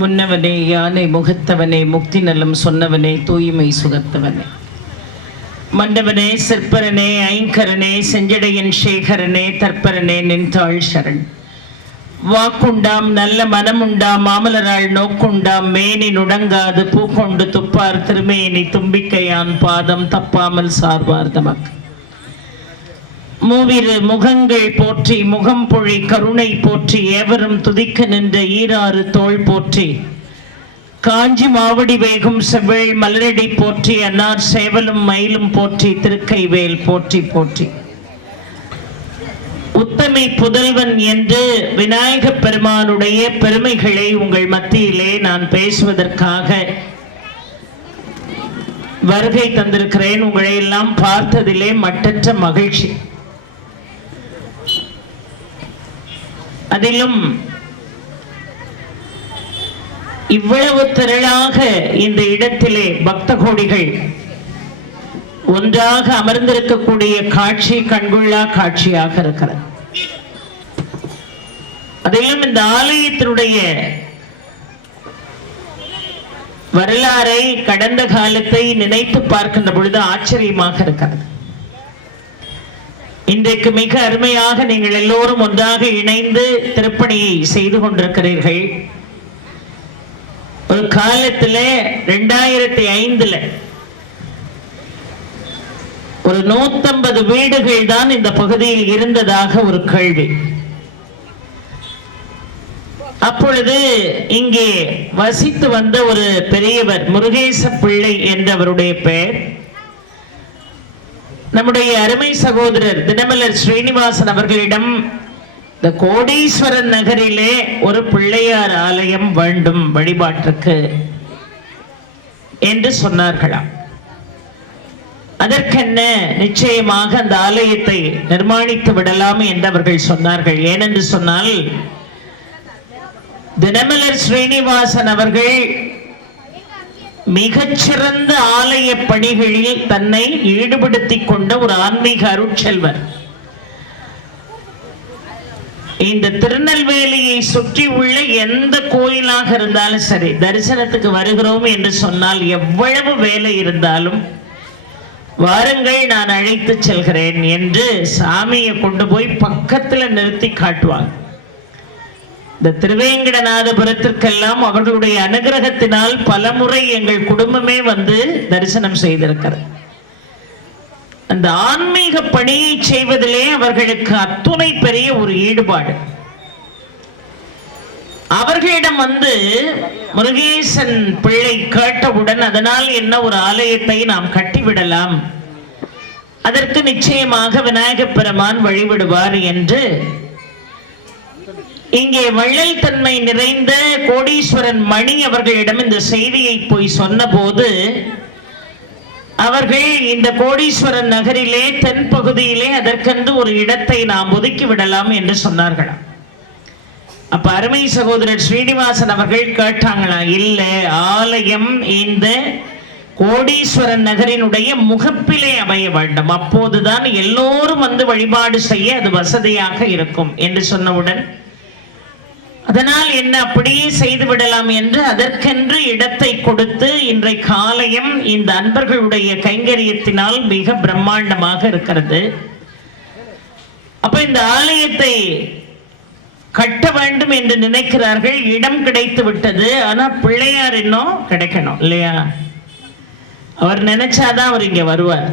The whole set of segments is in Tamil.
முன்னவனே யானை முகத்தவனே முக்தி நலம் சொன்னவனே தூய்மை சுகத்தவனே மன்னவனே சிற்பரனே ஐங்கரனே செஞ்சடையன் சேகரனே தற்பரனே நின்றாள் சரண். வாக்குண்டாம் நல்ல மனமுண்டாம் மாமலராள் நோக்குண்டாம் மேனி நுடங்காது பூக்கொண்டு துப்பார் திருமேனி தும்பிக்கையான் பாதம் தப்பாமல் சார்வார் தமக்கு. மூவிரு முகங்கள் போற்றி முகம் பொழி கருணை போற்றி ஏவரும் துதிக்க நின்ற ஈராறு தோள் போற்றி காஞ்சி மாவடி வேகும் செவ்வேள் மலரடி போற்றி அன்னார் சேவலும் மயிலும் போற்றி திருக்கைவேல் போற்றி போற்றி. உத்தமை புதல்வன் என்று விநாயகப் பெருமானுடைய பெருமைகளை உங்கள் மத்தியிலே நான் பேசுவதற்காக வருகை தந்திருக்கிறேன். உங்களை எல்லாம் பார்த்ததிலே மட்டற்ற மகிழ்ச்சி. அதிலும் இவ்வளவு திரளாக இந்த இடத்திலே பக்த கோடிகள் ஒன்றாக அமர்ந்திருக்கக்கூடிய காட்சி கண்கொள்ளா காட்சியாக இருக்கிறது. அதிலும் இந்த ஆலயத்தினுடைய வரலாறை கடந்த காலத்தை நினைத்து பார்க்கின்ற பொழுது ஆச்சரியமாக இருக்கிறது. இன்றைக்கு மிக அருமையாக நீங்கள் எல்லோரும் ஒன்றாக இணைந்து திருப்பணியை செய்து கொண்டிருக்கிறீர்கள். ஒரு காலத்தில் 2005 ஒரு 150 வீடுகள் தான் இந்த பகுதியில் இருந்ததாக ஒரு கேள்வி. அப்பொழுது இங்கே வசித்து வந்த ஒரு பெரியவர் முருகேச பிள்ளை என்றவருடைய பெயர், நம்முடைய அருமை சகோதரர் தினமலர் ஸ்ரீனிவாசன் அவர்களிடம் இந்த கோடீஸ்வரன் நகரிலே ஒரு பிள்ளையார் ஆலயம் வேண்டும் வழிபாட்டுக்கு என்று சொன்னார்களாம். அதற்கென்ன நிச்சயமாக அந்த ஆலயத்தை நிர்மாணித்து விடலாம் என்று அவர்கள் சொன்னார்கள். ஏனென்று சொன்னால் தினமலர் ஸ்ரீனிவாசன் அவர்கள் மிகச்சிறந்த ஆலய பணிகளில் தன்னை ஈடுபடுத்திக் கொண்ட ஒரு ஆன்மீக அருட்செல்வர். இந்த திருநெல்வேலியை சுற்றி உள்ள எந்த கோயிலாக இருந்தாலும் சரி, தரிசனத்துக்கு வருகிறோம் என்று சொன்னால் எவ்வளவு வேலை இருந்தாலும் வாருங்கள் நான் அழைத்து செல்கிறேன் என்று சாமியை கொண்டு போய் பக்கத்துல நிறுத்தி காட்டுவாங்க. இந்த திருவேங்கடநாதபுரத்திற்கெல்லாம் அவர்களுடைய அனுகிரகத்தினால் பலமுறை எங்கள் குடும்பமே வந்து தரிசனம் செய்திருக்கிறது. அந்த ஆன்மீக பணியை செய்வதிலே அவர்களுக்கு அத்துணை பெரிய ஒரு ஈடுபாடு. அவர்களிடம் வந்து முருகேசன் பிள்ளை கேட்டவுடன் அதனால் என்ன ஒரு ஆலயத்தை நாம் கட்டிவிடலாம், அதற்கு நிச்சயமாக விநாயகப் பெருமான் வழிவிடுவார் என்று இங்கே வள்ளல் தன்மை நிறைந்த கோடீஸ்வரன் மணி அவர்களிடம் இந்த செய்தியை போய் சொன்ன போது அவர்கள் இந்த கோடீஸ்வரன் நகரிலே தென் பகுதியிலே அதற்கென்று ஒரு இடத்தை நாம் ஒதுக்கி விடலாம் என்று சொன்னார்களாம். அப்ப அருமை சகோதரர் ஸ்ரீனிவாசன் அவர்கள் கேட்டாங்களா, இல்ல ஆலயம் இந்த கோடீஸ்வரன் நகரினுடைய முகப்பிலே அமைய வேண்டும், அப்போதுதான் எல்லோரும் வந்து வழிபாடு செய்ய அது வசதியாக இருக்கும் என்று சொன்னவுடன் அதனால் என்ன அப்படியே செய்து விடலாம் என்று அதற்கென்று இடத்தை கொடுத்து இன்றைக்கு ஆலயம் இந்த அன்பர்களுடைய கைங்கரியத்தினால் மிக பிரம்மாண்டமாக இருக்கிறது. அப்ப இந்த ஆலயத்தை கட்ட வேண்டும் என்று நினைக்கிறார்கள். இடம் கிடைத்து விட்டது, ஆனா பிள்ளையார் இன்னும் கிடைக்கணும் இல்லையா? அவர் நினைச்சாதான் அவர் இங்க வருவார்.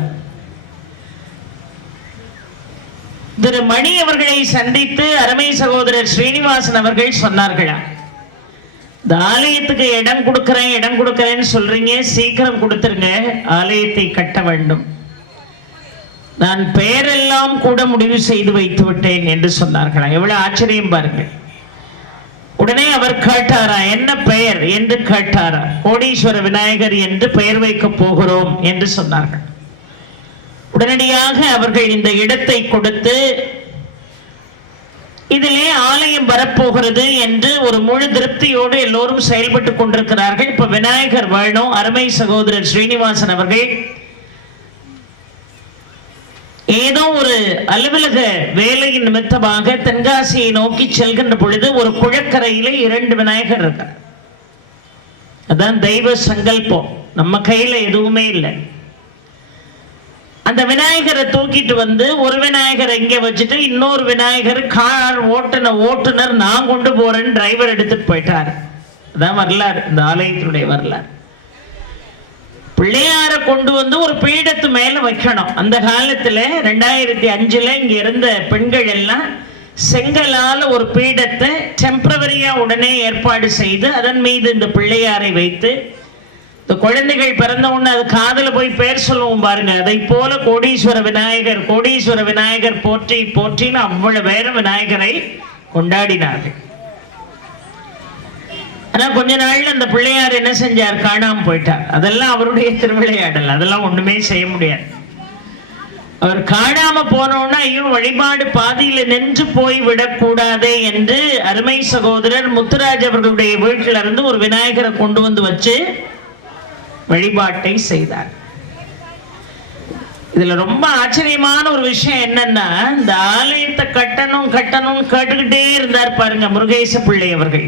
திரு மணி அவர்களை சந்தித்து அருமை சகோதரர் ஸ்ரீனிவாசன் அவர்கள் சொன்னார்களா, இந்த ஆலயத்துக்கு இடம் கொடுக்கிறேன்னு சொல்றீங்க, சீக்கிரம் கொடுத்துருங்க, ஆலயத்தை கட்ட வேண்டும். நான் பெயரெல்லாம் கூட முடிவு செய்து வைத்து விட்டேன் என்று சொன்னார்களா. எவ்வளவு ஆச்சரியம் பாருங்கள். உடனே அவர் கேட்டாரா, என்ன பெயர் என்று கேட்டாரா. கோடீஸ்வர விநாயகர் என்று பெயர் வைக்க போகிறோம் என்று சொன்னார்கள். உடனடியாக அவர்கள் இந்த இடத்தை கொடுத்து இதிலே ஆலயம் வரப்போகிறது என்று ஒரு முழு திருப்தியோடு எல்லோரும் செயல்பட்டு கொண்டிருக்கிறார்கள். இப்ப விநாயகர் வேணும். அருமை சகோதரர் ஸ்ரீனிவாசன் அவர்கள் ஏதோ ஒரு அலுவலக வேலையின் நிமித்தமாக தென்காசியை நோக்கி செல்கின்ற பொழுது ஒரு குளக்கரையிலே 2 விநாயகர் இருக்கார். அதான் தெய்வ சங்கல்பம். நம்ம கையில எதுவுமே இல்லை. அந்த விநாயகரை தூக்கிட்டு வந்து ஒரு விநாயகர் இங்க வச்சுட்டு இன்னொரு விநாயகர் கார் ஓட்டுநர் நான் கொண்டு போறேன்னு டிரைவர் எடுத்துட்டு போயிட்டாரு. அதான் வரலாறு, இந்த ஆலயத்தினுடைய வரலாறு. பிள்ளையார கொண்டு வந்து ஒரு பீடத்து மேல வைக்கணும். அந்த காலத்துல 2005 இங்க இருந்த பெண்கள் எல்லாம் செங்கலால ஒரு பீடத்தை டெம்பரவரியா உடனே ஏற்பாடு செய்து அதன் மீது இந்த பிள்ளையாரை வைத்து, இந்த குழந்தைகள் பிறந்த உடனே அது காதல போய் பேர் சொல்லுவோம் பாருங்க, அதை போல கோடீஸ்வர விநாயகர் போற்றி போற்றின்னு அவ்வளவு வேற விநாயகரை கொண்டாடினார்கள். ஆனா கொஞ்ச நாள்ல அந்த பிள்ளையார் என்ன செஞ்சார்? காணாம போயிட்டார். அதெல்லாம் அவருடைய திருவிளையாடல், அதெல்லாம் ஒண்ணுமே செய்ய முடியாது. அவர் காணாம போனோன்னா ஐயோ வழிபாடு பாதியில நின்று போய் விடக்கூடாதே என்று அருமை சகோதரர் முத்துராஜ் அவர்களுடைய வீட்டில இருந்து ஒரு விநாயகரை கொண்டு வந்து வச்சு வழிபாட்டை செய்தார். இதுல ரொம்ப ஆச்சரியமான ஒரு விஷயம் என்னன்னா, இந்த ஆலயத்தை கட்டணும் கேட்டுக்கிட்டே இருந்தார் பாருங்க முருகேச பிள்ளை அவர்கள்.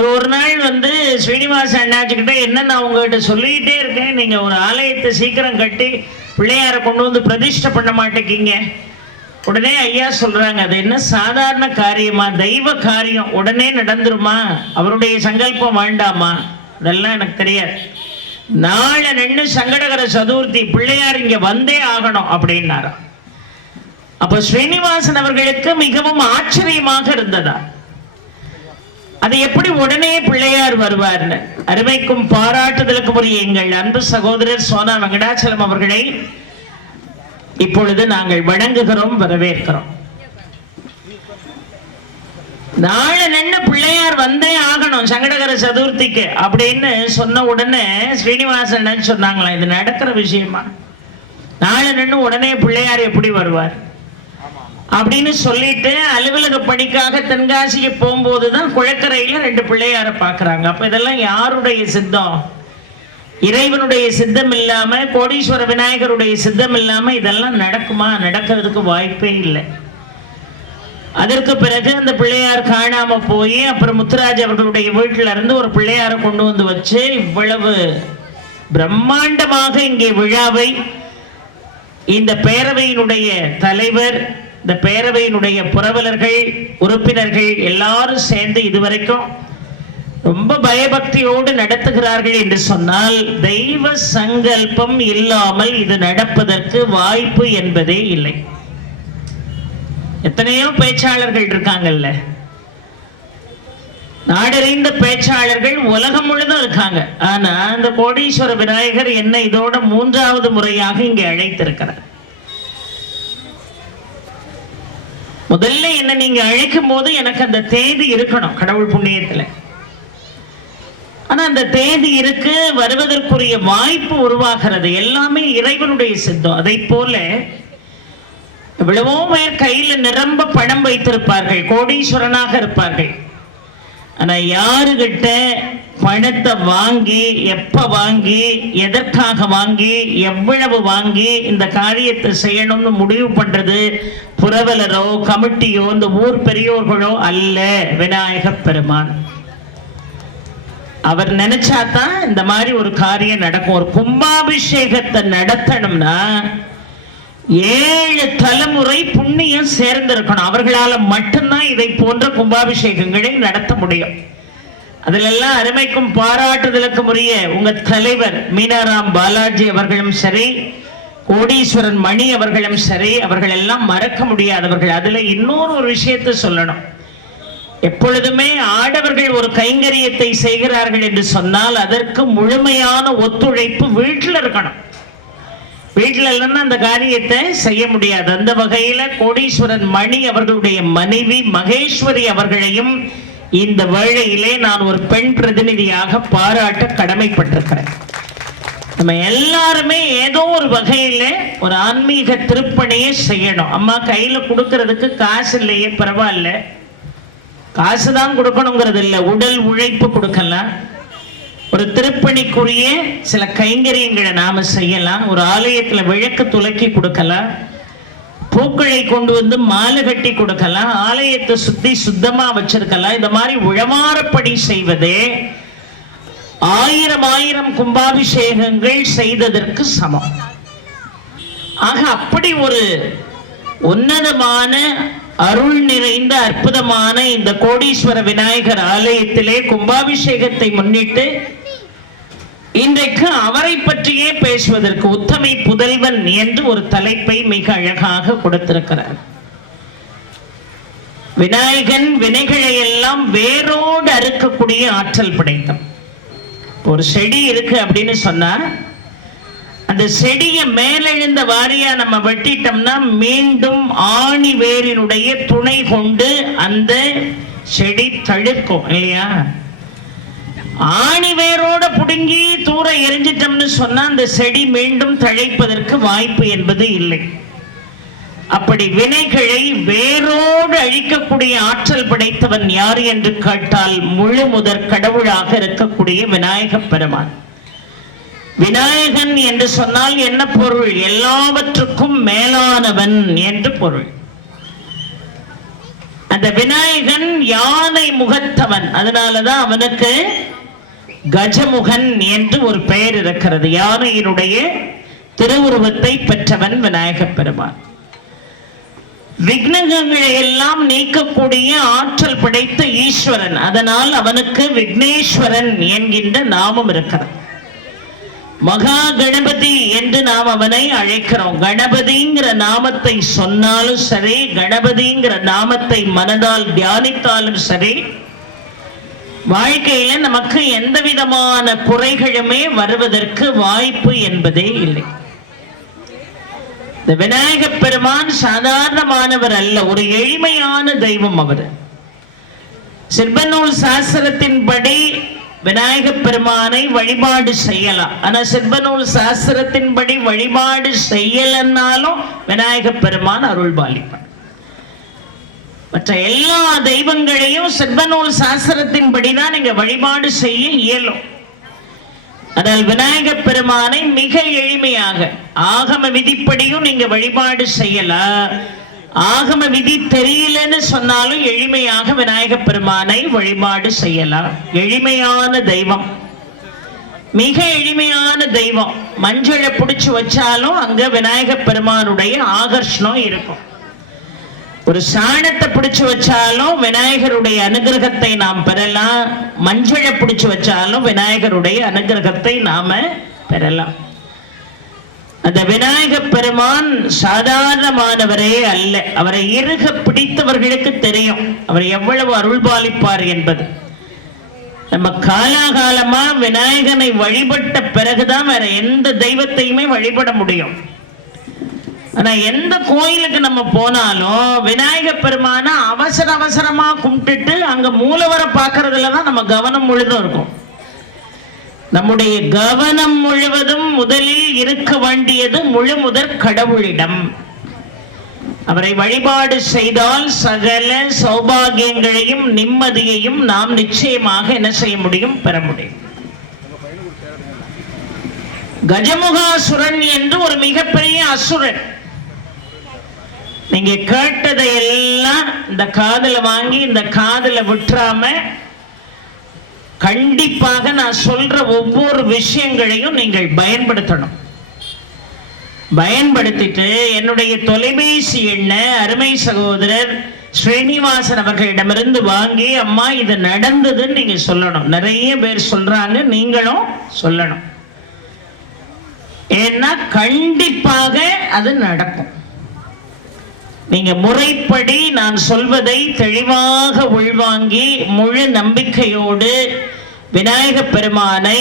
ஒரு நாள் வந்து ஸ்ரீனிவாச அண்ணாச்சிக்கிட்ட என்ன நான் உங்ககிட்ட சொல்லிக்கிட்டே இருக்கேன், நீங்க ஒரு ஆலயத்தை சீக்கிரம் கட்டி பிள்ளையார கொண்டு வந்து பிரதிஷ்டை பண்ண மாட்டேங்கிங்க. உடனே ஐயா சொல்றாங்க, அது என்ன சாதாரண காரியமா? தெய்வ காரியம், உடனே நடந்துருமா? அவருடைய சங்கல்பம் வேண்டாமா? அதெல்லாம் எனக்கு தெரியாது. நாளை நின்று சங்கடகர சதுர்த்தி பிள்ளையார் இங்க வந்தே ஆகணும் அப்படின்னாரா. அப்ப ஸ்ரீனிவாசன் அவர்களுக்கு மிகவும் ஆச்சரியமாக இருந்ததா. அது எப்படி உடனே பிள்ளையார் வருவார்னு அருமைக்கும் பாராட்டுதலுக்கும் உரிய எங்கள் அன்பு சகோதரர் சோனா வெங்கடாச்சலம் அவர்களை இப்பொழுது நாங்கள் வணங்குகிறோம், வரவேற்கிறோம். நாளை நின்று பிள்ளையார் வந்தே ஆகணும் சங்கடகர சதுர்த்திக்கு அப்படின்னு சொன்ன உடனே ஸ்ரீனிவாசன் சொன்னாங்களா, இது நடக்கிற விஷயமா? நாளை நின்று உடனே பிள்ளையார் எப்படி வருவார் அப்படின்னு சொல்லிட்டு அலுவலக பணிக்காக தென்காசிக்கு போகும்போதுதான் குளக்கரையில 2 பிள்ளையாரை பாக்குறாங்க. அப்ப இதெல்லாம் யாருடைய சித்தம்? இறைவனுடைய சித்தம் இல்லாம, கோடீஸ்வர விநாயகருடைய சித்தம் இல்லாம இதெல்லாம் நடக்குமா? நடக்கிறதுக்கு வாய்ப்பே இல்லை. அதற்கு பிறகு அந்த பிள்ளையார் காணாம போய் அப்புறம் முத்துராஜ் அவர்களுடைய வீட்டில இருந்து ஒரு பிள்ளையாரை கொண்டு வந்து வச்சு இவ்வளவு பிரம்மாண்டமாக இங்கே விழாவை இந்த பேரவையினுடைய தலைவர், இந்த பேரவையினுடைய புரவலர்கள், உறுப்பினர்கள் எல்லாரும் சேர்ந்து இதுவரைக்கும் ரொம்ப பயபக்தியோடு நடத்துகிறார்கள் என்று சொன்னால் தெய்வ சங்கல்பம் இல்லாமல் இது நடப்பதற்கு வாய்ப்பு என்பதே இல்லை. எத்தனையோ பேச்சாளர்கள் இருக்காங்கல்ல, நாடறிந்த பேச்சாளர்கள் உலகம் முழுதும் இருக்காங்க. ஆனா அந்த கோடீஸ்வர விநாயகர் என்ன இதோட 3வது முறையாக இங்கே அழைத்திருக்கிறார். முதல்ல என்ன நீங்க அழைக்கும் போது எனக்கு அந்த தேதி இருக்கணும் கடவுள் புண்ணியத்துல. ஆனா அந்த தேதி இருக்கு, வருவதற்குரிய வாய்ப்பு உருவாகிறது. எல்லாமே இறைவனுடைய சித்தம். அதை போல எவ்வளவோ பேர் கையில நிரம்ப பணம் வைத்திருப்பார்கள், கோடீஸ்வரனாக இருப்பார்கள். ஆனா யாருகிட்ட பணத்தை வாங்கி, எப்ப வாங்கி, எதற்காக வாங்கி, எவ்வளவு வாங்கி இந்த காரியத்தை செய்யணும்னு முடிவு பண்றது புரவலரோ கமிட்டியோ இந்த ஊர் பெரியோர்களோ அல்ல, விநாயக பெருமான். அவர் நினைச்சாதான் இந்த மாதிரி ஒரு காரியம் நடக்கும். ஒரு கும்பாபிஷேகத்தை நடத்தணும்னா 7 தலைமுறை புண்ணியம் சேர்ந்திருக்கணும். அவர்களால மட்டும்தான் இதை போன்ற கும்பாபிஷேகங்களை நடத்த முடியும். அதிலெல்லாம் அருமைக்கும் பாராட்டுதலுக்கும் உரிய உங்க தலைவர் மீனாராம் பாலாஜி அவர்களும் சரி, கோடீஸ்வரன் மணி அவர்களும் சரி, அவர்கள் எல்லாம் மறக்க முடியாதவர்கள். அதுல இன்னொரு ஒரு விஷயத்தை சொல்லணும். எப்பொழுதுமே ஆடவர்கள் ஒரு கைங்கரியத்தை செய்கிறார்கள் என்று சொன்னால் அதற்கு முழுமையான ஒத்துழைப்பு வீட்டில் இருக்கணும். வீட்டில் இல்லைன்னா அந்த காரியத்தை செய்ய முடியாது. அந்த வகையில கோடீஸ்வரன் மணி அவர்களுடைய மனைவி மகேஸ்வரி அவர்களையும் இந்த வேளையிலே நான் ஒரு பெண் பிரதிநிதியாக பாராட்ட கடமைப்பட்டிருக்கிறேன். நம்ம எல்லாருமே ஏதோ ஒரு வகையில ஒரு ஆன்மீக திருப்பணியை செய்யணும். அம்மா கையில கொடுக்கறதுக்கு காசு இல்லையே, பரவாயில்ல, காசுதான் கொடுக்கணுங்கிறது இல்லை, உடல் உழைப்பு கொடுக்கலாம். ஒரு திருப்பணிக்குரிய சில கைங்கரியங்களை நாம செய்யலாம். ஒரு ஆலயத்துல விளக்கு துலக்கி கொடுக்கலாம், பூக்களை கொண்டு வந்து மாலை கட்டி கொடுக்கலாம், ஆலயத்தை சுத்தி சுத்தமா வச்சிருக்கலாம். இந்த மாதிரி உழவாரப்படி செய்வதே 1000 கும்பாபிஷேகங்கள் செய்ததற்கு சமம். ஆக அப்படி ஒரு உன்னதமான அருள் நிறைந்த அற்புதமான இந்த கோடீஸ்வர விநாயகர் ஆலயத்திலே கும்பாபிஷேகத்தை முன்னிட்டு இன்றைக்கு அவரை பற்றியே பேசுவதற்கு உத்தமை புதல்வன் என்று ஒரு தலைப்பை மிக அழகாக கொடுத்திருக்கிறார். விநாயகன் வினைகளை எல்லாம் வேரோடு அறுக்கக்கூடிய ஆற்றல் படைத்தவன். ஒரு செடி இருக்கு அப்படின்னு சொன்னா அந்த செடிய மேலெழுந்த வாரியா நம்ம வெட்டிட்டோம்னா மீண்டும் ஆணி வேரினுடைய துணை கொண்டு அந்த செடி தளிர்க்கும் இல்லையா? ஆணி வேரோட புடுங்கி தூர எரிஞ்சிட்டோம்னு சொன்னா அந்த செடி மீண்டும் தழைப்பதற்கு வாய்ப்பு என்பது இல்லை. அப்படி வினைகளை வேரோடு அழிக்கக்கூடிய ஆற்றல் படைத்தவன் யார் என்று கேட்டால் முழு முதற் கடவுளாக இருக்கக்கூடிய விநாயகப் பெருமான். விநாயகன் என்று சொன்னால் என்ன பொருள்? எல்லாவற்றுக்கும் மேலானவன் என்று பொருள். அந்த விநாயகன் யானை முகத்தவன், அதனாலதான் அவனுக்கு கஜமுகன் என்று ஒரு பெயர் இருக்கிறது. யானையினுடைய திருவுருவத்தை பெற்றவன் விநாயகப் பெருமான். விக்னங்களை எல்லாம் நீக்கக்கூடிய ஆற்றல் படைத்த ஈஸ்வரன், அதனால் அவனுக்கு விக்னேஸ்வரன் என்கின்ற நாமம் இருக்கிறது. மகா கணபதி என்று நாம் அவனை அழைக்கிறோம். கணபதிங்கிற நாமத்தை சொன்னாலும் சரி, கணபதிங்கிற நாமத்தை மனதால் தியானித்தாலும் சரி, வாழ்க்கையில நமக்கு எந்த விதமான குறைகளுமே வருவதற்கு வாய்ப்பு என்பதே இல்லை. இந்த விநாயகப் பெருமான் சாதாரணமானவர் அல்ல, ஒரு எளிமையான தெய்வம். அவர் சிற்பநூல் சாஸ்திரத்தின்படி விநாயகப் பெருமானை வழிபாடு செய்யலாம். ஆனா சிற்பநூல் சாஸ்திரத்தின்படி வழிபாடு செய்யலன்னாலும் விநாயகப் பெருமான் அருள் பாலிப்பார். மற்ற எல்லா தெய்வங்களையும் சிற்பநூல் சாஸ்திரத்தின்படிதான் நீங்க வழிபாடு செய்ய இயலும். ஆனால் விநாயகப் பெருமானை மிக எளிமையாக ஆகம விதிப்படியும் நீங்க வழிபாடு செய்யலாம். ஆகம விதி தெரியலன்னு சொன்னாலும் எளிமையாக விநாயகப் பெருமானை வழிபாடு செய்யலாம். எளிமையான தெய்வம், மிக எளிமையான தெய்வம். மஞ்சளை பிடிச்சு வச்சாலும் அங்க விநாயகப் பெருமானுடைய ஆகர்ஷணம் இருக்கும். ஒரு சாணத்தை பிடிச்சு வச்சாலும் விநாயகருடைய அனுகிரகத்தை நாம் பெறலாம். மஞ்சளை பிடிச்சு வச்சாலும் விநாயகருடைய அனுகிரகத்தை நாம பெறலாம். அந்த விநாயகப் பெருமான் சாதாரணமானவரே அல்ல. அவரை இறுக பிடித்தவர்களுக்கு தெரியும் அவர் எவ்வளவு அருள் பாலிப்பார் என்பது. நம்ம காலாகாலமா விநாயகனை வழிபட்ட பிறகுதான் வேற எந்த தெய்வத்தையுமே வழிபட முடியும். ஆனா எந்த கோயிலுக்கு நம்ம போனாலும் விநாயகப் பெருமான அவசர அவசரமா கும்பிட்டுட்டு அங்க மூலவரை பார்க்கறதுலதான் நம்ம கவனம் முழுதும் இருக்கும். நம்முடைய கவனம் முழுவதும் முதலில் இருக்க வேண்டியது முழு முதற் கடவுளிடம். அவரை வழிபாடு செய்தால் சகல சௌபாகியங்களையும் நிம்மதியையும் நாம் நிச்சயமாக என்ன செய்ய முடியும்? பெற முடியும். கஜமுகாசுரன் என்று ஒரு மிகப்பெரிய அசுரன். நீங்க கேட்டதை எல்லாம் இந்த காதுல வாங்கி இந்த காதுல விட்டுறாம கண்டிப்பாக நான் சொல்ற ஒவ்வொரு விஷயங்களையும் நீங்கள் பயன்படுத்தணும். பயன்படுத்திட்டு என்னுடைய தொலைபேசி எண்ணை அருமை சகோதரர் ஸ்ரீனிவாசன் அவர்களிடமிருந்து வாங்கி, அம்மா இது நடந்ததுன்னு நீங்க சொல்லணும். நிறைய பேர் சொல்றாங்க, நீங்களும் சொல்லணும். ஏன்னா கண்டிப்பாக அது நடக்கும். நீங்க முறைப்படி நான் சொல்வதை தெளிவாக உள்வாங்கி முழு நம்பிக்கையோடு விநாயகப் பெருமானை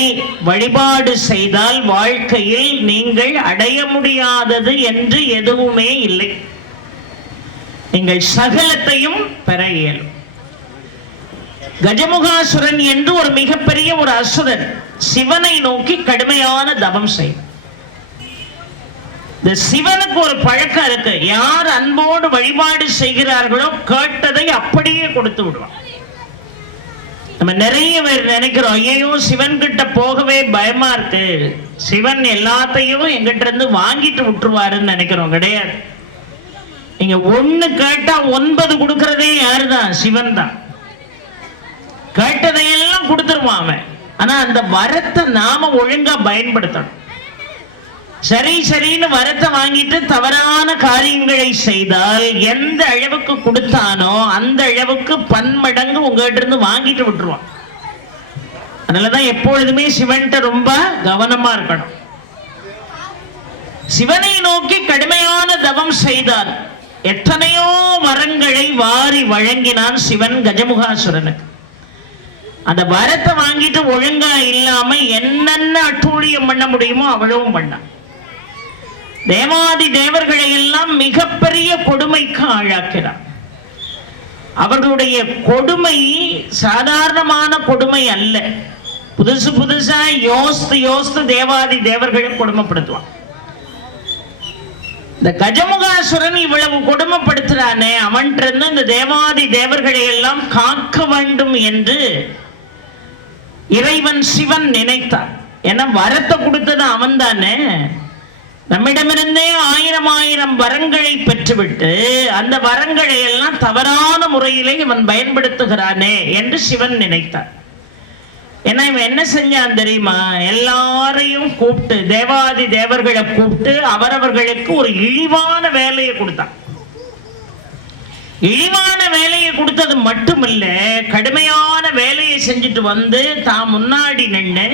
வழிபாடு செய்தால் வாழ்க்கையில் நீங்கள் அடைய முடியாதது என்று எதுவுமே இல்லை. நீங்கள் சகலத்தையும் பெற இயலும். கஜமுகாசுரன் என்று ஒரு மிகப்பெரிய ஒரு அசுரன் சிவனை நோக்கி கடுமையான தவம் செய்யும். இந்த சிவனுக்கு ஒரு பழக்கம் இருக்கு. யார் அன்போடு வழிபாடு செய்கிறார்களோ கேட்டதை அப்படியே கொடுத்து விடுவான். நம்ம நிறைய பேர் நினைக்கிறோம், ஐயோ சிவன் கிட்ட போகவே பயமா இருக்கு, சிவன் எல்லாத்தையும் எங்கிட்ட இருந்து வாங்கிட்டு விட்டுருவாருன்னு நினைக்கிறோம். கிடையாது. நீங்க ஒண்ணு கேட்டா 9 கொடுக்கறதே யாருதான்? சிவன் தான். கேட்டதையெல்லாம் கொடுத்துருவான் அவன். ஆனா அந்த வரத்தை நாம ஒழுங்கா பயன்படுத்தணும். சரி சரின்னு வரத்தை வாங்கிட்டு தவறான காரியங்களை செய்தால் எந்த அளவுக்கு கொடுத்தானோ அந்த அளவுக்கு பன்மடங்கு உங்ககிட்ட இருந்து வாங்கிட்டு விட்டுருவான். அதனாலதான் எப்பொழுதுமே சிவன்கிட்ட ரொம்ப கவனமா இருக்கணும். சிவனை நோக்கி கடுமையான தவம் செய்தான். எத்தனையோ வரங்களை வாரி வழங்கினான் சிவன் கஜமுகாசுரனுக்கு. அந்த வரத்தை வாங்கிட்டு ஒழுங்கா இல்லாம என்னென்ன அட்டூழியம் பண்ண முடியுமோ அவ்வளவும் பண்ணான். தேவாதி தேவர்களை எல்லாம் மிகப்பெரிய கொடுமைக்கு ஆளாக்கிறான். அவர்களுடைய கொடுமை சாதாரணமான கொடுமை அல்ல. புதுசு புதுசா யோசித்து தேவாதி தேவர்களை கொடுமைப்படுத்துவான். இந்த கஜமுகாசுரன் இவ்வளவு கொடுமைப்படுத்துறானே, அவன்றிருந்து இந்த தேவாதி தேவர்களை எல்லாம் காக்க வேண்டும் என்று இறைவன் சிவன் நினைத்தான். ஏன்னா வரத்தை கொடுத்தது அவன் தானே. நம்மிடமிருந்தே ஆயிரம் வரங்களை பெற்றுவிட்டு அந்த வரங்களை எல்லாம் தவறான முறையிலே இவன் பயன்படுத்துகிறானே என்று சிவன் நினைத்தான். ஏன்னா இவன் என்ன செஞ்சான் தெரியுமா? எல்லாரையும் கூப்பிட்டு, தேவாதி தேவர்களை கூப்பிட்டு அவரவர்களுக்கு ஒரு இழிவான வேலையை கொடுத்தான். இழிவான வேலையை கொடுத்தது மட்டுமில்ல, கடுமையான வேலையை செஞ்சுட்டு வந்து தான் முன்னாடி நின்று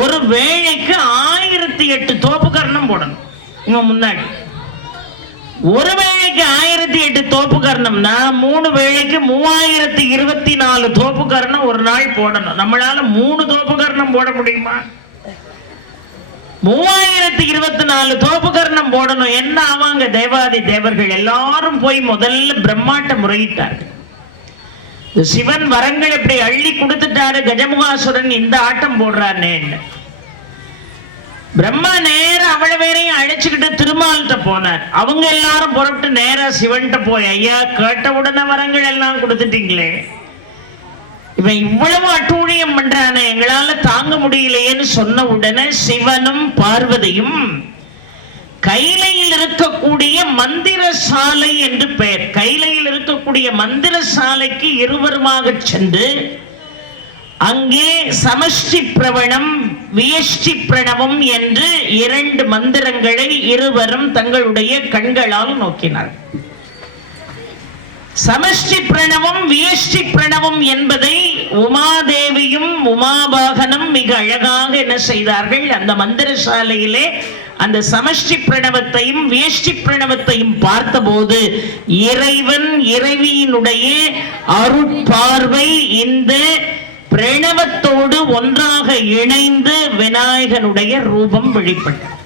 ஒரு வேளைக்கு 1008 தோப்புக்கரணம் போடணும். இவன் முன்னாடி ஒரு வேளைக்கு 1008 தோப்புக்கரணம்னா 3 வேளைக்கு 3024 தோப்புக்கரணம் ஒரு நாள் போடணும். நம்மளால 3 தோப்புக்கரணம் போட முடியுமா? 3024 தோப்புக்கரணம் போடணும். என்ன ஆவாங்க தேவாதி தேவர்கள் எல்லாரும் போய் முதல்ல பிரம்மாட்ட முறையிட்டார்கள். சிவன் வரங்கள் இப்படி அள்ளி கொடுத்துட்டாரு, கஜமுகாசுரன் இந்த ஆட்டம் போடுறானே. பிரம்மா நேர அவளை வேறையும் அழைச்சுக்கிட்டு திருமால்கிட்ட போனார். அவங்க எல்லாரும் புறப்பட்டு நேரா சிவன்கிட்ட போய், ஐயா கேட்ட உடனே வரங்கள் எல்லாம் கொடுத்துட்டீங்களே, இவன் இவ்வளவு அட்டூழியம் பண்றானே, எங்களால தாங்க முடியலையேன்னு சொன்ன உடனே சிவனும் பார்வதியும் கைலையில் இருக்கக்கூடிய மந்திர சாலை என்று பெயர், கைலையில் இருக்கக்கூடிய மந்திர சாலைக்கு இருவருமாக சென்று அங்கே சமஷ்டி பிரவணம் வியஷ்டி பிரணவம் என்று 2 மந்திரங்களை இருவரும் தங்களுடைய கண்களால் நோக்கினார். சமஷ்டி பிரணவம் வியஷ்டி பிரணவம் என்பதை உமாதேவியும் உமாபாகனும் மிக அழகாக என்ன செய்தார்கள், அந்த மந்திர சாலையிலே அந்த சமஷ்டி பிரணவத்தையும் வியஷ்டி பிரணவத்தையும் பார்த்தபோது இறைவன் இறைவியினுடைய அருட்பார்வை இந்த பிரணவத்தோடு ஒன்றாக இணைந்து விநாயகனுடைய ரூபம் வெளிப்பட்டது.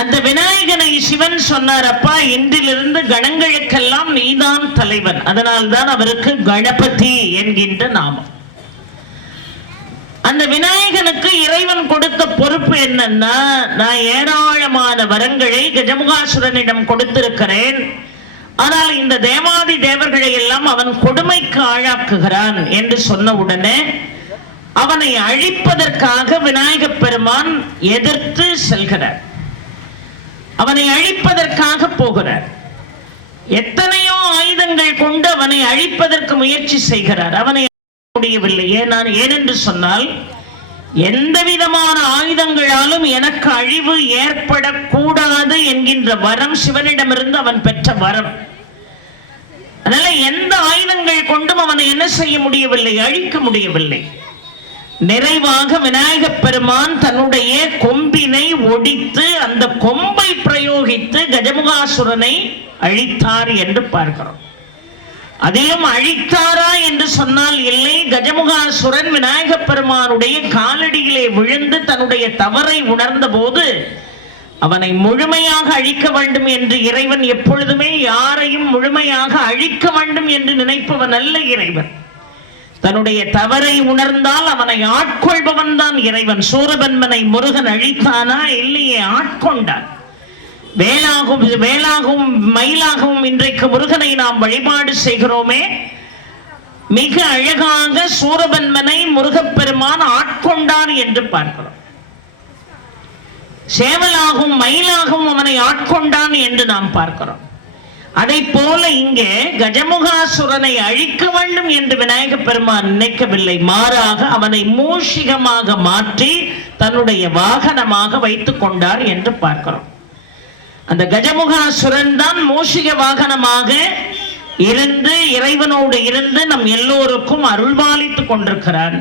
அந்த விநாயகனை சிவன் சொன்னார், அப்பா இன்றிலிருந்து கணங்களுக்கெல்லாம் நீதான் தலைவன். அதனால்தான் அவருக்கு கணபதி என்கின்ற நாமம். அந்த விநாயகனுக்கு இறைவன் கொடுத்த பொறுப்பு என்னன்னா, நான் ஏராளமான வரங்களை கஜமுகாசுரனிடம் கொடுத்திருக்கிறேன், ஆனால் இந்த தேவாதி தேவர்களை எல்லாம் அவன் கொடுமைக்கு ஆளாக்குகிறான் என்று சொன்ன உடனே அவனை அழிப்பதற்காக விநாயக பெருமான் எதிர்த்து செல்கிறார். அவனை அழிப்பதற்காக போகிறார். எத்தனையோ ஆயுதங்கள் கொண்டு அவனை அழிப்பதற்கு முயற்சி செய்கிறார். அவனை முடியவில்லை. ஏனென்று சொன்னால், எந்த விதமான ஆயுதங்களாலும் எனக்கு அழிவு ஏற்படக்கூடாது என்கின்ற வரம் சிவனிடமிருந்து அவன் பெற்ற வரம். அதனால எந்த ஆயுதங்கள் கொண்டும் அவனை என்ன செய்ய முடியவில்லை, அழிக்க முடியவில்லை. நிறைவாக விநாயக பெருமான் தன்னுடைய கொம்பினை ஒடித்து அந்த கொம்பை பிரயோகித்து கஜமுகாசுரனை அழித்தார் என்று பார்க்கிறோம். அதிலும் அழித்தாரா என்று சொன்னால் இல்லை, கஜமுகாசுரன் விநாயக பெருமானுடைய காலடியிலே விழுந்து தன்னுடைய தவறை உணர்ந்த போது அவனை முழுமையாக அழிக்க வேண்டும் என்று இறைவன் எப்பொழுதுமே யாரையும் முழுமையாக அழிக்க வேண்டும் என்று நினைப்பவன் அல்ல இறைவன். தன்னுடைய தவறை உணர்ந்தால் அவனை ஆட்கொள்பவன் தான் இறைவன். சூரபன்மனை முருகன் அழித்தானா? இல்லையே, ஆட்கொண்டான். வேலாகவும் மயிலாகவும் இன்றைக்கு முருகனை நாம் வழிபாடு செய்கிறோமே, மிக அழகாக சூரபன்மனை முருகப்பெருமான் ஆட்கொண்டார் என்று பார்க்கிறோம். சேவலாகவும் மயிலாகவும் அவனை ஆட்கொண்டான் என்று நாம் பார்க்கிறோம். அதை போல இங்கே கஜமுகாசுரனை அழிக்க வேண்டும் என்று விநாயக பெருமான் நினைக்கவில்லை. மாறாக அவனை மூஷிகமாக மாற்றி தன்னுடைய வாகனமாக வைத்துக் கொண்டார் என்று பார்க்கிறோம். அந்த கஜமுகாசுரன் தான் மூஷிக வாகனமாக இருந்து இறைவனோடு இருந்து நம் எல்லோருக்கும் அருள்பாலித்துக் கொண்டிருக்கிறான்.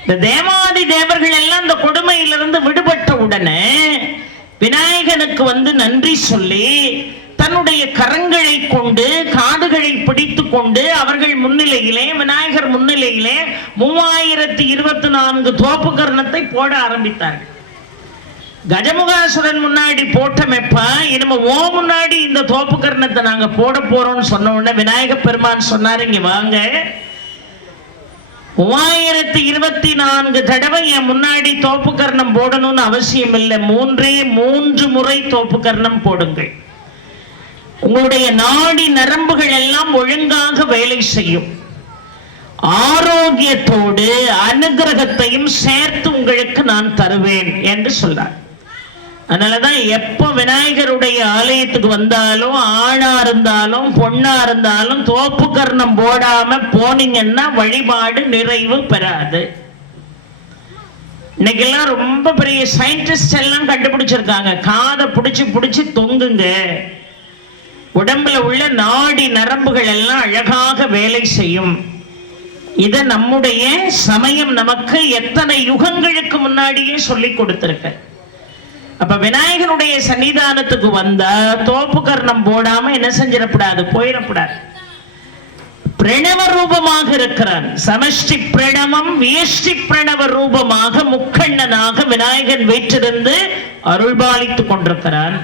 இந்த தேவாதி தேவர்கள் எல்லாம் இந்த கொடுமையிலிருந்து விடுபட்ட உடனே விநாயகனுக்கு நன்றி சொல்லி தன்னுடைய கரங்களை கொண்டு காதுகளை பிடித்துக் கொண்டு அவர்கள் முன்னிலையிலே விநாயகர் முன்னிலையிலே 3024 தோப்பு கர்ணத்தை போட ஆரம்பித்தார்கள். கஜமுகாசுரன் முன்னாடி போட்டமெப்பா இனிமே ஓ முன்னாடி இந்த தோப்பு கர்ணத்தை நாங்க போட போறோம்னு சொன்ன உடனே விநாயக பெருமான் சொன்னாரு, இங்க வாங்க, 3024 தடவை என் முன்னாடி தோப்பு கர்ணம் போடணும்னு அவசியம் இல்லை. 3 முறை தோப்பு கர்ணம் போடுங்கள். உங்களுடைய நாடி நரம்புகள் எல்லாம் ஒழுங்காக வேலை செய்யும். ஆரோக்கியத்தோடு அனுகிரகத்தையும் சேர்த்து உங்களுக்கு நான் தருவேன் என்று சொல்றார். அதனாலதான் எப்ப விநாயகருடைய ஆலயத்துக்கு வந்தாலும் ஆணா இருந்தாலும் பொண்ணா இருந்தாலும் தோப்பு கர்ணம் போடாம போனீங்கன்னா வழிபாடு நிறைவு பெறாது. இன்னைக்கெல்லாம் ரொம்ப பெரிய சயின்டிஸ்ட் எல்லாம் கண்டுபிடிச்சிருக்காங்க, காதை பிடிச்சு தொங்குங்க, உடம்புல உள்ள நாடி நரம்புகள் எல்லாம் அழகாக வேலை செய்யும். இத நம்முடைய சமயம் நமக்கு எத்தனை யுகங்களுக்கு முன்னாடியே சொல்லி கொடுத்திருக்க. அப்ப விநாயகனுடைய சன்னிதானத்துக்கு வந்தா தோப்பு கர்ணம் போடாம என்ன செஞ்சிடக்கூடாது, போயிடக்கூடாது. பிரணவ ரூபமாக இருக்கிறான். சமஷ்டி பிரணவம் வியஷ்டி பிரணவ ரூபமாக முக்கண்ணனாக விநாயகன் வீற்றிருந்து அருள்பாலித்துக் கொண்டிருக்கிறான்.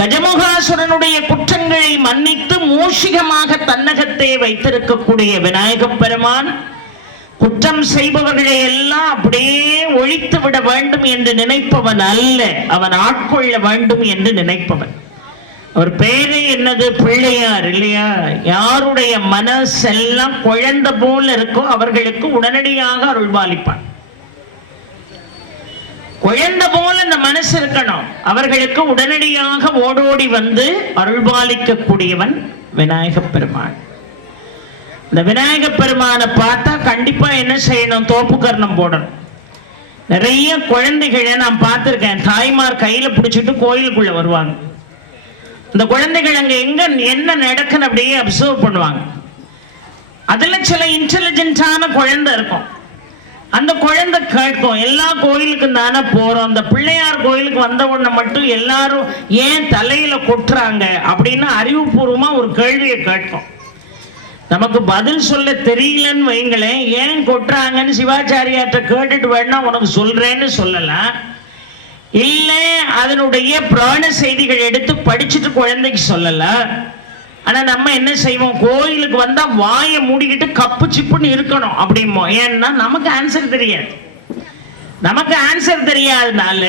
கஜமுகாசுரனுடைய குற்றங்களை மன்னித்து மூஷிகமாக தன்னகத்தை வைத்திருக்கக்கூடிய விநாயக பெருமான் குற்றம் செய்பவர்களை எல்லாம் அப்படியே ஒழித்து விட வேண்டும் என்று நினைப்பவன் அல்ல, அவன் ஆட்கொள்ள வேண்டும் என்று நினைப்பவன். அவர் பேரு என்னது, பிள்ளையார் இல்லையா? யாருடைய மனசெல்லாம் குழந்தை போல இருக்கோ அவர்களுக்கு உடனடியாக அருள்பாலிப்பான். குழந்தை போல இந்த மனசு இருக்கணும், அவர்களுக்கு உடனடியாக ஓடோடி வந்து அருள்பாலிக்க கூடியவன் விநாயக பெருமான். இந்த விநாயக பெருமானை பார்த்தா கண்டிப்பா என்ன செய்யணும், தோப்பு கர்ணம் போடணும். நிறைய குழந்தைகளை நான் பார்த்திருக்கேன், தாய்மார் கையில பிடிச்சிட்டு கோயிலுக்குள்ள வருவாங்க. இந்த குழந்தைகள் அங்க எங்க என்ன நடக்குன்னு அப்படியே அப்சர்வ் பண்ணுவாங்க. அதுல சில இன்டெலிஜென்டான குழந்தை இருக்கும். அந்த குழந்தை கேட்கும், எல்லா கோயிலுக்கும் தானே போறோம், அந்த பிள்ளையார் கோயிலுக்கு வந்த உடனே மட்டும் எல்லாரும் ஏன் தலையில கொட்டுறாங்க அப்படின்னு அறிவுபூர்வமா ஒரு கேள்வியை கேட்கும். நமக்கு பதில் சொல்ல தெரியலன்னு வைங்களேன், ஏன் கொட்டுறாங்கன்னு சிவாச்சாரியார்ட்ட கேட்டுட்டு வேணா உனக்கு சொல்றேன்னு சொல்லலாம். இல்ல அதனுடைய புராண செய்திகள் எடுத்து படிச்சுட்டு குழந்தைக்கு சொல்லலாம். ஆனா நம்ம என்ன செய்வோம், கோயிலுக்கு வந்தா வாயை மூடிக்கிட்டு கப்பு சிப்புன்னு இருக்கணும் அப்படிமோ. ஏன்னா நமக்கு ஆன்சர் தெரியாது. நமக்கு ஆன்சர் தெரியாதனால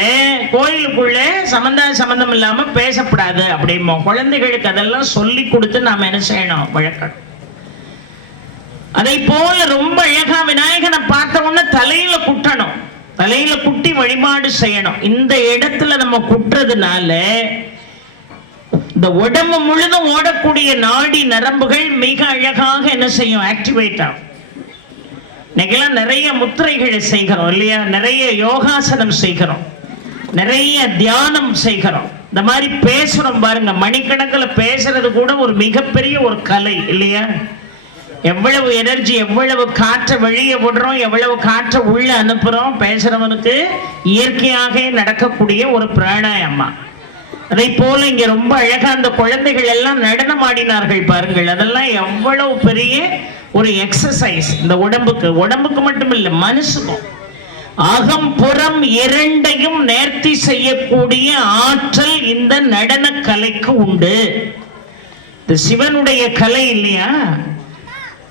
கோயிலுக்குள்ள சம்பந்தம் இல்லாம பேசப்படாது அப்படிமோ. குழந்தைகளுக்கு அதெல்லாம் சொல்லி கொடுத்து நாம என்ன செய்யணும், வழக்கம். அதை போல ரொம்ப அழகா விநாயகனை பார்த்த உடனே தலையில குட்டணும், தலையில குட்டி வழிபாடு செய்யணும். இந்த இடத்துல நம்ம குட்டுறதுனால இந்த உடம்பு முழுதும் ஓடக்கூடிய நாடி நரம்புகள் மிக அழகாக என்ன செய்யும், ஆக்டிவேட் ஆகும். இன்னைக்கெல்லாம் நிறைய முத்திரைகளை செய்கிறோம் இல்லையா, நிறைய யோகாசனம் செய்கிறோம், நிறைய தியானம் செய்கிறோம். இந்த மாதிரி பேசுறோம் பாருங்க, மணிக்கணக்கில் பேசுறது கூட ஒரு மிகப்பெரிய ஒரு கலை இல்லையா? எவ்வளவு எனர்ஜி, எவ்வளவு காற்றை வெளியே விடுறோம், எவ்வளவு காற்றை உள்ள அனுப்புறோம். பேசுறவனுக்கு இயற்கையாக நடக்கக்கூடிய ஒரு பிராணாயமா. அதை போல இங்க ரொம்ப அழகா அந்த குழந்தைகள் எல்லாம் நடனம் ஆடினார்கள் பாருங்கள். அதெல்லாம் எவ்வளவு பெரிய ஒரு எக்ஸசைஸ் இந்த உடம்புக்கு மட்டும் இல்ல, மனசுக்கும். அகம் புறம் இரண்டையும் நேர்த்தி செய்யக்கூடிய ஆற்றல் இந்த நடன கலைக்கு உண்டு. இந்த சிவனுடைய கலை இல்லையா,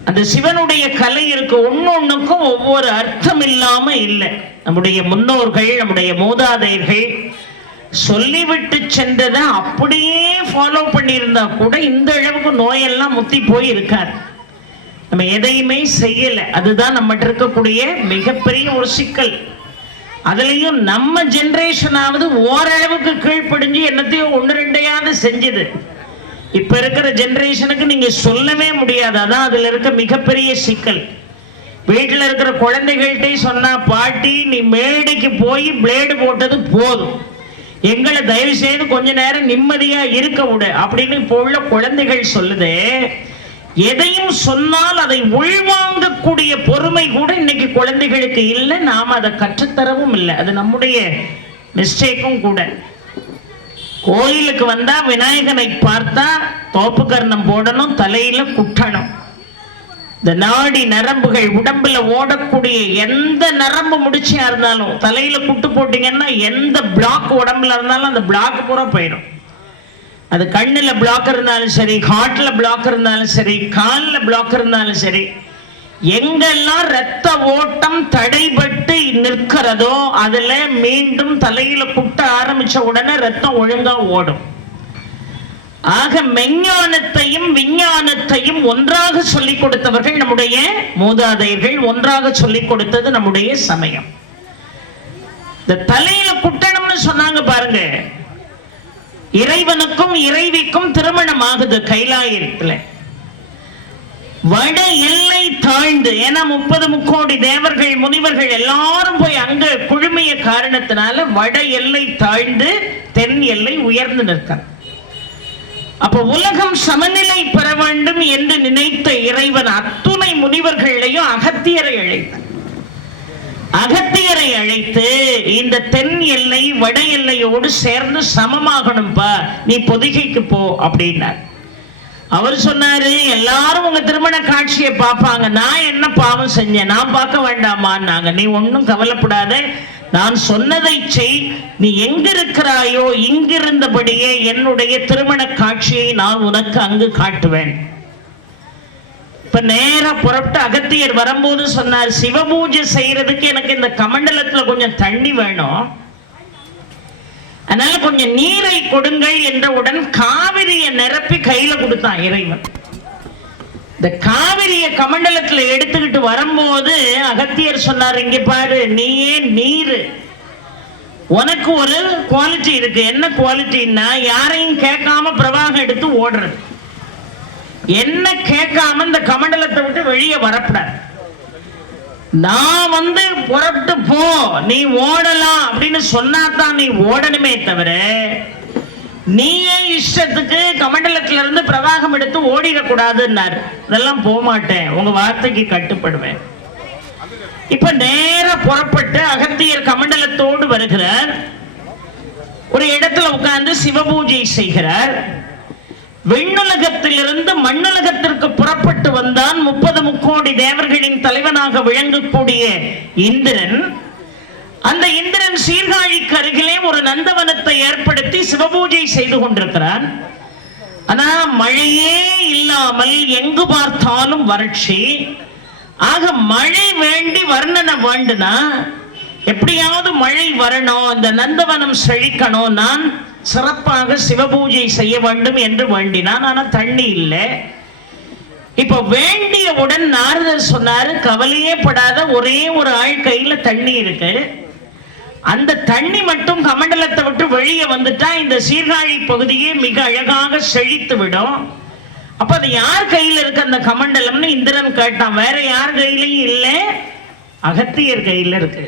அந்த சிவனுடைய கலை இருக்கு, ஒன்னொன்னுக்கும் ஒவ்வொரு அர்த்தம் இல்லாம இல்லை. நம்முடைய முன்னோர்கள், நம்முடைய மூதாதையர்கள் சொல்லிவிட்டு சென்றதை அப்படியே ஃபாலோ பண்ணியிருந்தா கூட இந்த அளவுக்கு நோயெல்லாம் முத்தி போய் இருக்காது. நம்ம எதையுமே செய்யல, அதுதான் நம்மகிட்ட இருக்கக்கூடிய மிகப்பெரிய ஒரு சிக்கல். அதுலயும் நம்ம ஜெனரேஷனாவது ஓரளவுக்கு கீழ்ப்படிஞ்சு என்னத்தையும் ஒன்று ரெண்டையாவது செஞ்சது. இப்ப இருக்கிற ஜெனரேஷனுக்கு நீங்க சொல்லவே முடியாது. அதான் அதுல இருக்க மிகப்பெரிய சிக்கல். வீட்டுல இருக்கிற குழந்தைகள்கிட்ட சொன்னா, பாட்டி நீ மேடைக்கு போய் பிளேடு போட்டது போதும், எங்களை தயவு செய்து கொஞ்ச நேரம் நிம்மதியா இருக்க விடு அப்படின்னு இப்போ உள்ள குழந்தைகள் சொல்லுது. எதையும் சொன்னால் அதை உள்வாங்கக்கூடிய பொறுமை கூட இன்னைக்கு குழந்தைகளுக்கு இல்லை. நாம அதை கற்றுத்தரவும் இல்லை. அது நம்முடைய மிஸ்டேக்கும் கூட. கோயிலுக்கு வந்தா விநாயகனை பார்த்தா தோப்புக்கரணம் போடணும், தலையில குட்டணும். இந்த நாடி நரம்புகள் உடம்புல ஓடக்கூடிய எந்த நரம்பு முடிச்சியா இருந்தாலும் தலையில குட்டு போட்டீங்கன்னா எந்த பிளாக் உடம்புல இருந்தாலும் அந்த பிளாக் பூரா போயிடும். அது கண்ணுல பிளாக் இருந்தாலும் சரி, ஹார்ட்ல பிளாக் இருந்தாலும் சரி, காலில் பிளாக் இருந்தாலும் சரி, எங்கெல்லாம் ரத்த ஓட்டம் தடைபட்டு நிற்கிறதோ அதுல மீண்டும் தலையில குட்ட ஆரம்பிச்ச உடனே ரத்தம் ஒழுங்கா ஓடும். ஆக மெஞ்ஞானத்தையும் விஞ்ஞானத்தையும் ஒன்றாக சொல்லிக் கொடுத்தவர்கள் நம்முடைய மூதாதையர்கள், ஒன்றாக சொல்லிக் கொடுத்தது நம்முடைய சமயம். இந்த தலையில குட்டணும்னு சொன்னாங்க பாருங்க. இறைவனுக்கும் இறைவிக்கும் திருமணம் ஆகுது கைலாயத்துல. வட எல்லை தாழ்ந்து, ஏன்னா 30 முக்கோடி தேவர்கள் முனிவர்கள் எல்லாரும் போய் அங்க குழுமைய காரணத்தினால வட எல்லை தாழ்ந்து தென் எல்லை உயர்ந்து நிற்கிறார். அப்ப உலகம் சமநிலை பெற வேண்டும் என்று நினைத்த இறைவன் அத்துணை முனிவர்களையும் அகத்தியரை அழைத்தார். அகத்தியரை அழைத்து இந்த தென் எல்லை வட எல்லையோடு சேர்ந்து சமமாகணும்பா, நீ பொதிகைக்கு போ அப்படின்னார். அவர் சொன்னாரு, எல்லாரும் உங்க திருமண காட்சியை பார்ப்பாங்க, நான் என்ன பாவம் செஞ்சேன், நான் பார்க்க வேண்டாமான்னாங்க. நீ ஒன்னும் கவலைப்படாத, நான் சொன்னதை செய், நீ எங்க இருக்கிறாயோ இங்கிருந்தபடியே என்னுடைய திருமண காட்சியை நான் உனக்கு அங்கு காட்டுவேன். இப்ப நேரா புறப்பட்டு அகத்தியர் வரும்போது சொன்னார், சிவபூஜை செய்யறதுக்கு எனக்கு இந்த கமண்டலத்துல கொஞ்சம் தண்ணி வேணும், அதனால கொஞ்சம் நீரை கொடுங்கள் என்றவுடன் காவிரியை நிரப்பி கையில கொடுத்தான் இறைவன். இந்த காவிரிய கமண்டலத்துல எடுத்துக்கிட்டு வரும்போது அகத்தியர் சொன்னார், இங்க பாரு, நீயே நீரு, உனக்கு ஒரு குவாலிட்டி இருக்கு. என்ன குவாலிட்டின்னா, யாரையும் கேட்காம பிரவாகம் எடுத்து ஓடுறது. என்ன கேட்காம இந்த கமண்டலத்தை விட்டு வெளியே வரப்படாது. நான் புறப்பட்டு போ, நீ ஓடலாம் அப்படின்னு சொன்னாதான் நீ ஓடணுமே தவிர, நீயே இஷ்டத்துக்கு கமண்டலத்துல இருந்து பிரவாகம் எடுத்து ஓடிடக்கூடாதுன்னாரு. இதெல்லாம் போக மாட்டேன், உங்க வார்த்தைக்கு கட்டுப்படுவேன். இப்ப நேர புறப்பட்டு அகத்தியர் கமண்டலத்தோடு வருகிறார். ஒரு இடத்துல உட்கார்ந்து சிவபூஜை செய்கிறார். விண்ணுலகத்திலிருந்து மண்ணுலகத்திற்கு புறப்பட்டு வந்தான் 30 முக்கோடி தேவர்களின் தலைவனாக விளங்கக்கூடிய இந்திரன். அந்த இந்திரன் சீர்காழிக்கு அருகிலே ஒரு நந்தவனத்தை ஏற்படுத்தி சிவபூஜை செய்து கொண்டிருக்கிறான். ஆனா மழையே இல்லாமல் எங்கு பார்த்தாலும் வறட்சி. ஆக மழை வேண்டி வர்ணனை வேண்டுனா, எப்படியாவது மழை வரணும், இந்த நந்தவனம் செழிக்கணும், நான் சிறப்பாக சிவபூஜை செய்ய வேண்டும் என்று வேண்டினான். ஆனா தண்ணி இல்லை. இப்ப வேண்டியவுடன் நாரதர் சொன்னாரு, கவலையே படாத, ஒரே ஒரு ஆள் கையில தண்ணி இருக்கு, அந்த தண்ணி மட்டும் கமண்டலத்தை விட்டு வெளியே வந்துட்டா இந்த சீர்காழி பகுதியே மிக அழகாக செழித்து விடும். அப்ப அது யார் கையில இருக்கு அந்த கமண்டலம்னு இந்திரன் கேட்டான். வேற யார் கையிலையும் இல்லை, அகத்தியர் கையில இருக்கு.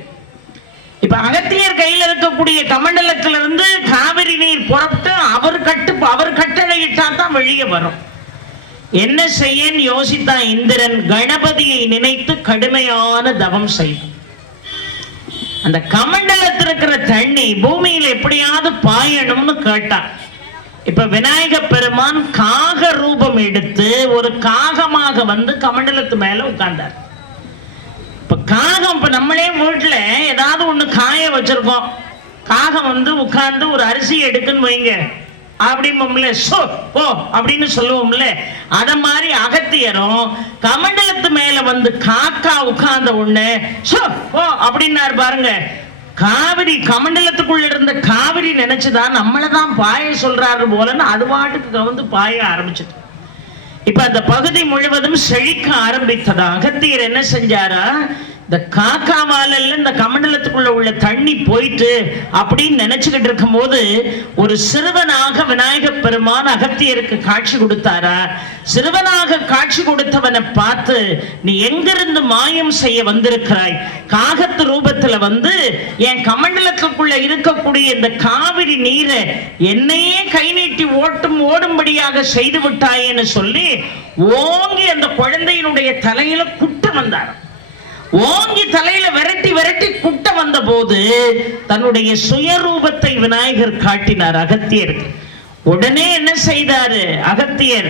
இப்ப அகத்தியர் கையில இருக்கக்கூடிய கமண்டலத்திலிருந்து காவிரி நீர் புறப்பட்டு அவர் கட்டளையிட்டா தான் வெளியே வரும். என்ன செய்யன்னு யோசித்தான் இந்திரன். கணபதியை நினைத்து கடுமையான தவம் செய்தான். அந்த கமண்டலத்தில் இருக்கிற தண்ணி பூமியில எப்படியாவது பாயணும்னு கேட்டான். இப்ப விநாயக பெருமான் காக ரூபம் எடுத்து ஒரு காகமாக கமண்டலத்து மேல உட்கார்ந்தார். இப்ப காகம், இப்ப நம்மளே வீட்டுல ஏதாவது ஒண்ணு காய வச்சிருக்கோம், காகம் உட்கார்ந்து ஒரு அரிசி எடுக்குன்னு வைங்க, அப்படிம்போம்ல, சோ ஓ அப்படின்னு சொல்லுவோம்ல, அத மாதிரி அகத்தியரும் கமண்டலத்து மேல காக்கா உட்கார்ந்த உடனே சோ ஓ அப்படின்னாரு பாருங்க. காவிரி கமண்டலத்துக்குள்ள இருந்த காவிரி நினைச்சுதான் நம்மளதான் பாய சொல்றாரு போலன்னு அது பாட்டுக்கு பாய ஆரம்பிச்சுட்டு இப்ப அந்த பகுதி முழுவதும் செழிக்க ஆரம்பித்ததா. அகத்தியர் என்ன செஞ்சாரா, இந்த காக்காவால இந்த கமண்டலத்துக்குள்ள உள்ள தண்ணி போயிட்டு அப்படின்னு நினைச்சுக்கிட்டு இருக்கும் போது ஒரு சிறுவனாக விநாயகப் பெருமான் அகத்தியருக்கு காட்சி கொடுத்தாரா. சிறுவனாக காட்சி கொடுத்தவனை பார்த்து, நீ எங்கிருந்து மாயம் செய்ய வந்திருக்கிறாய்? காகத்து ரூபத்துல வந்து என் கமண்டலத்துக்குள்ள இருக்கக்கூடிய இந்த காவிரி நீரை என்னையே கை நீட்டி ஓடும்படியாக செய்து விட்டாயேன்னு சொல்லி ஓங்கி அந்த குழந்தையினுடைய தலையில குட்ட வந்தார். ஓங்கி தலையில விரட்டி விரட்டி குட்ட வந்த போது தன்னுடைய சுயரூபத்தை விநாயகர் காட்டினார் அகத்தியருக்கு. உடனே என்ன செய்தாரு அகத்தியர்?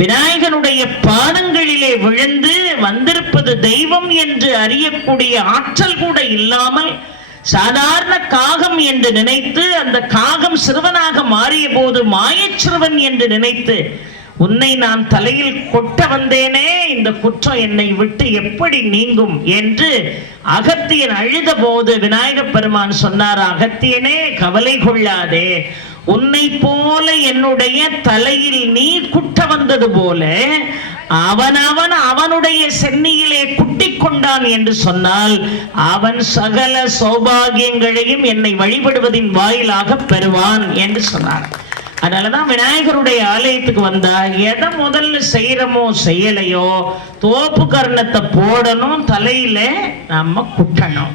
விநாயகனுடைய பாதங்களிலே விழுந்து, வந்திருப்பது தெய்வம் என்று அறியக்கூடிய ஆற்றல் கூட இல்லாமல் சாதாரண காகம் என்று நினைத்து, அந்த காகம் சிறுவனாக மாறிய போது மாயச்சிறுவன் என்று நினைத்து, உன்னை நான் தலையில் கொட்ட வந்தேனே, இந்த குற்றம் என்னை விட்டு எப்படி நீங்கும் என்று அகத்தியன் அழுத போது விநாயகப் பெருமான் சொன்னார், அகத்தியனே கவலை கொள்ளாதே, உன்னை போல என்னுடைய தலையில் நீ குட்ட வந்தது போல அவனுடைய சென்னியிலே குட்டிக் கொண்டான் என்று சொன்னால் அவன் சகல சௌபாகியங்களையும் என்னை வழிபடுவதின் வாயிலாக பெறுவான் என்று சொன்னார். அதனாலதான் விநாயகருடைய ஆலயத்துக்கு வந்தா எதை முதல்ல செய்யறமோ செய்யலையோ தோப்பு கர்ணத்தை போடணும், தலையில நம்ம குட்டணும்.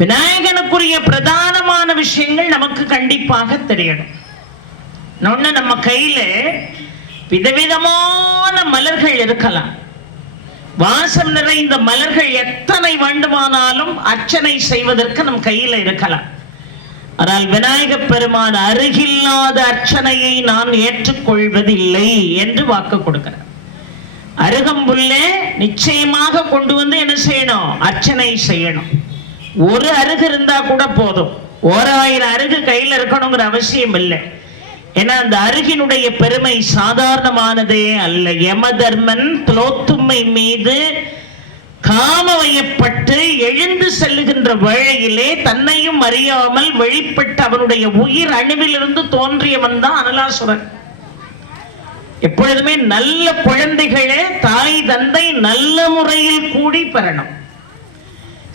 விநாயகனுக்குரிய பிரதானமான விஷயங்கள் நமக்கு கண்டிப்பாக தெரியணும். நம்ம கையில விதவிதமான மலர்கள் இருக்கலாம். வாசம் நிறைந்த மலர்கள் எத்தனை வேண்டுமானாலும் அர்ச்சனை செய்வதற்கு நம் கையில இருக்கலாம். ஆனால் விநாயகப் பெருமான் அருகில்லாத அர்ச்சனையை நான் ஏற்றுக்கொள்வதில்லை என்று வாக்கு கொடுக்கிறார். அருகம்புல்லே நிச்சயமாக கொண்டு வந்து என்ன செய்யணும்? அர்ச்சனை செய்யணும். ஒரு அருகு இருந்தா கூட போதும், 1000 அருகு கையில இருக்கணுங்கிற அவசியம் இல்லை. ஏன்னா அந்த அருகினுடைய பெருமை சாதாரணமானதே அல்ல. யமதர்மன் துலோத்துமை மீது காமவயப்பட்டு எழுந்து செல்லுகின்ற வேளையிலே தன்னையும் அறியாமல் வெளிப்பட்ட அவனுடைய உயிர் அணுவிலிருந்து தோன்றியவன் தான் அனலாசுரன். எப்பொழுதுமே நல்ல குழந்தைகளே தாய் தந்தை நல்ல முறையில் கூடி பெறணும்.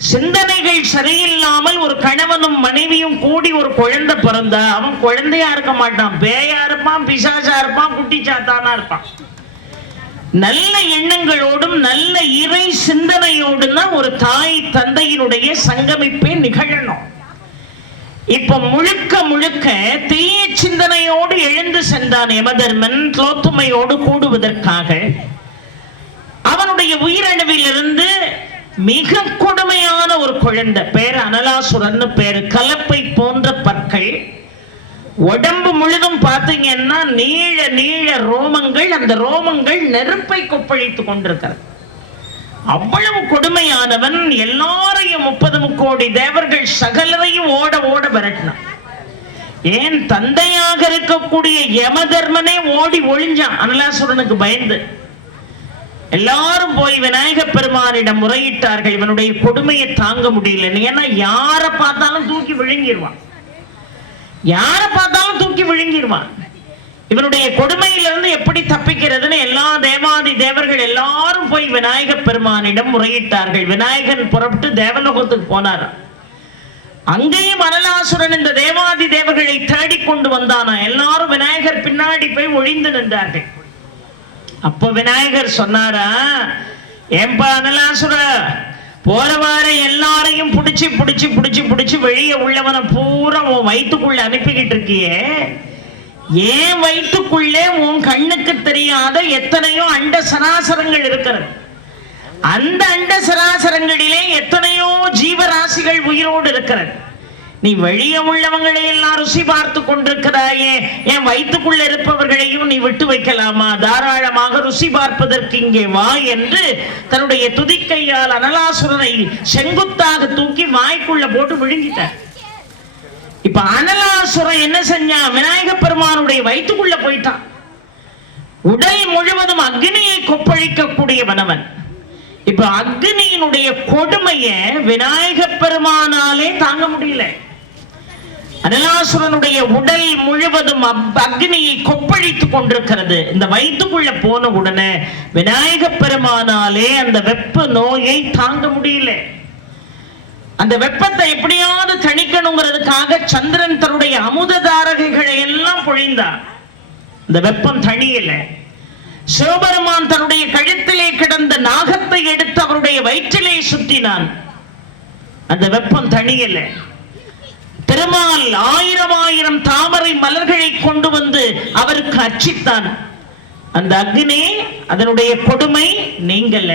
சிந்தனைகள் சரியில்லாமல் ஒரு கணவனும் மனைவியும் கூடி ஒரு குழந்தை பிறந்தா அவன் குழந்தையா இருக்க மாட்டான், பேயா இருப்பான், பிசாசா இருப்பான், குட்டிச்சாத்தானா இருப்பான். நல்ல எண்ணங்களோடும் நல்ல இறை சிந்தனையோடும் தான் ஒரு தாய் தந்தையினுடைய சங்கமிப்பே நிகழணும். இப்ப முழுக்க முழுக்க தீய சிந்தனையோடு எழுந்து சென்றான் யமதர்மன் துலோத்துமையோடு கூடுவதற்காக. அவனுடைய உயிரணுவில் இருந்து மிக கொடுமையான ஒரு குழந்தை, பேரு அனலாசுரன் பேரு. கலப்பை போன்ற பற்கள், உடம்பு முழுதும் பார்த்தீங்கன்னா நீள நீள ரோமங்கள், அந்த ரோமங்கள் நெருப்பை கொப்பளித்துக் கொண்டிருக்கிறது. அவ்வளவு கொடுமையானவன். எல்லாரையும் 30 கோடி தேவர்கள் சகலரையும் ஓட ஓட விரட்டினான். ஏன் தந்தையாக இருக்கக்கூடிய யமதர்மனே ஓடி ஒளிஞ்சான் அனலாசுரனுக்கு பயந்து. எல்லாரும் போய் விநாயகப் பெருமானிடம் முறையிட்டார்கள். இவனுடைய கொடுமையை தாங்க முடியல. ஏன்னா யாரை பார்த்தாலும் தூக்கி விழுங்கிடுவான், யாரை பார்த்தாலும் தூக்கி விழுங்கிடுவான். இவனுடைய கொடுமையிலிருந்து எப்படி தப்பிக்கிறதுன்னு எல்லா தேவாதி தேவர்கள் எல்லாரும் போய் விநாயகப் பெருமானிடம் முறையிட்டார்கள். விநாயகன் புறப்பட்டு தேவலோகத்துக்கு போனார். அங்கேயும் அனலாசுரன் இந்த தேவாதி தேவர்களை தேடிக்கொண்டு வந்தானா. எல்லாரும் விநாயகர் பின்னாடி போய் ஒளிந்து நின்றார்கள். அப்போ விநாயகர் சொன்னாரா, ஏம்பா அனலாசுர, போற வார எல்லாரையும் புடிச்சு புடிச்சு புடிச்சு புடிச்சு வெளியே உள்ளவனை பூரா உன் வயிற்றுக்குள்ள அனுப்பிக்கிட்டு இருக்கியே, ஏன் வயிற்றுக்குள்ளே உன் கண்ணுக்கு தெரியாத எத்தனையோ அண்ட சராசரங்கள் இருக்கிறது. அந்த அண்ட சராசரங்களிலே எத்தனையோ ஜீவராசிகள் உயிரோடு இருக்கிறது. நீ வெளியே உள்ளவங்களை எல்லாம் ருசி பார்த்து கொண்டிருக்கிறாயே, என் வயிற்றுக்குள்ள இருப்பவர்களையும் நீ விட்டு வைக்கலாமா? தாராளமாக ருசி பார்ப்பதற்கு இங்கே வா என்று தன்னுடைய துதிக்கையால் அனலாசுரனை செங்குத்தாக தூக்கி வாய்க்குள்ள போட்டு விழுங்கிட்டார். இப்ப அனலாசுரன் என்ன செஞ்சான்? விநாயகப் பெருமானுடைய வயிற்றுக்குள்ள போயிட்டான். உடல் முழுவதும் அக்னியை கொப்பளிக்கக்கூடியவனவன். இப்ப அக்னியினுடைய கொடுமையை விநாயகப் பெருமானாலே தாங்க முடியல. அனலாசுரனுடைய உடல் முழுவதும் அக்னியை கொப்பளித்துக் கொண்டிருக்கிறது. இந்த வயிற்றுக்குள்ள போன உடனே விநாயக பெருமானாலே அந்த வெப்ப நோயை தாங்க முடியல. அந்த வெப்பத்தை எப்படியாவது தணிக்கணுங்கிறதுக்காக சந்திரன் தன்னுடைய அமுத தாரகைகளை எல்லாம் பொழிந்தார். இந்த வெப்பம் தணியல. சிவபெருமான் தன்னுடைய கழுத்திலே கிடந்த நாகத்தை எடுத்து அவருடைய வயிற்றிலே சுற்றினான். அந்த வெப்பம் தணியல. திருமால் 1000 தாமரை மலர்களை கொண்டு வந்து அவருக்கு அர்ச்சித்தான். அந்த அக்னி அதனுடைய கொடுமை நீங்கல.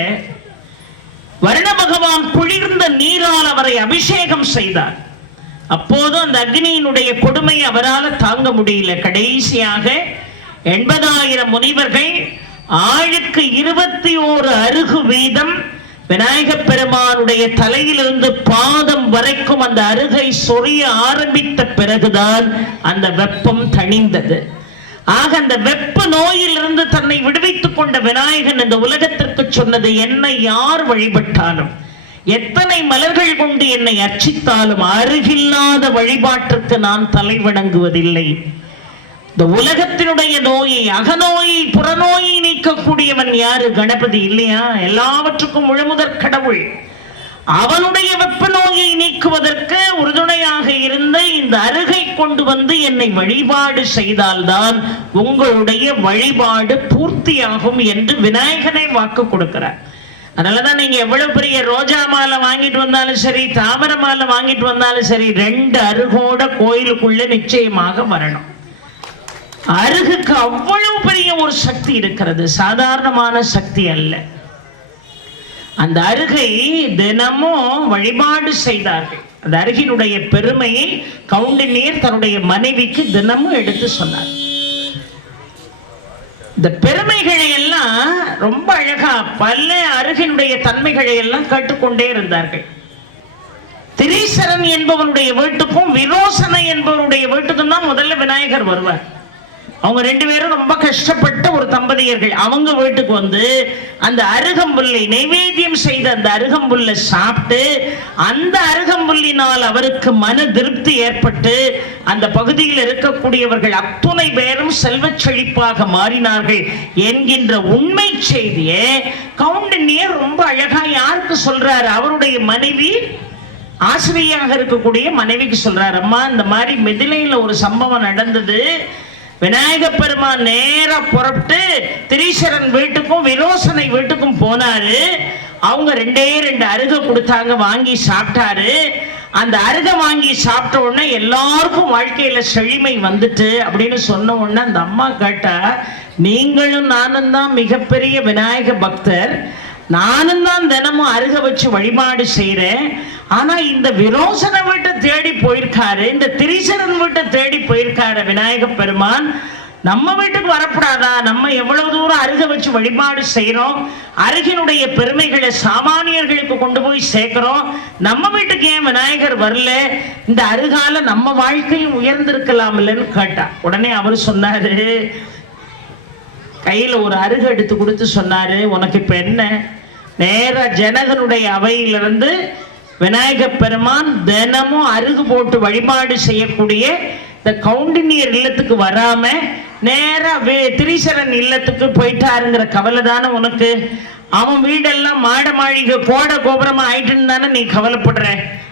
வருண பகவான் குளிர்ந்த நீரால் அவரை அபிஷேகம் செய்தார். அப்போது அந்த அக்னியினுடைய கொடுமை அவரால் தாங்க முடியல. கடைசியாக 80,000 முனிவர்கள் ஆளுக்கு 21 அருகு வீதம் விநாயக பெருமானுடைய தலையிலிருந்து பாதம் வரைக்கும் அந்த அருகை சொரிய ஆரம்பித்த பிறகுதான் அந்த வெப்பம் தணிந்தது. ஆக அந்த வெப்ப நோயிலிருந்து தன்னை விடுவித்துக் கொண்ட விநாயகன் இந்த உலகத்திற்கு சொன்னது, என்னை யார் வழிபட்டாலும், எத்தனை மலர்கள் கொண்டு என்னை அர்ச்சித்தாலும் அருகில்லாத வழிபாட்டிற்கு நான் தலை வணங்குவதில்லை. இந்த உலகத்தினுடைய நோயை, அகநோயை, புறநோயை நீக்கக்கூடியவன் யாரு? கணபதி இல்லையா? எல்லாவற்றுக்கும் முழுமுதற் கடவுள். அவனுடைய வெப்ப நோயை நீக்குவதற்கு உறுதுணையாக இருந்த இந்த அருகை கொண்டு வந்து என்னை வழிபாடு செய்தால்தான் உங்களுடைய வழிபாடு பூர்த்தியாகும் என்று விநாயகனை வாக்கு கொடுக்கிறார். அதனாலதான் நீங்க எவ்வளவு பெரிய ரோஜா மாலை வாங்கிட்டு வந்தாலும் சரி, தாமரை மாலை வாங்கிட்டு வந்தாலும் சரி, 2 அருகோட கோயிலுக்குள்ள நிச்சயமாக வரணும். அருகுக்கு அவ்வளவு பெரிய ஒரு சக்தி இருக்கிறது, சாதாரணமான சக்தி அல்ல. அந்த அருகை தினமும் வழிபாடு செய்தார்கள். அந்த அருகினுடைய பெருமையை கவுண்டினியர் தன்னுடைய மனைவிக்கு தினமும் எடுத்து சொன்னார். இந்த பெருமைகளை எல்லாம் ரொம்ப அழகா பல அருகினுடைய தன்மைகளை எல்லாம் கேட்டுக்கொண்டே இருந்தார்கள். திரீசரன் என்பவனுடைய வீட்டுக்கும் விரோசனை என்பவனுடைய வீட்டுக்கும் தான் முதல்ல விநாயகர் வருவார். அவங்க 2 பேரும் ரொம்ப கஷ்டப்பட்ட ஒரு தம்பதியர்கள். அவங்க வீட்டுக்கு வந்து அந்த அருகம்புல்லை நைவேத்தியம் செய்த அந்த அருகம்புல்லை சாப்பிட்டு அந்த அருகம்புல்லினால் அவருக்கு மன திருப்தி ஏற்பட்டு அந்த பகுதியில் இருக்கக்கூடியவர்கள் அத்துணை பேரும் செல்வ செழிப்பாக மாறினார்கள் என்கின்ற உண்மை செய்தியை கவுண்டினியர் ரொம்ப அழகா யாருக்கு சொல்றாரு? அவருடைய மனைவி, ஆசிரியாக இருக்கக்கூடிய மனைவிக்கு சொல்றாரு. அம்மா, இந்த மாதிரி மிதிலையில ஒரு சம்பவம் நடந்தது. விநாயக பெருமான் நேரா புறப்பட்டு திரீசரன் வீட்டுக்கும் விரோசனை வீட்டுக்கும் போனாரு. அவங்க 2 அருகை கொடுத்தாங்க, வாங்கி சாப்பிட்டாரு. அந்த அருகை வாங்கி சாப்பிட்ட உடனே எல்லாருக்கும் வாழ்க்கையில செழுமை வந்துட்டு அப்படின்னு சொன்ன உடனே அந்த அம்மா கேட்டா, நீங்களும் நானும் தான் மிகப்பெரிய விநாயக பக்தர், நானும் தான் தினமும் அருக வச்சு வழிபாடு செய்யறேன். ஆனா இந்த விரோசனை வீட்டை தேடி போயிருக்காரு, இந்த திரீசரன் வீட்டை தேடி போயிருக்காரு விநாயக பெருமான், நம்ம வீட்டுக்கு வரப்படாதா? நம்ம எவ்வளவு தூரம் அருக வச்சு வழிபாடு செய்யறோம், அருகினுடைய பெருமைகளை சாமானியர்களுக்கு கொண்டு போய் சேர்க்கிறோம், நம்ம வீட்டுக்கு ஏன் விநாயகர் வரல? இந்த அருகால நம்ம வாழ்க்கையும் உயர்ந்திருக்கலாம் இல்லைன்னு கேட்டா. உடனே அவர் சொன்னாரு, கையில ஒரு அருகு எடுத்து கொடுத்து சொன்னாரு, உனக்கு இப்ப என்ன? நேர ஜனகனுடைய அவையிலிருந்து விநாயக பெருமான் தினமும் அருகு போட்டு வழிபாடு செய்யக்கூடிய இந்த கவுண்டினியர் இல்லத்துக்கு வராம நேரா திரீசரன் இல்லத்துக்கு போயிட்டாருங்கிற கவலை தானே உனக்கு? அவன் வீடெல்லாம் மாட மாளிகை கோட கோபுரமா ஆயிட்டுன்னு தானே நீ கவலைப்படுற.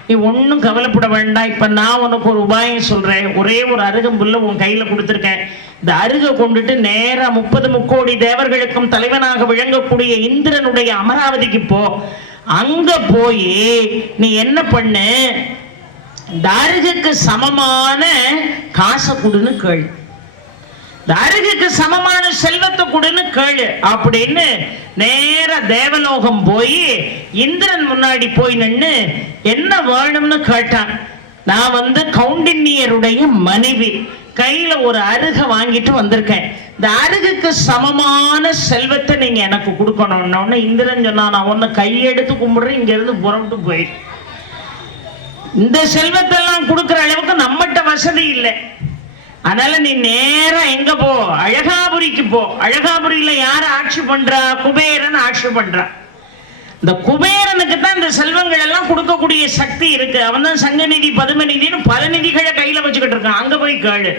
நீ ஒன்னும் கவலைப்பட வேண்டாம். இப்ப நான் உனக்கு ஒரு உபாயம் சொல்றேன். ஒரே ஒரு அருகம்புல்ல உன் கையில கொடுத்துருக்கேன். இந்த அருகை கொண்டுட்டு நேரா 30 முக்கோடி தேவர்களுக்கும் தலைவனாக விளங்கக்கூடிய இந்திரனுடைய அமராவதிக்கு போ. அங்க போய் நீ என்ன பண்ணு, இந்த அருகுக்கு சமமான காசை கொடுன்னு கேளு, இந்த அருகுக்கு சமமான செல்வத்தை கொடுன்னு கேளு அப்படின்னு நேர தேவலோகம் போய் இந்திரன் முன்னாடி போய் நின்று என்ன வேணும்னு கேட்டான். நான் வந்து கவுண்டினியருடைய மனைவி, கையில ஒரு அருகை வாங்கிட்டு வந்திருக்கேன், இந்த அருகுக்கு சமமான செல்வத்தை நீங்க எனக்கு கொடுக்கணும்னு இந்திரன் சொன்னா, நான் ஒன்னு கையெடுத்து கும்பிடுறேன், இங்க இருந்து புறப்பட்டு போயிரு. இந்த செல்வத்தை எல்லாம் கொடுக்கிற அளவுக்கு நம்மகிட்ட வசதி இல்லை. அதனால நீ நேரா எங்க போ, அழகாபுரிக்கு போ. அழகாபுரியில யார ஆட்சி பண்றா? குபேரன் ஆட்சி பண்றா. இந்த குபேரனுக்கு தான் தான் இந்த செல்வங்கள் எல்லாம் கொடுக்கக்கூடிய சக்தி இருக்கு. அவன் தான் சங்க நிதி பதும நிதினு பல நிதிகளை கையில வச்சுக்கிட்டு இருக்கான். அங்க போய் கேளு.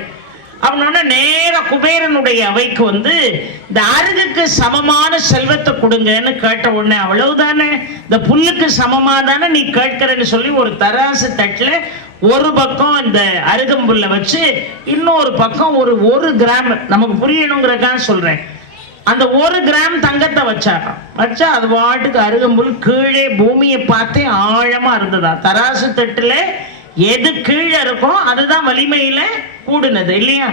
அவனோட நேர குபேரனுடைய அவைக்கு வந்து இந்த அருகுக்கு சமமான செல்வத்தை கொடுங்கன்னு கேட்ட உடனே, அவ்வளவுதானே, இந்த புல்லுக்கு சமமா தானே நீ கேட்கிறன்னு சொல்லி ஒரு தராசு தட்டுல ஒரு பக்கம் இந்த அருகம்புல்ல வச்சு இன்னொரு பக்கம் ஒரு கிராம், நமக்கு புரியணுங்கிறதுக்காக சொல்றேன், அந்த 1 கிராம் தங்கத்தை வச்சா அது வாட்டுக்கு அருகம்புல் கீழே பூமியை பார்த்தே ஆழமா இருந்ததா. தராசு தட்டுல எது கீழே இருக்கும் அதுதான் வலிமையில கூடுனது இல்லையா.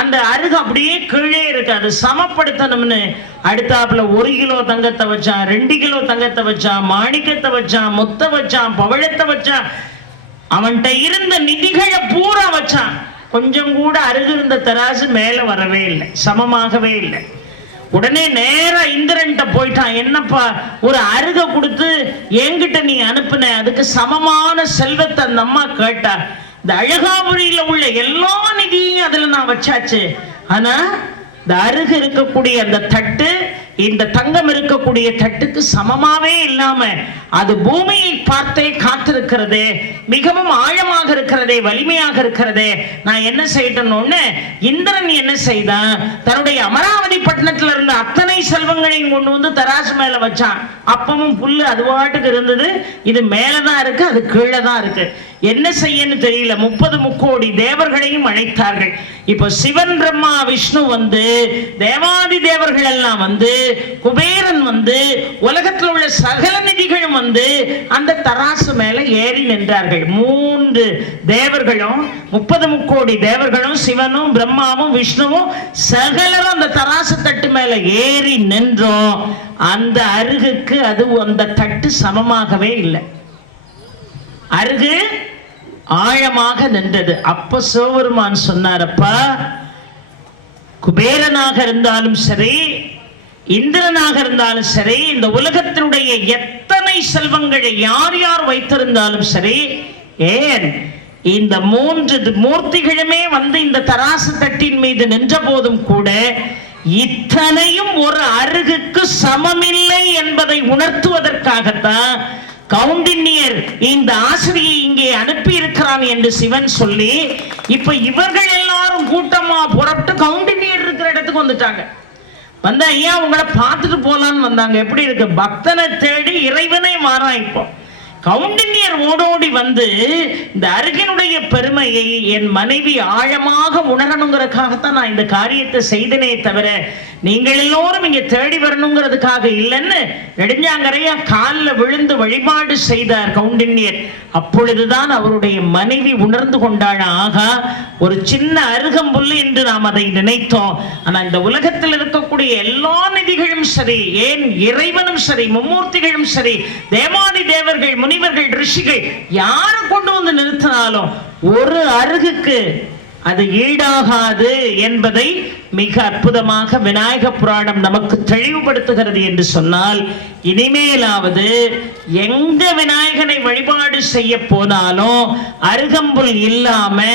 அந்த அருகு அப்படியே கீழே இருக்கு. அது சமப்படுத்தணும்னு அடுத்தாப்புல 1 கிலோ தங்கத்தை வச்சான், 2 கிலோ தங்கத்தை வச்சான், மாணிக்கத்தை வச்சான், முத்தை வச்சான், பவழத்தை வச்சான், அவன்கிட்ட இருந்த நிதிகளை பூரா வச்சான். கொஞ்சம் கூட அருகு இருந்த தராசு மேல வரவே இல்லை, சமமாகவே இல்லை. உடனே நேரா இந்திரன்ட்ட போயிட்டான். என்னப்பா, ஒரு அருக கொடுத்து என்கிட்ட நீ அனுப்புன, அதுக்கு சமமான செல்வத்தை அந்த அம்மா கேட்டா. இந்த அழகாபுரியில உள்ள எல்லா நிதியையும் அதுல நான் வச்சாச்சு, ஆனா இந்த அருகு இருக்கக்கூடிய அந்த தட்டு இந்த தங்கம் இருக்கக்கூடிய தட்டுக்கு சமமாவே இல்லாம அது பூமியை பார்த்தே காத்திருக்கிறதே, மிகவும் ஆழமாக இருக்கிறதே, வலிமையாக இருக்கிறதே. நான் என்ன செய்யணும்னு இந்திரன் என்ன செய்தான், தன்னுடைய அமராவதி பட்டணத்துல இருந்த அத்தனை செல்வங்களையும் கொண்டு வந்து தராசு மேல வச்சான். அப்பவும் புல்லு அது பாட்டுக்கு இருந்தது, இது மேலதான் இருக்கு, அது கீழே தான் இருக்கு. என்ன செய்யன்னு தெரியல. 30 முக்கோடி தேவர்களையும் அழைத்தார்கள். இப்ப சிவன் பிரம்மா விஷ்ணு வந்து தேவாதி தேவர்கள் எல்லாம் வந்து குபேரன் வந்து உலகத்தில் உள்ள சகல நிதிகளும் வந்து அந்த தராசு மேல ஏறி நின்றார்கள். 3 தேவர்களும் 30 முக்கோடி தேவர்களும் சிவனும் பிரம்மாவும் விஷ்ணுவும் சகலரும் அந்த தராசு தட்டு மேல ஏறி நின்றோம். அந்த அருகுக்கு அது அந்த தட்டு சமமாகவே இல்லை. அருகு ஆழமாக நின்றது. அப்ப சிவபெருமான் சொன்னாரப்பா, குபேரனாக இருந்தாலும் சரி, இந்திரனாக இருந்தாலும் சரி, இந்த உலகத்தினுடைய எத்தனை செல்வங்களை யார் யார் வைத்திருந்தாலும் சரி, ஏன் இந்த 3 மூர்த்திகளுமே வந்து இந்த தராசு தட்டின் மீது நின்ற போதும் கூட இத்தனையும் ஒரு அருகுக்கு சமமில்லை என்பதை உணர்த்துவதற்காகத்தான் கௌண்டின்யர் இந்த ஆசிரியை இங்கே அனுப்பி இருக்கிறான் என்று சிவன் சொல்லி, இப்ப இவர்கள் எல்லாரும் கூட்டமா புறப்பட்டு கௌண்டின்யர் இருக்கிற இடத்துக்கு வந்துட்டாங்க. வந்தா ஐயா உங்களை பார்த்துட்டு போலான்னு வந்தாங்க. எப்படி இருக்கு, பக்தனை தேடி இறைவனை மாறாய்ப்போம். கௌண்டின்யர் ஓடோடி வந்து இந்த அருகினுடைய பெருமையை என் மனைவி ஆழமாக உணரணுங்கிறதுக்காகத்தான் நான் இந்த காரியத்தை செய்தனே தவிர நீங்கள் எல்லோரும் இங்க தேடி வரணுங்கிறதுக்காக இல்லைன்னு நெடுஞ்சாங்கரையா காலில் விழுந்து வழிபாடு செய்தார் கௌண்டின்யர். அப்பொழுதுதான் அவருடைய மனைவி உணர்ந்து கொண்டாள், ஆகா ஒரு சின்ன அருகம்புல்லு என்று நாம் அதை நினைத்தோம். ஆனா இந்த உலகத்தில் இருக்கக்கூடிய எல்லா நிதிகளும் சரி, ஏன் இறைவனும் சரி, மும்மூர்த்திகளும் சரி, தேவாதி தேவர்கள், முனிவர்கள், ரிஷிகள் யாரை கொண்டு வந்து நிறுத்தினாலும் ஒரு அருகுக்கு அது ஈடாகாது என்பதை மிக அற்புதமாக விநாயக புராணம் நமக்கு தெளிவுபடுத்துகிறது என்று சொன்னால், இனிமேலாவது எங்க விநாயகனை வழிபாடு செய்ய போனாலும் அருகம்புல் இல்லாம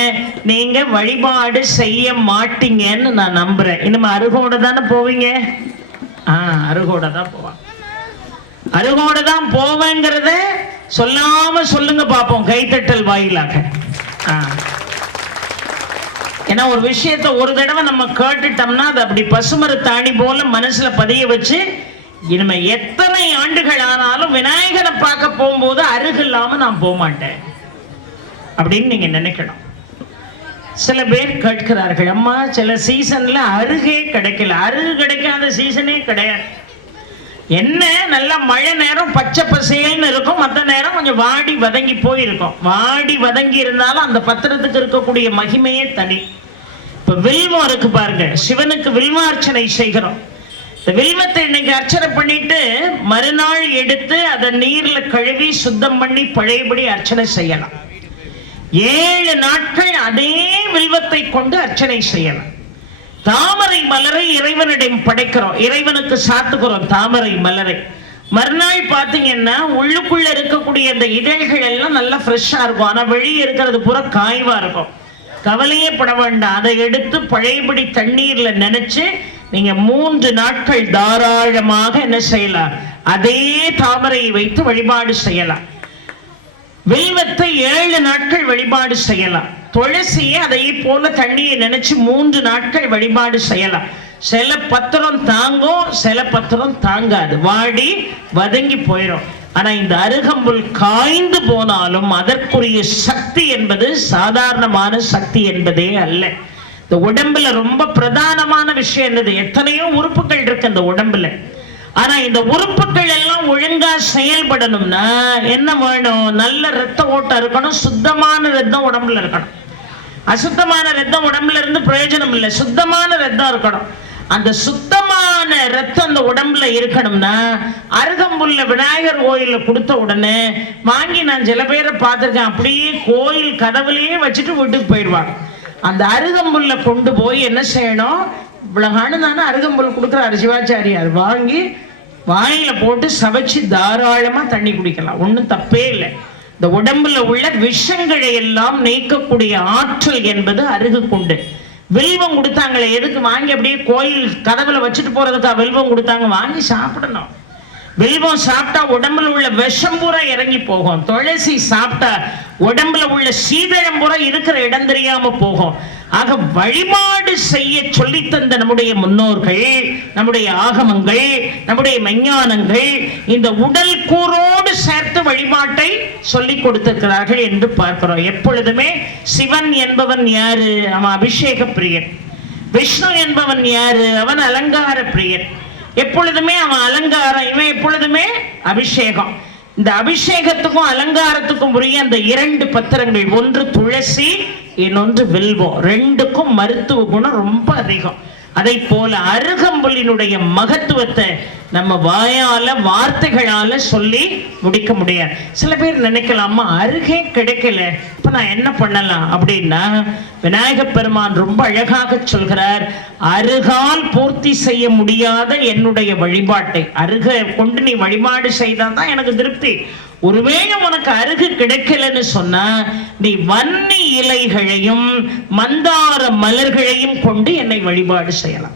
நீங்க வழிபாடு செய்ய மாட்டீங்கன்னு நான் நம்புறேன். இனிமே அருகோட தானே போவீங்க? அருகோட தான் போவாங்க. அருகோட தான் போவேங்கிறத சொல்லாம சொல்லுங்க பாப்போம், கைத்தட்டல் வாயிலாக. ஏன்னா ஒரு விஷயத்தை ஒரு தடவை நம்ம கேட்டுட்டோம்னா அது அப்படி பசுமரத்தாணி போல மனசுல பதிய வச்சு இனிமே எத்தனை ஆண்டுகள் ஆனாலும் விநாயகரை பார்க்க போகும்போது அருகு இல்லாம நான் போக மாட்டேன் அப்படின்னு நீங்க நினைக்கணும். சில பேர் கேட்கிறார்கள், அம்மா சில சீசன்ல அருகே கிடைக்கல. அருகு கிடைக்காத சீசனே கிடையாது. என்ன நல்ல மழை நேரம் பச்சை பசையல்னு இருக்கும், மற்ற நேரம் கொஞ்சம் வாடி வதங்கி போயிருக்கும். வாடி வதங்கி இருந்தாலும் அந்த பத்திரத்துக்கு இருக்கக்கூடிய மகிமையே தனி. இப்ப வில்வம் இருக்கு பாருங்க, சிவனுக்கு வில்வ அர்ச்சனை செய்கிறோம். இந்த வில்வத்தை இன்னைக்கு அர்ச்சனை பண்ணிட்டு மறுநாள் எடுத்து அதை நீர்ல கழுவி சுத்தம் பண்ணி பழையபடி அர்ச்சனை செய்யலாம். 7 நாட்கள் அதே வில்வத்தை கொண்டு அர்ச்சனை செய்யலாம். தாமரை மலரை இறைவனிடம் படைக்கிறோம், இறைவனுக்கு சாத்துக்கிறோம் தாமரை மலரை. மறுநாள் பாத்தீங்கன்னா உள்ளுக்குள்ள இருக்கக்கூடிய அந்த இதழ்கள் எல்லாம் நல்லா ஃப்ரெஷ்ஷா இருக்கும், ஆனா வெளியே இருக்கிறது பூரா காய்வா இருக்கும். கவலையே பட வேண்டாம், அதை எடுத்து பழையபடி தண்ணீர்ல நினைச்சு நீங்க 3 நாட்கள் தாராளமாக என்ன செய்யலாம், அதே தாமரையை வைத்து வழிபாடு செய்யலாம். வில்வத்தை 7 நாட்கள் வழிபாடு செய்யலாம். துளசியை அதை போல தண்ணியை நினைச்சு 3 நாட்கள் வழிபாடு செய்யலாம். சில பத்திரம் தாங்கும், சில பத்திரம் தாங்காது, வாடி வதங்கி போயிடும். ஆனா இந்த அருகம்புல் காய்ந்து போனாலும் அதற்குரிய சக்தி என்பது சாதாரணமான சக்தி என்பதே அல்ல. இந்த உடம்புல ரொம்ப பிரதானமான விஷயம் என்னது, எத்தனையோ உறுப்புகள் இருக்கு இந்த உடம்புல. ஆனா இந்த உறுப்புகள் எல்லாம் ஒழுங்கா செயல்படணும்னா என்ன வேணும், நல்ல ரத்த ஓட்டம் இருக்கணும், சுத்தமான ரத்தம் உடம்புல இருக்கணும். அசுத்தமான ரத்தம் உடம்புல இருந்து பிரயோஜனம் இல்லை, சுத்தமான ரத்தம் இருக்கணும். அந்த சுத்தமான ரத்தம் அந்த உடம்புல இருக்கணும்னா அருகம்புல்ல விநாயகர் கோயில்ல கொடுத்த உடனே வாங்கி, நான் சில பேரை பார்த்திருக்கேன், அப்படியே கோயில் கதவுலயே வச்சுட்டு வீட்டுக்கு போயிடுவாங்க. அந்த அருகம்புல்ல கொண்டு போய் என்ன செய்யணும், இவ்வளவு தானே அருகம்புல் கொடுக்குறாரு சிவாச்சாரியார், வாங்கி வாயில போட்டு சவைச்சு தாராளமா தண்ணி குடிக்கலாம், ஒன்றும் தப்பே இல்லை. இந்த உடம்புல உள்ள விஷங்களை எல்லாம் நீக்கக்கூடிய ஆற்றல் என்பது அருகு கொண்டு. வில்வம் கொடுத்தாங்களே, எதுக்கு வாங்கி அப்படியே கோயில் கதவுல வச்சுட்டு போறதுக்கா வில்வம் கொடுத்தாங்க? வாங்கி சாப்பிடணும். வில்வம் சாப்பிட்டா உடம்புல உள்ள விஷம் பூரா இறங்கி போகும். துளசி சாப்பிட்டா உடம்புல உள்ள சீதளம் பூரா இருக்கிற இடம் தெரியாம போகும். ஆக வழிபாடு செய்ய சொல்லி தந்த நம்முடைய முன்னோர்கள், நம்முடைய ஆகமங்கள், நம்முடைய மெஞ்ஞானங்கள் இந்த உடல் கூரோடு சேர்த்து வழிபாட்டை சொல்லி கொடுத்திருக்கிறார்கள் என்று பார்க்கிறோம். எப்பொழுதுமே சிவன் என்பவன் யாரு, அவன் அபிஷேக பிரியன். விஷ்ணு என்பவன் யாரு, அவன் அலங்கார பிரியன். எப்பொழுதுமே அவன் அலங்காரம், இவன் எப்பொழுதுமே அபிஷேகம். இந்த அபிஷேகத்துக்கும் அலங்காரத்துக்கும் உரிய அந்த 2 பத்திரங்கள், ஒன்று துளசி, இன்னொன்று வில்வம். 2க்கும் மருத்துவ குணம் ரொம்ப அதிகம். அதை போல அருகம்புல்லினுடைய மகத்துவத்தை நம்ம வாயால வார்த்தைகளால சொல்லி முடிக்க முடியாது. சில பேர் நினைக்கலாமா, அருகே கிடைக்கல, இப்ப நான் என்ன பண்ணலாம் அப்படின்னா, விநாயக பெருமான் ரொம்ப அழகாக சொல்கிறார், அருகால் பூர்த்தி செய்ய முடியாத என்னுடைய வழிபாட்டை அருக கொண்டு நீ வழிபாடு செய்தாதான் எனக்கு திருப்தி. ஒருவேளை உனக்கு அருகு கிடைக்கலன்னு சொன்னா நீ வன்னி இலைகளையும் மந்தார மலர்களையும் கொண்டு என்னை வழிபாடு செய்யலாம்.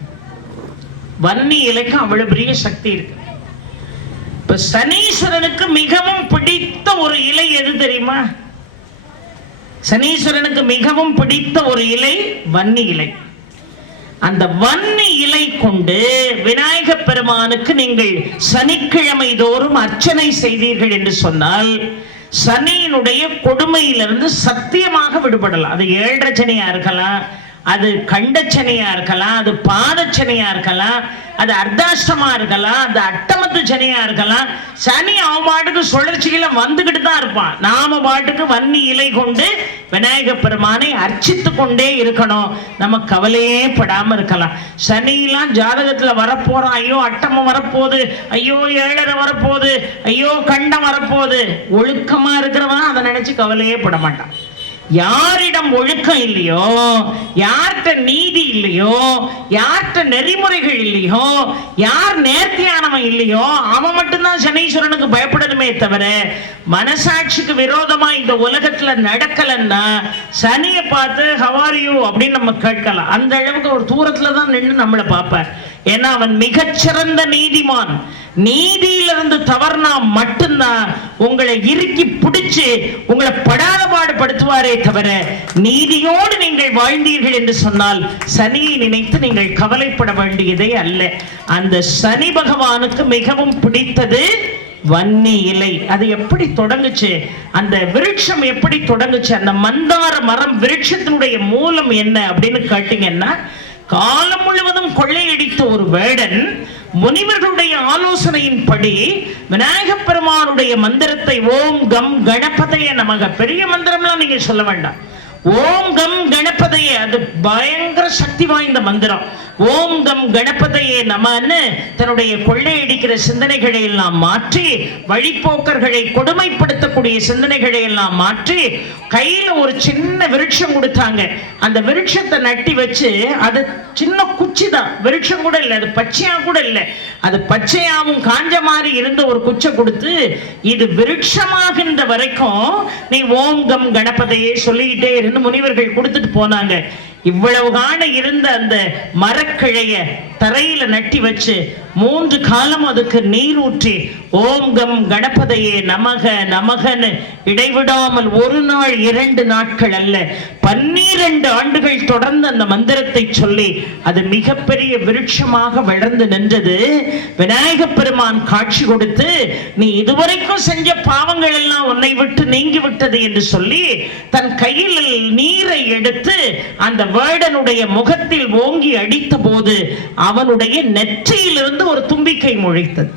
வன்னி இலைக்கு அவ்வளவு பெரிய சக்தி இருக்கு. இப்ப சனீஸ்வரனுக்கு மிகவும் பிடித்த ஒரு இலை எது தெரியுமா? சனீஸ்வரனுக்கு மிகவும் பிடித்த ஒரு இலை வன்னி இலை. அந்த வன்னி இலை கொண்டு விநாயக பெருமானுக்கு நீங்கள் சனிக்கிழமை தோறும் அர்ச்சனை செய்தீர்கள் என்று சொன்னால் சனியினுடைய கொடுமையிலிருந்து சத்தியமாக விடுபடலாம். அது 7 சனியா இருக்கலாம், அது கண்டச்சனையா இருக்கலாம், அது பாதச்சனையா இருக்கலாம், அது அர்த்தாஷ்டமா இருக்கலாம், அது அட்டமத்து சனியா இருக்கலாம். சனி அவன் பாட்டுக்கு சுழற்சியில வந்துகிட்டு தான் இருப்பான். நாம பாட்டுக்கு வன்னி இலை கொண்டு விநாயக பெருமானை அர்ச்சித்து கொண்டே இருக்கணும். நம்ம கவலையே படாம இருக்கலாம். சனியெல்லாம் ஜாதகத்துல வரப்போறான், ஐயோ அட்டமம் வரப்போகுது, ஐயோ 7 வரப்போகுது, ஐயோ கண்டம் வரப்போகுது. ஒழுக்கமா இருக்கிறவன் அதை நினைச்சு கவலையே பட மாட்டான். யாரிடம் ஒழுக்கம் இல்லையோ, யார்கிட்ட நீதி இல்லையோ, யார்கிட்ட நெறிமுறைகள் இல்லையோ, யார் நேர்த்தியானவன் இல்லையோ அவன் மட்டும்தான் சனீஸ்வரனுக்கு பயப்படணுமே தவிர, மனசாட்சிக்கு விரோதமா இந்த உலகத்துல நடக்கலன்னா சனியை பார்த்து how are you அப்படின்னு நம்ம கேட்கலாம். அந்த அளவுக்கு ஒரு தூரத்துல தான் நின்று நம்மளை பார்ப்பார். ஏன்னா அவன் மிகச்சிறந்த நீதிமான். நீதியிலிருந்து தவறுனா மட்டும்தான் உங்களை இறுக்கி பிடிச்சு உங்களை படாத பாடுபடுத்துவாரே தவிர, நீதியோடு நீங்கள் வாழ்ந்தீர்கள் என்று சொன்னால் சனியை நினைத்து நீங்கள் கவலைப்பட வேண்டியதே அல்ல. அந்த சனி பகவானுக்கு மிகவும் பிடித்தது வன்னி இலை. அது எப்படி தொடங்குச்சு, அந்த விருட்சம் எப்படி தொடங்குச்சு, அந்த மந்தார மரம் விருட்சத்தினுடைய மூலம் என்ன அப்படின்னு கேட்டீங்கன்னா, காலம் முழுவதும் கொள்ளையடித்த ஒரு வேடன் முனிவர்களுடைய ஆலோசனையின்படி விநாயக பெருமானுடைய மந்திரத்தை ஓம் கம் கணபதைய நமக, பெரிய மந்திரம்லாம் நீங்க சொல்ல வேண்டாம், ஓம் கம் கணபதைய, அது பயங்கர சக்தி வாய்ந்த மந்திரம். ஓம் கம் கணபதையே நமன்னு தன்னுடைய கொள்ளையடிக்கிற சிந்தனைகளை எல்லாம் மாற்றி, வழிபோக்கர்களை கொடுமைப்படுத்தக்கூடிய சிந்தனைகளை எல்லாம் மாற்றி, கையில ஒரு சின்ன விருட்சம் கொடுத்தாங்க. அந்த விருட்சத்தை நட்டி வச்சு, அது சின்ன குச்சி தான், விருட்சம் கூட இல்லை, அது பச்சையா கூட இல்லை, அது பச்சையாவும் காஞ்ச மாதிரி இருந்த ஒரு குச்சை கொடுத்து, இது விருட்சமாகின்ற வரைக்கும் நீ ஓம் கம் கணபதையே சொல்லிக்கிட்டே இருந்து முனிவர்கள் கொடுத்துட்டு போனாங்க. இவ்வளவு காண இருந்த அந்த மரக்கிளைய தரையில நட்டி வச்சு 3 காலம் அதுக்கு நீர் ஊற்றி ஓம் கம் கணபதையே நமக நமகன்னு இடைவிடாமல் 1 நாள் 2 நாட்கள் அல்ல 12 ஆண்டுகள் தொடர்ந்து அந்த மந்திரத்தை சொல்லி அது மிகப்பெரிய விருட்சமாக வளர்ந்து நின்றது. விநாயக பெருமான் காட்சி கொடுத்து நீ இதுவரைக்கும் செஞ்ச பாவங்கள் எல்லாம் உன்னை விட்டு நீங்கி விட்டது என்று சொல்லி தன் கையில் நீரை எடுத்து அந்த வேடனுடைய முகத்தில் ஓங்கி அடித்த போது அவனுடைய நெற்றியிலிருந்து ஒரு தும்பிக்கை முளைத்தது.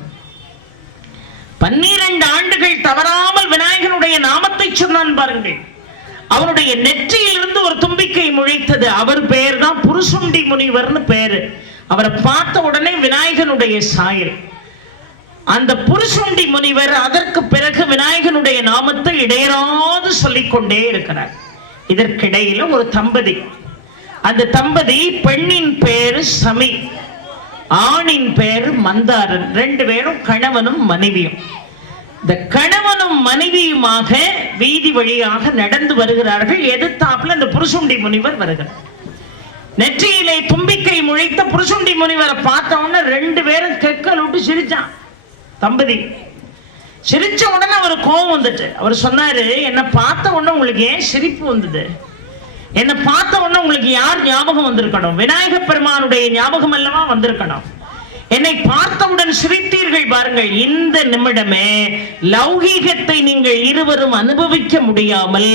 12 ஆண்டுகள் தவறாமல் விநாயகனுடைய நாமத்தை சொன்னான் பாருங்கள். அவனுடைய நெற்றியிலிருந்து ஒரு தும்பிக்கை முளைத்தது. அவர் பெயர் தான் புருசுண்டி முனிவர்னு பேரு. அவரை பார்த்த உடனே விநாயகனுடைய சாயல். அந்த புருசுண்டி முனிவர் அதற்கு பிறகு விநாயகனுடைய நாமத்தை இடையராது சொல்லிக்கொண்டே இருக்கிறார். இதற்கிடையில ஒரு தம்பதி, அந்த தம்பதி பெண்ணின் பேரு சமி, ஆணின் பேரு மந்தாரன். 2 பேரும் கணவனும் மனைவியும். இந்த கணவனும் மனைவியுமாக வீதி வழியாக நடந்து வருகிறார்கள். எதிர்த்தாப்புல இந்த புருசுண்டி முனிவர் வருகிறார். நெற்றியிலே தும்பிக்கை முளைத்த புருசுண்டி முனிவரை பார்த்த உடனே 2 பேரும் கெக்கல் விட்டு சிரிச்சான். தம்பதி சிரிச்ச உடனே அவர் கோபம் வந்துட்டு அவர் சொன்னாரு, என்ன பார்த்த உடனே உங்களுக்கு ஏன் சிரிப்பு வந்தது? என்ன பார்த்த உடனே உங்களுக்கு யார் ஞாபகம் வந்திருக்கணும்? விநாயக பெருமானுடைய ஞாபகம் அல்லவா வந்திருக்கணும். என்னை பார்த்தவுடன் சிரித்தீர்கள் பாருங்கள். இந்த நிமிடமே லௌகீகத்தை நீங்கள் இருவரும் அனுபவிக்க முடியாமல்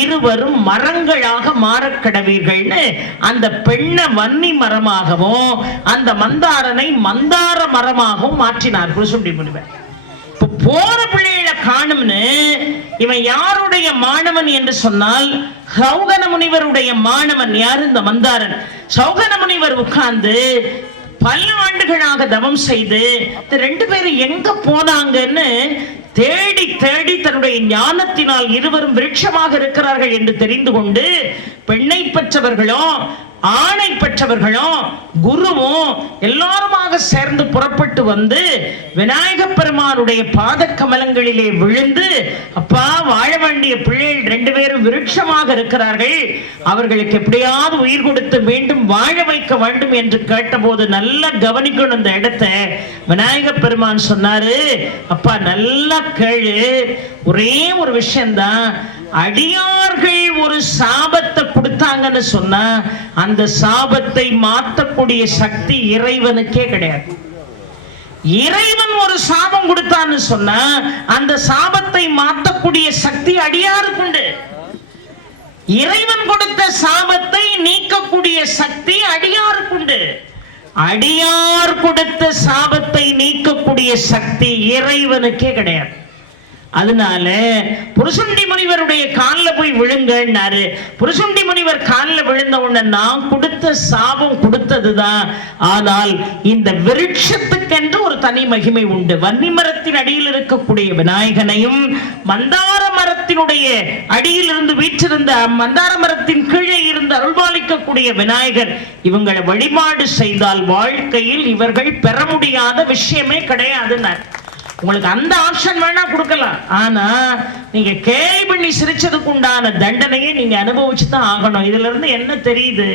இருவரும் மரங்களாக மாறக்கடவீர்கள்னு அந்த பெண்ணை வன்னி மரமாகவும் அந்த மந்தாரனை மந்தார மரமாகவும் மாற்றினார் புருசுண்டி முனிவர். போற பிள்ளைகளை காணும்னு இவன் யாருடைய மாணவன் என்று சொன்னால் சௌகன முனிவருடைய மாணவன். யார்? இந்த மந்தாரன். சௌகன முனிவர் உட்கார்ந்து பல ஆண்டுகளாக தவம் செய்து 2 பேரும் எங்க போனாங்கன்னு தேடி தேடி தன்னுடைய ஞானத்தினால் இருவரும் விருட்சமாக இருக்கிறார்கள் என்று தெரிந்து கொண்டு பெண்ணை பெற்றவர்களும் ஆணை பெற்றவர்களும் குருவும் எல்லாருமாக சேர்ந்து புறப்பட்டு வந்து விநாயக பெருமானுடைய பாத கமலங்களிலே விழுந்து, அப்பா வாழ வேண்டிய பிள்ளைகள் 2 பேரும் விருட்சமாக இருக்கிறார்கள், அவர்களுக்கு எப்படியாவது உயிர் கொடுத்து மீண்டும் வாழ வைக்க வேண்டும் என்று கேட்டபோது நல்லா கவனிக்கணும் இந்த இடத்தை. விநாயக பெருமான் சொன்னாரு, அப்பா நல்லா கேளு, ஒரே ஒரு விஷயம்தான், அடியார்கள் ஒரு சாபத்தை கொடுத்தாங்கன்னு சொன்னா அந்த சாபத்தை மாற்றக்கூடிய சக்தி இறைவனுக்கே கிடையாது. இறைவன் ஒரு சாபம் கொடுத்தான்னு சொன்னா அந்த சாபத்தை மாற்றக்கூடிய சக்தி அடியாருக்குண்டு. இறைவன் கொடுத்த சாபத்தை நீக்கக்கூடிய சக்தி அடியாருக்குண்டு. அடியார் கொடுத்த சாபத்தை நீக்கக்கூடிய சக்தி இறைவனுக்கே கிடையாது. அதனால புருசுண்டி முனிவருடைய காலில் போய் விழுங்கன்னாரு. புருசுண்டி முனிவர் காலில் விழுந்த உடனே நான் கொடுத்த சாபம் கொடுத்ததுதான், ஆனால் இந்த விருட்சத்துக்கென்று ஒரு தனி மகிமை உண்டு. வன்னி மரத்தின் அடியில் இருக்கக்கூடிய விநாயகனையும் மந்தார மரத்தினுடைய அடியில் இருந்து வீற்றிருந்த மந்தார மரத்தின் கீழே இருந்து அருள்பாலிக்கக்கூடிய விநாயகர், இவங்களை வழிபாடு செய்தால் வாழ்க்கையில் இவர்கள் பெற முடியாத விஷயமே கிடையாதுன்னார். உங்களுக்கு அந்த ஆப்ஷன் வேணா கொடுக்கலாம், ஆனா நீங்க கேள்வி பண்ணி சிரிச்சதுக்கு உண்டான தண்டனையை நீங்க அனுபவிச்சுதான் ஆகணும். இதுல இருந்து என்ன தெரியுது?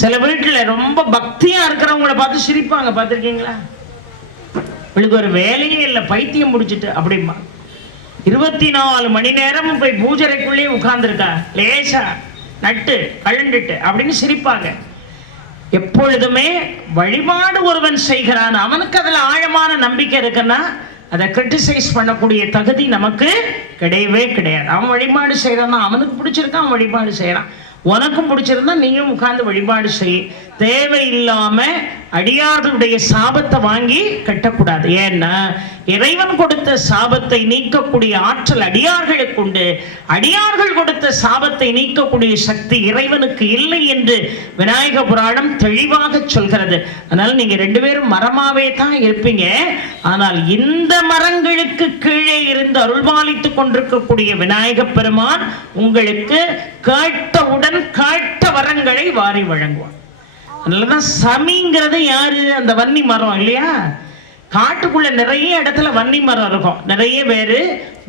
சில வீட்டுல ரொம்ப பக்தியா இருக்கிறவங்களை பார்த்து சிரிப்பாங்க, பார்த்திருக்கீங்களா? இவளுக்கு ஒரு வேலையே இல்லை, பைத்தியம் முடிச்சுட்டு அப்படிமா 24 மணி நேரம் போய் பூஜரைக்குள்ளேயே உட்கார்ந்துருக்கா, லேசா நட்டு கழண்டுட்டு அப்படின்னு சிரிப்பாங்க. எப்பொழுதுமே வழிபாடு ஒருவன் செய்கிறான், அவனுக்கு அதுல ஆழமான நம்பிக்கை இருக்குன்னா அதை கிரிட்டிசைஸ் பண்ணக்கூடிய தகுதி நமக்கு கிடையவே கிடையாது. அவன் வழிபாடு செய்யறான்னா அவனுக்கு பிடிச்சிருக்கான், அவன் வழிபாடு செய்யறான். உனக்கும் பிடிச்சிருந்தா நீயும் உட்கார்ந்து வழிபாடு செய். தேவையில்லாம அடியார்களுடைய சாபத்தை வாங்கி கட்டக்கூடாது. ஏன்னா இறைவன் கொடுத்த சாபத்தை நீக்கக்கூடிய ஆற்றல் அடியார்களுக்கு உண்டு. அடியார்கள் கொடுத்த சாபத்தை நீக்கக்கூடிய சக்தி இறைவனுக்கு இல்லை என்று விநாயக புராணம் தெளிவாக சொல்கிறது. அதனால நீங்க 2 பேரும் மரமாவே தான் இருப்பீங்க. ஆனால் இந்த மரங்களுக்கு கீழே இருந்து அருள்பாலித்துக் கொண்டிருக்கக்கூடிய விநாயக பெருமான் உங்களுக்கு கேட்டவுடன் கேட்ட வரங்களை வாரி வழங்குவான். அதனாலதான் சமிங்கிறது யாரு? அந்த வன்னி மரம் இல்லையா? காட்டுக்குள்ள நிறைய இடத்துல வன்னி மரம் இருக்கும். நிறைய பேரு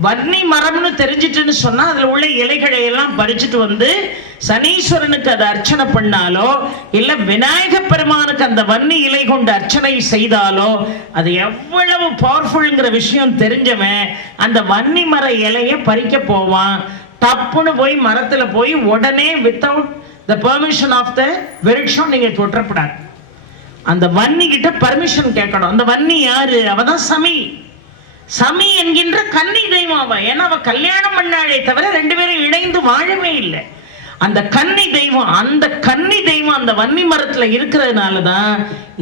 வன்னி மரம்னு தெரிஞ்சிட்டுன்னு சொன்னா அதுல உள்ள இலைகளை எல்லாம் பறிச்சுட்டு வந்து சனீஸ்வரனுக்கு அதை அர்ச்சனை பண்ணாலோ இல்ல விநாயக பெருமானுக்கு அந்த வன்னி இலை கொண்டு அர்ச்சனை செய்தாலோ அது எவ்வளவு பவர்ஃபுல்ங்கிற விஷயம் தெரிஞ்சவன் அந்த வன்னி மர இலைய பறிக்க போவான். தப்புன்னு போய் மரத்துல போய் உடனே without the permission of the விருட்சம் நீங்க தொற்றப்படாது. அந்த வன்னி கிட்ட பர்மிஷன் கேட்கணும். அந்த வன்னி யாரு? அவதான் சமி. சமி என்கின்ற கன்னி தெய்வம் அவ. ஏன்னா அவ கல்யாணம் பண்ணாலே தவிர ரெண்டு பேரும் இணைந்து வாழவே இல்லை. அந்த கன்னி தெய்வம், அந்த கன்னி தெய்வம் அந்த வன்னி மரத்துல இருக்கிறதுனாலதான்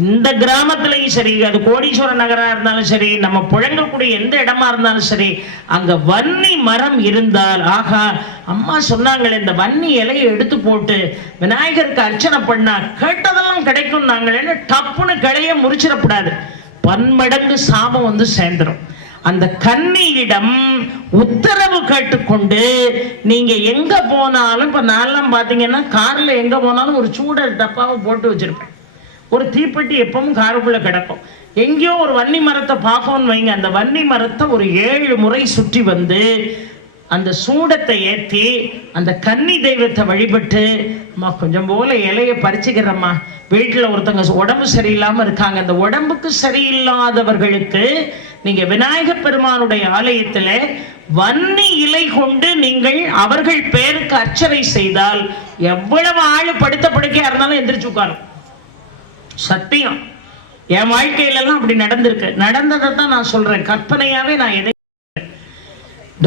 இந்த கிராமத்திலையும் சரி, அது கோடீஸ்வர நகரா இருந்தாலும் சரி, நம்ம புழங்கக்கூடிய எந்த இடமா இருந்தாலும் சரி, அங்க வன்னி மரம் இருந்தால் ஆகா அம்மா சொன்னாங்களே இந்த வன்னி இலையை எடுத்து போட்டு விநாயகருக்கு அர்ச்சனை பண்ணா கேட்டதெல்லாம் கிடைக்கும் நாங்களேன்னு டப்புன்னு கிளைய முறிச்சிடக்கூடாது. பன்மடங்கு சாபம் வந்து சேர்ந்துடும். அந்த கன்னியிடம் உத்தரவு கேட்டுக்கொண்டு நீங்க எங்க போனாலும், இப்ப நான்லாம் பாத்தீங்கன்னா கார்ல எங்க போனாலும் ஒரு சூடர் டப்பாவை போட்டு வச்சிருப்பேன். ஒரு தீப்பெட்டி எப்பவும் காருக்குள்ள கிடக்கும். எங்கேயோ ஒரு வன்னி மரத்தை பார்க்கணும்னு வைங்க, அந்த வன்னி மரத்தை ஒரு 7 முறை சுற்றி வந்து அந்த சூடத்தை ஏற்றி அந்த கன்னி தெய்வத்தை வழிபட்டு, அம்மா கொஞ்சம் போல இலையை பறிச்சுக்கிறம்மா, வீட்டில் ஒருத்தங்க உடம்பு சரியில்லாம இருக்காங்க, அந்த உடம்புக்கு சரியில்லாதவர்களுக்கு நீங்க விநாயகப் பெருமானுடைய ஆலயத்துல வன்னி இலை கொண்டு நீங்கள் அவர்கள் பேருக்கு அர்ச்சனை செய்தால் எவ்வளவு ஆளு படுத்த படுக்கையா இருந்தாலும் எந்திரிச்சு உட்காரும். சத்தியம், என் வாழ்க்கையில எல்லாம் அப்படி நடந்திருக்கு. நடந்ததை தான் நான் சொல்றேன், கற்பனையாவே நான் எதை.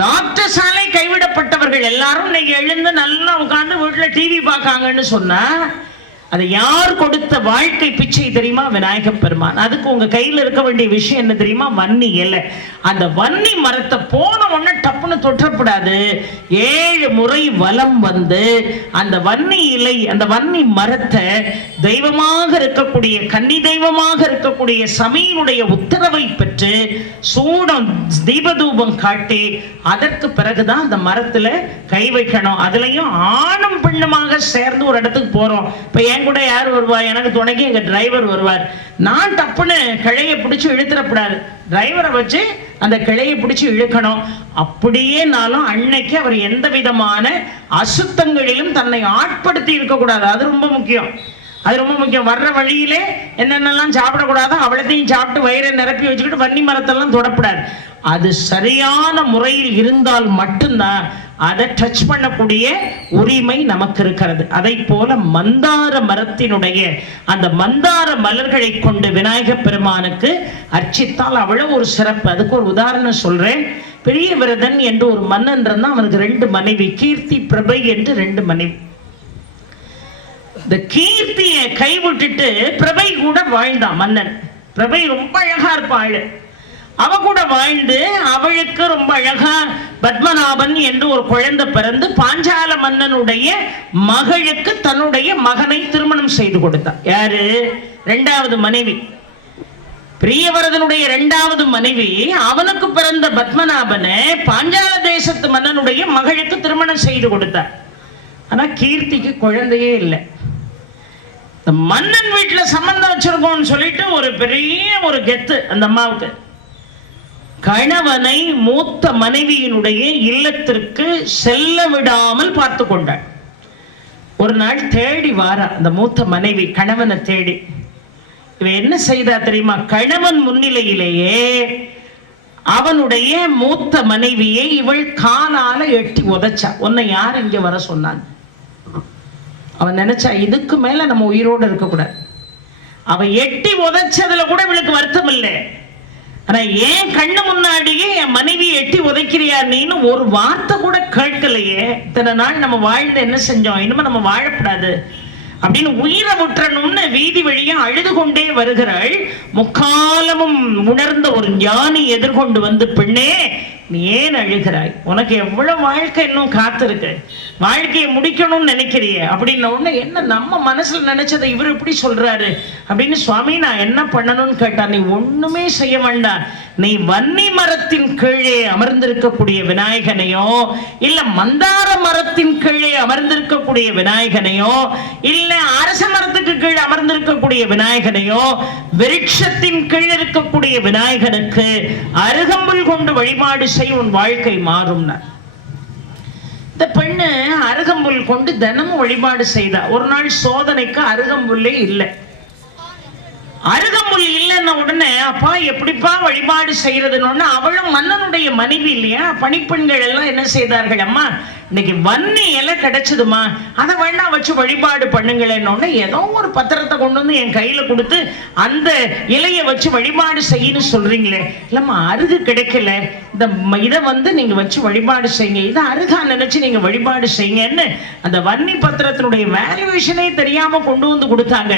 டாக்டர் சாலை கைவிடப்பட்டவர்கள் எல்லாரும் இன்னைக்கு எழுந்து நல்லா உட்கார்ந்து வீட்டுல டிவி பார்க்காங்கன்னு சொன்னா அது யார் கொடுத்த வாழ்க்கை பிச்சை தெரியுமா? விநாயகப் பெருமான். அதுக்கு உங்க கையில இருக்க வேண்டிய விஷயம் என்ன தெரியுமா? வன்னி இலை. அந்த வன்னி மரத்தை போன உடனே டப்புன்னு தொற்றப்படாது. 7 முறை வலம் வந்து அந்த வன்னி இலை, அந்த வன்னி மரத்தை தெய்வமாக இருக்கக்கூடிய கன்னி தெய்வமாக இருக்கக்கூடிய சமீனுடைய உத்தரவை பெற்று சூடம் தீபதூபம் காட்டி அதற்கு பிறகுதான் அந்த மரத்துல கை வைக்கணும். அதுலயும் ஆணும் பெண்ணுமாக சேர்ந்து ஒரு இடத்துக்கு போறோம். இப்ப என் கூட யார் வருவா? எனக்கு துணைக்கு எங்க டிரைவர் வருவார். நான் டப்புன்னு கிளையை பிடிச்சு இழுத்துறப்படாது, டிரைவரை வச்சு அந்த கிளையை பிடிச்சு இழுக்கணும். அப்படியே நாளும் அன்னைக்கு அவர் எந்த விதமான அசுத்தங்களிலும் தன்னை ஆட்படுத்தி இருக்கக்கூடாது. அது ரொம்ப முக்கியம். அது ரொம்ப முக்கியம். வர்ற வழியிலே என்னென்னலாம் சாப்பிடக்கூடாதோ அவ்வளத்தையும் சாப்பிட்டு வயிறை நிரப்பி வச்சுக்கிட்டு வன்னி மரத்தெல்லாம் தொடப்படாது. அது சரியான முறையில் இருந்தால் மட்டும்தான் அதை டச் பண்ணக்கூடிய உரிமை நமக்கு இருக்கிறது. அதை போல மந்தார மரத்தினுடைய அந்த மந்தார மலர்களை கொண்டு விநாயகப் பெருமானுக்கு அர்ச்சித்தால் அவ்வளவு ஒரு சிறப்பு. அதுக்கு ஒரு உதாரணம் சொல்றேன். பெரிய விரதன் என்று ஒரு மன்னன் இருந்தான். அவனுக்கு 2 மனைவி, கீர்த்தி பிரபை என்று 2 மனைவி. இந்த கீர்த்தியை கைவிட்டுட்டு பிரபை கூட வாழ்ந்தான் மன்னன். பிரபை ரொம்ப அழகா இருப்பாள். அவ கூட வாழ்ந்து அவளுக்கு ரொம்ப அழகா பத்மநாபன் என்று ஒரு குழந்தை பிறந்து பாஞ்சால மன்னனுடைய மகளுக்கு தன்னுடைய மகனை திருமணம் செய்து கொடுத்தார். யாரு? 2வது மனைவி. பிரியவரதனுடைய 2வது மனைவி அவனுக்கு பிறந்த பத்மநாபனை பாஞ்சால தேசத்து மன்னனுடைய மகளுக்கு திருமணம் செய்து கொடுத்தார். ஆனா கீர்த்திக்கு குழந்தையே இல்லை. மன்னன் வீட்டுல சம்பந்தம் வச்சிருக்கோம்னு சொல்லிட்டு ஒரு பெரிய ஒரு கெத்து அந்த அம்மாவுக்கு. கணவனை மூத்த மனைவியினுடைய இல்லத்திற்கு செல்ல விடாமல் பார்த்து கொண்டாள். ஒரு நாள் தேடி வாரா அந்த மூத்த மனைவி கணவனை தேடி. இவ என்ன செய்தா தெரியுமா? கணவன் முன்னிலையிலேயே அவனுடைய மூத்த மனைவியை இவள் காலால எட்டி உதைச்சா. உன்னை யார் இங்க வர சொன்னான்? அவன் நினைச்சா இதுக்கு மேல நம்ம உயிரோடு இருக்க கூடாது. அவன் எட்டி உதைச்சதுல கூட இவளுக்கு வருத்தம் இல்லை. ஆனா ஏன் கண்ணு முன்னாடியே என் மனைவி எட்டி உதைக்கிறியா நீன்னு ஒரு வார்த்தை கூட கேட்கலையே. இத்தனை நாள் நம்ம வாழ்ந்து என்ன செஞ்சோம்? இனிமே நம்ம வாழக்கூடாது அப்படின்னு உயிரை விட்டுறணும்னு வீதி வழியா அழுது கொண்டே வருகிறாள். முக்காலமும் உணர்ந்த ஒரு ஞானி எதிர்கொண்டு வந்து, பெண்ணே நீ ஏன் அழுகிறாய்? உனக்கு எவ்வளவு வாழ்க்கை இன்னும் காத்திருக்கு, வாழ்க்கையை முடிக்கணும்னு நினைக்கிறிய அப்படின்ன உடனே என்ன நம்ம மனசுல நினைச்சதை இவர் இப்படி சொல்றாரு அப்படின்னு சுவாமி நான் என்ன பண்ணணும்னு கேட்டா, நீ ஒண்ணுமே செய்ய வேண்டாம், நீ வன்னி மரத்தின் கீழே அமர்ந்திருக்கக்கூடிய விநாயகனையோ இல்ல மந்தார மரத்தின் கீழே அமர்ந்திருக்கக்கூடிய விநாயகனையோ இல்ல அரச மரத்துக்கு கீழே அமர்ந்திருக்கக்கூடிய விநாயகனையோ விருட்சத்தின் கீழ் இருக்கக்கூடிய விநாயகனுக்கு அருகம்புல் கொண்டு வழிபாடு செய், உன் வாழ்க்கை மாறும். இந்த பெண்ணு அருகம்புல் கொண்டு தினமும் வழிபாடு செய்தா. ஒரு நாள் சோதனைக்கு அருகம்புல்லே இல்லை. அருகம்புல் இல்லைன்ன உடனே அப்பா எப்படிப்பா வழிபாடு செய்யறதுன்னு, அவளும் மன்னனுடைய மனைவி இல்லையா, பணிப்பெண்கள் எல்லாம் என்ன செய்தார்கள், அம்மா இன்னைக்கு வன்னி இலை கிடைச்சதுமா, அதை வேணா வச்சு வழிபாடு பண்ணுங்களேன்னு ஏதோ ஒரு பத்திரத்தை கொண்டு வந்து என் கையில கொடுத்து அந்த இலையை வச்சு வழிபாடு செய்யன்னு சொல்றீங்களே, இல்லம்மா அருகு கிடைக்கல, இதை வந்து நீங்க வச்சு வழிபாடு செய்யுங்க, இதை அருகா நினைச்சு நீங்க வழிபாடு செய்யுங்கன்னு அந்த வன்னி பத்திரத்தினுடைய வேல்யூவேஷனே தெரியாம கொண்டு வந்து கொடுத்தாங்க.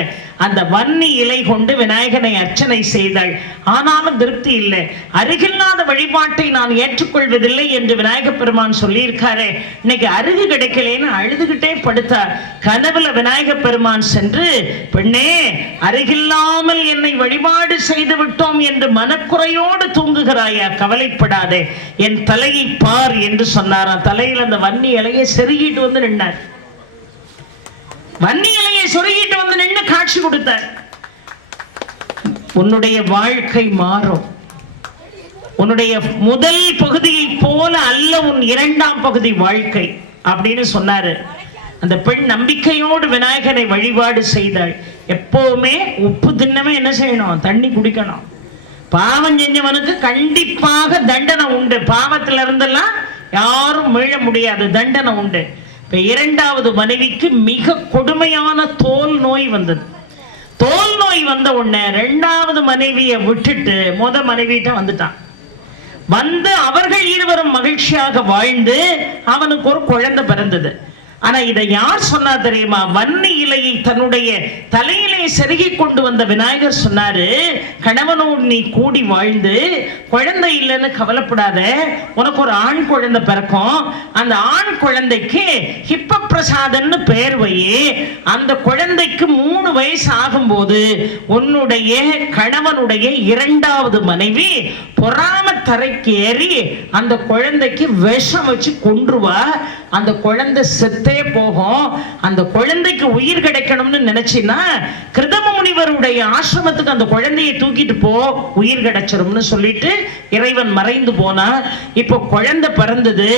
அந்த வன்னி இலை கொண்டு விநாயகனை அர்ச்சனை செய்தாள். ஆனாலும் திருப்தி இல்லை. அருகில்லாத வழிபாட்டை நான் ஏற்றுக்கொள்வதில்லை என்று விநாயக பெருமான் சொல்லியிருக்காரு. இன்னைக்கு அருகு கிடைக்கலேன்னு அழுதுகிட்டே படுத்தார். கனவுல விநாயக பெருமான் சென்று, பெண்ணே அருகில்லாமல் என்னை வழிபாடு செய்து விட்டோம் என்று மனக்குறையோடு தூங்குகிறாயா, கவலைப்படாதே, என் தலையை பார் என்று சொன்னாராம். தலையில் அந்த வன்னி இலையை செருகிட்டு வந்து நின்றார். வன்னி இலையை சொருகிட்டு வந்து நின்று காட்சி கொடுத்தார். உன்னுடைய வாழ்க்கை மாறும். உன்னுடைய முதல் பகுதியை போல அல்ல உன் இரண்டாம் பகுதி வாழ்க்கை அப்படின்னு சொன்னாரு. அந்த பெண் நம்பிக்கையோடு விநாயகனை வழிபாடு செய்தாள். எப்பவுமே உப்பு தின்னவே என்ன செய்யணும், தண்ணி குடிக்கணும். பாவம் செஞ்சவனுக்கு கண்டிப்பாக தண்டனை உண்டு. பாவத்தில இருந்தெல்லாம் யாரும் மீள முடியாது, தண்டனை உண்டு. இப்ப இரண்டாவது மனைவிக்கு மிக கொடுமையான தோல் நோய் வந்தது. தோல் நோய் வந்த உடனே இரண்டாவது மனைவியை விட்டுட்டு மனைவிட்ட வந்துட்டான். வந்து அவர்கள் இருவரும் மகிழ்ச்சியாக வாழ்ந்து அவனுக்கு ஒரு குழந்தை பிறந்தது. ஆனா இதை யார் சொன்னா தெரியுமா? வன்னி இலையை தன்னுடைய தலையிலே செருகி கொண்டு வந்த விநாயகர் சொன்னாரு, கணவனோடு நீ கூடி வாழ்ந்து குழந்தை இல்லைன்னு கவலைப்படாத, உனக்கு ஒரு ஆண் குழந்தை பிறக்கும். அந்த ஆண் குழந்தைக்கு ஹிப்ப பிரசாதன்னு பெயர் வையே. அந்த குழந்தைக்கு 3 வயசு ஆகும்போது உன்னுடைய கணவனுடைய இரண்டாவது மனைவி பொறாம தரைக்கு ஏறி அந்த குழந்தைக்கு விஷம் வச்சு கொன்றுவா. அந்த குழந்தை செத்தே போகும். அந்த குழந்தைக்கு உயிர் கிடைக்கணும்னு நினைச்சினா கிருதம முனிவருடைய ஆசிரமத்துக்கு அந்த குழந்தையை தூக்கிட்டு போ, உயிர் கிடைச்சிரும்னு சொல்லிட்டு இறைவன் மறைந்து போனா. இப்போ குழந்தை பிறந்தது,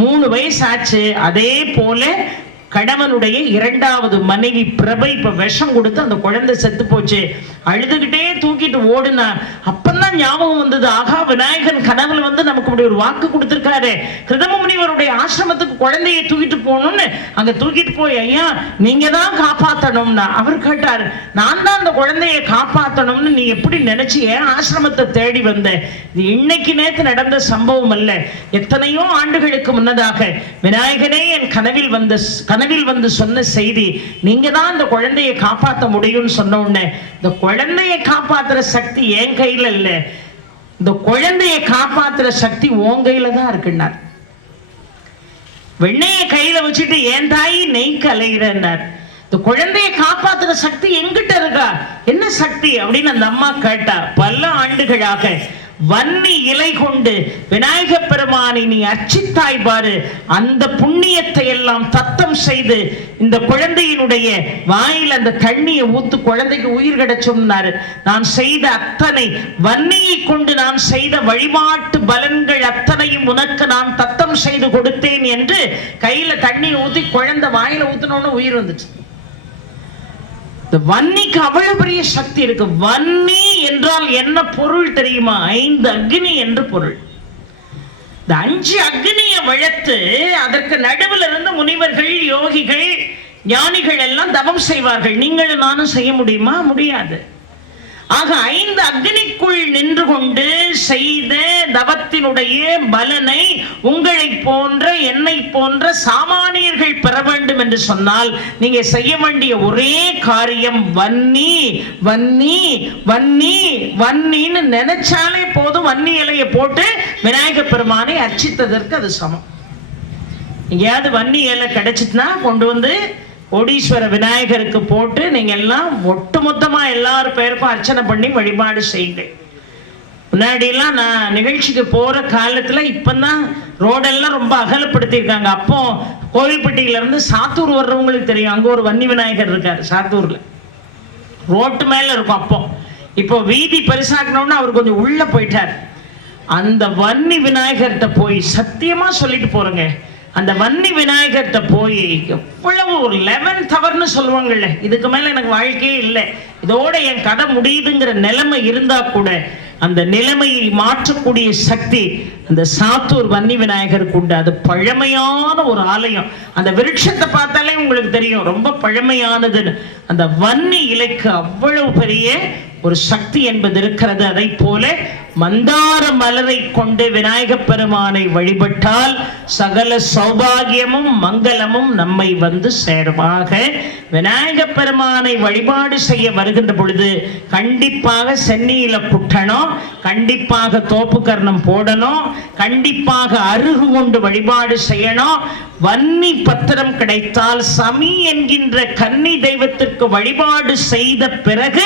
3 வயசு ஆச்சு. அதே போல கணவனுடைய இரண்டாவது மனைவி பிரபை இப்ப விஷம் கொடுத்து அந்த குழந்தை செத்து போச்சு. அழுதுகிட்டே தூக்கிட்டு ஓடுனா. அப்பதான் ஞாபகம் வந்தது, ஆகா விநாயகன் கனவுல வந்து நமக்கு இப்படி ஒரு வாக்கு கொடுத்திருக்காரு, கிருதம முனிவருடைய ஆசிரமத்துக்கு குழந்தையை தூக்கிட்டு போகணும்னு. அங்க தூக்கிட்டு போய், ஐயா நீங்க தான் காப்பாத்தணும்னா. அவர் கேட்டார், நான் தான் அந்த குழந்தையை காப்பாத்தணும்னு நீ எப்படி நினைச்சு ஏன் ஆசிரமத்தை தேடி வந்த? இது இன்னைக்கு நேத்து நடந்த சம்பவம் அல்ல. எத்தனையோ ஆண்டுகளுக்கு முன்னதாக விநாயகனே என் கனவில் வந்து சொன்ன செய்தி. நீங்க தான் இந்த குழந்தையை காப்பாற்ற முடியும்னு சொன்ன உடனே, இந்த குழந்தையை காப்பாத்துற சக்தி என் கையில இல்ல, இந்த குழந்தையை காப்பாத்துற சக்தி உன் கையில தான் இருக்குன்னார். வெண்ணைய கையில வச்சுட்டு ஏன் தாயி நெய்க்கு அலைகிறன்னார். இந்த குழந்தையை காப்பாத்துற சக்தி எங்கிட்ட இருக்கா? என்ன சக்தி அப்படின்னு அந்த அம்மா கேட்டா. பல ஆண்டுகளாக வன்னி இலை கொண்டு விநாயக பெருமானை நீ அர்ச்சித்தாய் பாரு, அந்த புண்ணியத்தை எல்லாம் தத்தம் செய்து இந்த குழந்தையினுடைய வாயில் அந்த தண்ணியை ஊத்து, குழந்தைக்கு உயிர் கிடைச்சோம்னாரு. நான் செய்த அத்தனை வன்னியை கொண்டு நான் செய்த வழிபாட்டு பலன்கள் அத்தனையும் உனக்கு நான் தத்தம் செய்து கொடுத்தேன் என்று கையில தண்ணியை ஊத்தி குழந்தை வாயில ஊத்தினோன்னு உயிர் வந்துச்சு. வன்னிக்கு அவ்வளவு பெரிய சக்தி இருக்கு. வன்னி என்றால் என்ன பொருள் தெரியுமா? 5 அக்னி என்று பொருள். இந்த 5 அக்னியை வளர்த்து அதற்கு நடுவில் இருந்து முனிவர்கள், யோகிகள், ஞானிகள் எல்லாம் தவம் செய்வார்கள். நீங்களும் நானும் செய்ய முடியுமா? முடியாது. ஆக 5 அக்னிக்குள் நின்று கொண்டு செய்த தவத்தினுடைய பலனை உங்களை போன்ற என்னை போன்ற சாமானியர்கள் பெற வேண்டும் என்று சொன்னால் நீங்க செய்ய வேண்டிய ஒரே காரியம் வன்னி வன்னி வன்னி வன்னின்னு நினைச்சாலே போதும். வன்னி இலையை போட்டு விநாயகர் பெருமானை அர்ச்சித்ததற்கு அது சமம். எங்கேயாவது வன்னி இலை கிடைச்சிட்டுனா கொண்டு வந்து கோடீஸ்வர விநாயகருக்கு போட்டு நீங்க எல்லாம் ஒட்டுமொத்தமா எல்லாரும் பேருக்கும் அர்ச்சனை பண்ணி வழிபாடு செய்யுங்க. முன்னாடி எல்லாம் நான் நிகழ்ச்சிக்கு போற காலத்துல இப்பதான் ரோடெல்லாம் ரொம்ப அகலப்படுத்தியிருக்காங்க. அப்போ கோவில்பட்டியில இருந்து சாத்தூர் வர்றவங்களுக்கு தெரியும், அங்க ஒரு வன்னி விநாயகர் இருக்காரு சாத்தூர்ல, ரோட்டு மேல இருக்கும். அப்போ இப்போ வீதி பெருசாக்கணும்னு அவர் கொஞ்சம் உள்ள போயிட்டார். அந்த வன்னி விநாயகர்கிட்ட போய் சத்தியமா சொல்லிட்டு போறேங்க, அந்த வன்னி விநாயகர்கிட்ட போய் எவ்வளவு ஒரு 11th ஹவர்னு சொல்லுவாங்கல்ல, இதுக்கு மேல எனக்கு வாழ்க்கையே இல்லை, இதோட என் கதை முடியுதுங்கிற நிலைமை இருந்தா கூட அந்த நிலைமையை மாற்றக்கூடிய சக்தி அந்த சாத்தூர் வன்னி விநாயகருக்கு உண்டு. அது பழமையான ஒரு ஆலயம். அந்த விருட்சத்தை பார்த்தாலே உங்களுக்கு தெரியும் ரொம்ப பழமையானது. அந்த வன்னி இலைக்கு அவ்வளவு பெரிய ஒரு சக்தி என்பது இருக்கிறது. அதை போல மந்தார மலரை கொண்டு விநாயகப் பெருமானை வழிபட்டால் சகல சௌபாகியமும் மங்களமும் நம்மை வந்து சேருமாக. விநாயகப் பெருமானை வழிபாடு செய்ய வருகின்ற பொழுது கண்டிப்பாக சென்னியில குட்டணும், கண்டிப்பாக தோப்பு கர்ணம் போடணும், கண்டிப்பாக அருகு கொண்டு வழிபாடு செய்யணும். வன்னி பத்திரம் கிடைத்தால் சமி என்கின்ற கன்னி தெய்வத்திற்கு வழிபாடு செய்த பிறகு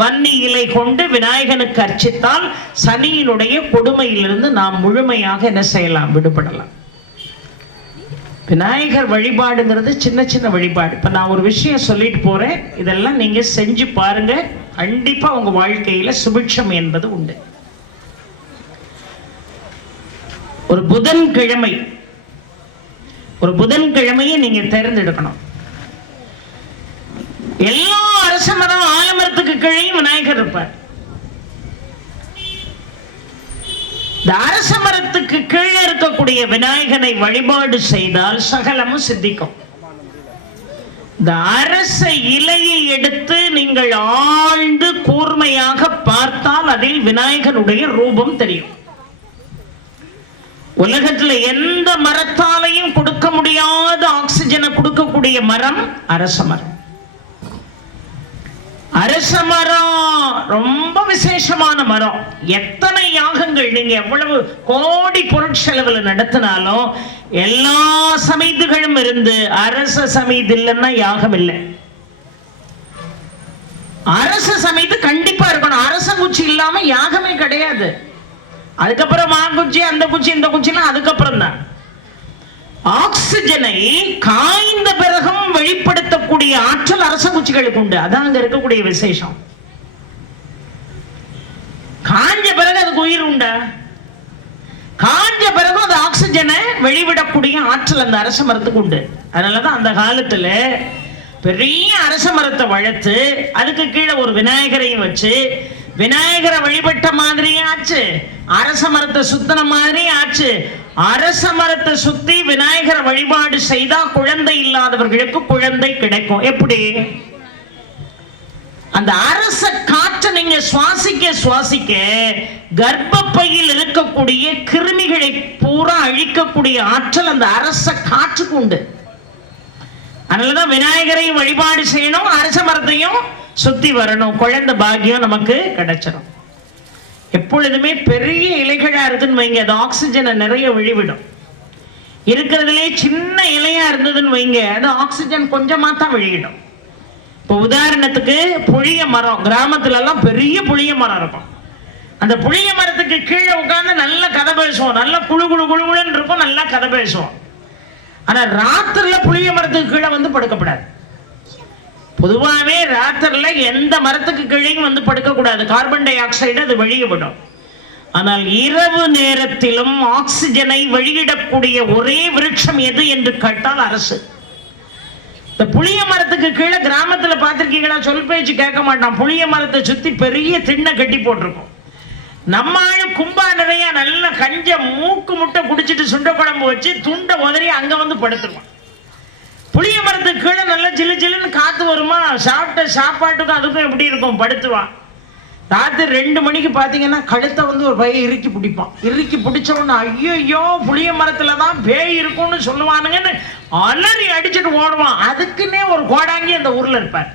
வன்னி இலை கொண்டு விநாயகனுக்கு அர்ச்சித்தால் சனியினுடைய கொடுமையிலிருந்து நாம் முழுமையாக என்ன செய்யலாம், விடுபடலாம். விநாயகர் வழிபாடுங்கிறது சின்ன சின்ன வழிபாடு. இப்ப நான் ஒரு விஷயம் சொல்லிட்டு போறேன், இதெல்லாம் நீங்க செஞ்சு பாருங்க, கண்டிப்பா உங்க வாழ்க்கையில சுபிட்சம் என்பது உண்டு. ஒரு புதன்கிழமையை நீங்க தேர்ந்தெடுக்கணும். எல்லா அரச மரம் ஆலமரத்துக்கு கீழே விநாயகர் இருப்பார். இந்த அரச மரத்துக்கு கீழே இருக்கக்கூடிய விநாயகனை வழிபாடு செய்தால் சகலமும் சித்திக்கும். இந்த அரச இலையை எடுத்து நீங்கள் ஆழ்ந்து கூர்மையாக பார்த்தால் அதில் விநாயகனுடைய ரூபம் தெரியும். உலகத்துல எந்த மரத்தாலையும் கொடுக்க முடியாத ஆக்சிஜனை கொடுக்கக்கூடிய மரம் அரச மரம். அரச மரம் ரொம்ப விசேஷமான மரம். எத்தனை யாகங்கள் நீங்க எவ்வளவு கோடி பொருட்செலவுல நடத்தினாலும் எல்லா சமீதிகளும் இருந்து அரச சமீதி இல்லைன்னா யாகம் இல்லை. அரச சமீதி கண்டிப்பா இருக்கணும். அரச குச்சி இல்லாம யாகமே கிடையாது. அதுக்கப்புறம் மாங்குச்சி அந்த குச்சி இந்த குச்சிலாம் அதுக்கப்புறம் தான். ஆக்சிஜனை காய்ந்த பிறகும் வெளிப்படுத்தக்கூடிய ஆற்றல் அரச குச்சிகளுக்கு உண்டு. அதான் அங்க இருக்கக்கூடிய விசேஷம். காஞ்ச பிறகு அதுக்கு உயிர் உண்டா? காஞ்ச பிறகு அது ஆக்சிஜனை வெளிவிடக்கூடிய ஆற்றல் அந்த அரச மரத்துக்கு உண்டு. அதனாலதான் அந்த காலத்துல பெரிய அரச மரத்தை வளர்த்து அதுக்கு கீழே ஒரு விநாயகரையும் வச்சு விநாயகரை வழிபட்ட மாதிரியே ஆச்சு, அரச மரத்தை சுத்தின மாதிரி ஆச்சு. அரச மரத்தை சுத்தி விநாயகரை வழிபாடு செய்தா குழந்தை இல்லாதவர்களுக்கு குழந்தை கிடைக்கும். எப்படி? அந்த அரச காற்றை நீங்க சுவாசிக்க சுவாசிக்க கர்ப்பப்பையில் இருக்கக்கூடிய கிருமிகளை பூரா அழிக்கக்கூடிய ஆற்றல் அந்த அரச காற்றுக்கு உண்டு. அதனாலதான் விநாயகரையும் வழிபாடு செய்யணும், அரச மரத்தையும் சுத்தி வரணும், குழந்தை பாக்கியம் நமக்கு கிடைச்சிடும். எப்பொழுதுமே பெரிய இலைகளா இருக்குன்னு வைங்க, அது ஆக்சிஜனை நிறைய வெளிவிடும். இருக்கிறதுலே சின்ன இலையா இருந்ததுன்னு வைங்க, அது ஆக்சிஜன் கொஞ்சமா தான் வெளியிடும். இப்போ உதாரணத்துக்கு புளிய மரம், கிராமத்துல எல்லாம் பெரிய புளிய மரம் இருக்கும். அந்த புளிய மரத்துக்கு கீழே உட்கார்ந்து நல்ல கதை பேசுவோம், நல்ல குழு குழு குழுன்னு இருக்கும், நல்லா கதை பேசுவோம். ஆனா ராத்திரில புளிய மரத்துக்கு கீழே வந்து படுக்கப்படாது. பொதுவாகவே ராத்திரில எந்த மரத்துக்கு கீழே வந்து படுக்க கூடாது, கார்பன் டை ஆக்சைடு அது வெளியிடும். ஆனால் இரவு நேரத்திலும் ஆக்சிஜனை வெளியிடக்கூடிய ஒரே விருட்சம் எது என்று கேட்டால் அரசு. இந்த புளிய மரத்துக்கு கீழே கிராமத்துல பார்த்திருக்கீங்களா? சொல் பேச்சு கேட்க மாட்டான். புளிய மரத்தை சுத்தி பெரிய திண்ணை கட்டி போட்டிருக்கும். நம்ம ஆளு கும்பா நிறைய நல்ல கஞ்ச மூக்கு முட்டை குடிச்சிட்டு சுண்ட குழம்பு வச்சு துண்டை உதறி அங்க வந்து படுத்துருவான். புளிய மரத்துக்கு கீழே நல்ல ஜில்லு ஜில்லுன்னு காத்து வருமா, சாப்பிட்ட சாப்பாட்டுக்கும் அதுக்கும் எப்படி இருக்கும், படுத்துவான். ராத்திரி 2 மணிக்கு பார்த்தீங்கன்னா கழுத்தை வந்து ஒரு பையன் இறுக்கி பிடிப்பான். இறுக்கி பிடிச்சவொன்னு ஐயோ புளிய மரத்துல தான் பேய் இருக்கும்னு சொல்லுவானுங்கன்னு அலறி அடிச்சுட்டு ஓடுவான். அதுக்குன்னே ஒரு கோடாங்கி அந்த ஊர்ல இருப்பார்.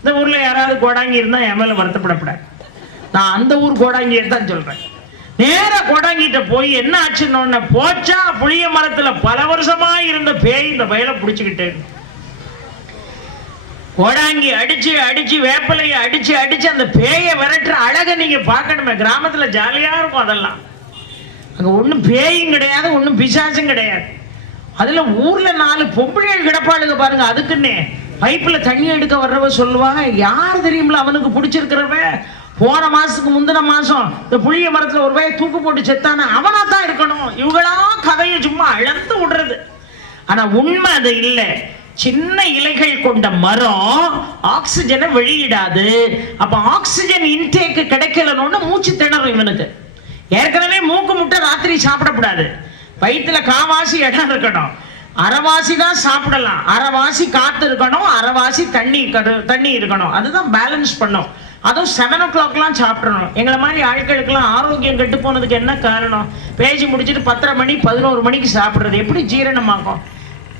இந்த ஊர்ல யாராவது கோடாங்கி இருந்தா என் மேல வருத்தப்படப்படாது. நான் அந்த ஊர் கோடாங்கியை தான் சொல்றேன். நேரா கோடாங்கிட்ட போய் என்ன ஆச்சுன்னு போச்சா புளிய மரத்துல பல வருஷமா இருந்த பேய் இந்த பயில பிடிச்சுக்கிட்டு கோடாங்கி அடிச்சு அடிச்சு வேப்பலையை அடிச்சு அடிச்சு அந்த பேயை விரட்டுற அழகை நீங்க பார்க்கணுமே. கிராமத்துல ஜாலியா இருக்கும். அதெல்லாம் அங்க ஒண்ணும் பேயும் கிடையாது, ஒண்ணும் பிசாசும் கிடையாது. அதுல ஊர்ல 4 பொம்பளைகள் கிடப்பாளுங்க பாருங்க. அதுக்குன்னே பைப்புல தண்ணி எடுக்க வர்றவ சொல்லுவாங்க, யார் தெரியுமில்ல அவனுக்கு பிடிச்சிருக்கிறவ போன மாசத்துக்கு முந்தின மாசம் இந்த புளிய மரத்துல ஒரு பையன் தூக்கு போட்டு செத்தான அவனா தான் இருக்கணும். இவங்களா கதையை சும்மா இழந்து விடுறது. ஆனா உண்மை அது இல்லை. சின்ன இலைகள் கொண்ட மரம் ஆக்சிஜனை வெளியிடாது. அப்ப ஆக்சிஜன் இன்டேக் கிடைக்கலன்னு மூச்சு திணறும் இவனுக்கு. ஏற்கனவே மூக்கு முட்டை ராத்திரி சாப்பிடக்கூடாது. வயிற்றுல காவாசி இடம் இருக்கணும். அரைவாசி தான் சாப்பிடலாம், அரைவாசி காத்து இருக்கணும், அரைவாசி தண்ணி இருக்கணும். அதுதான் பேலன்ஸ் பண்ணும். அதுவும் 7 o'clockலாம் சாப்பிடணும். எங்களை மாதிரி ஆட்களுக்கெல்லாம் ஆரோக்கியம் கெட்டு போனதுக்கு என்ன காரணம்? பேசி முடிச்சுட்டு 10:30 மணி 11 மணிக்கு சாப்பிட்றது எப்படி ஜீரணமாகும்?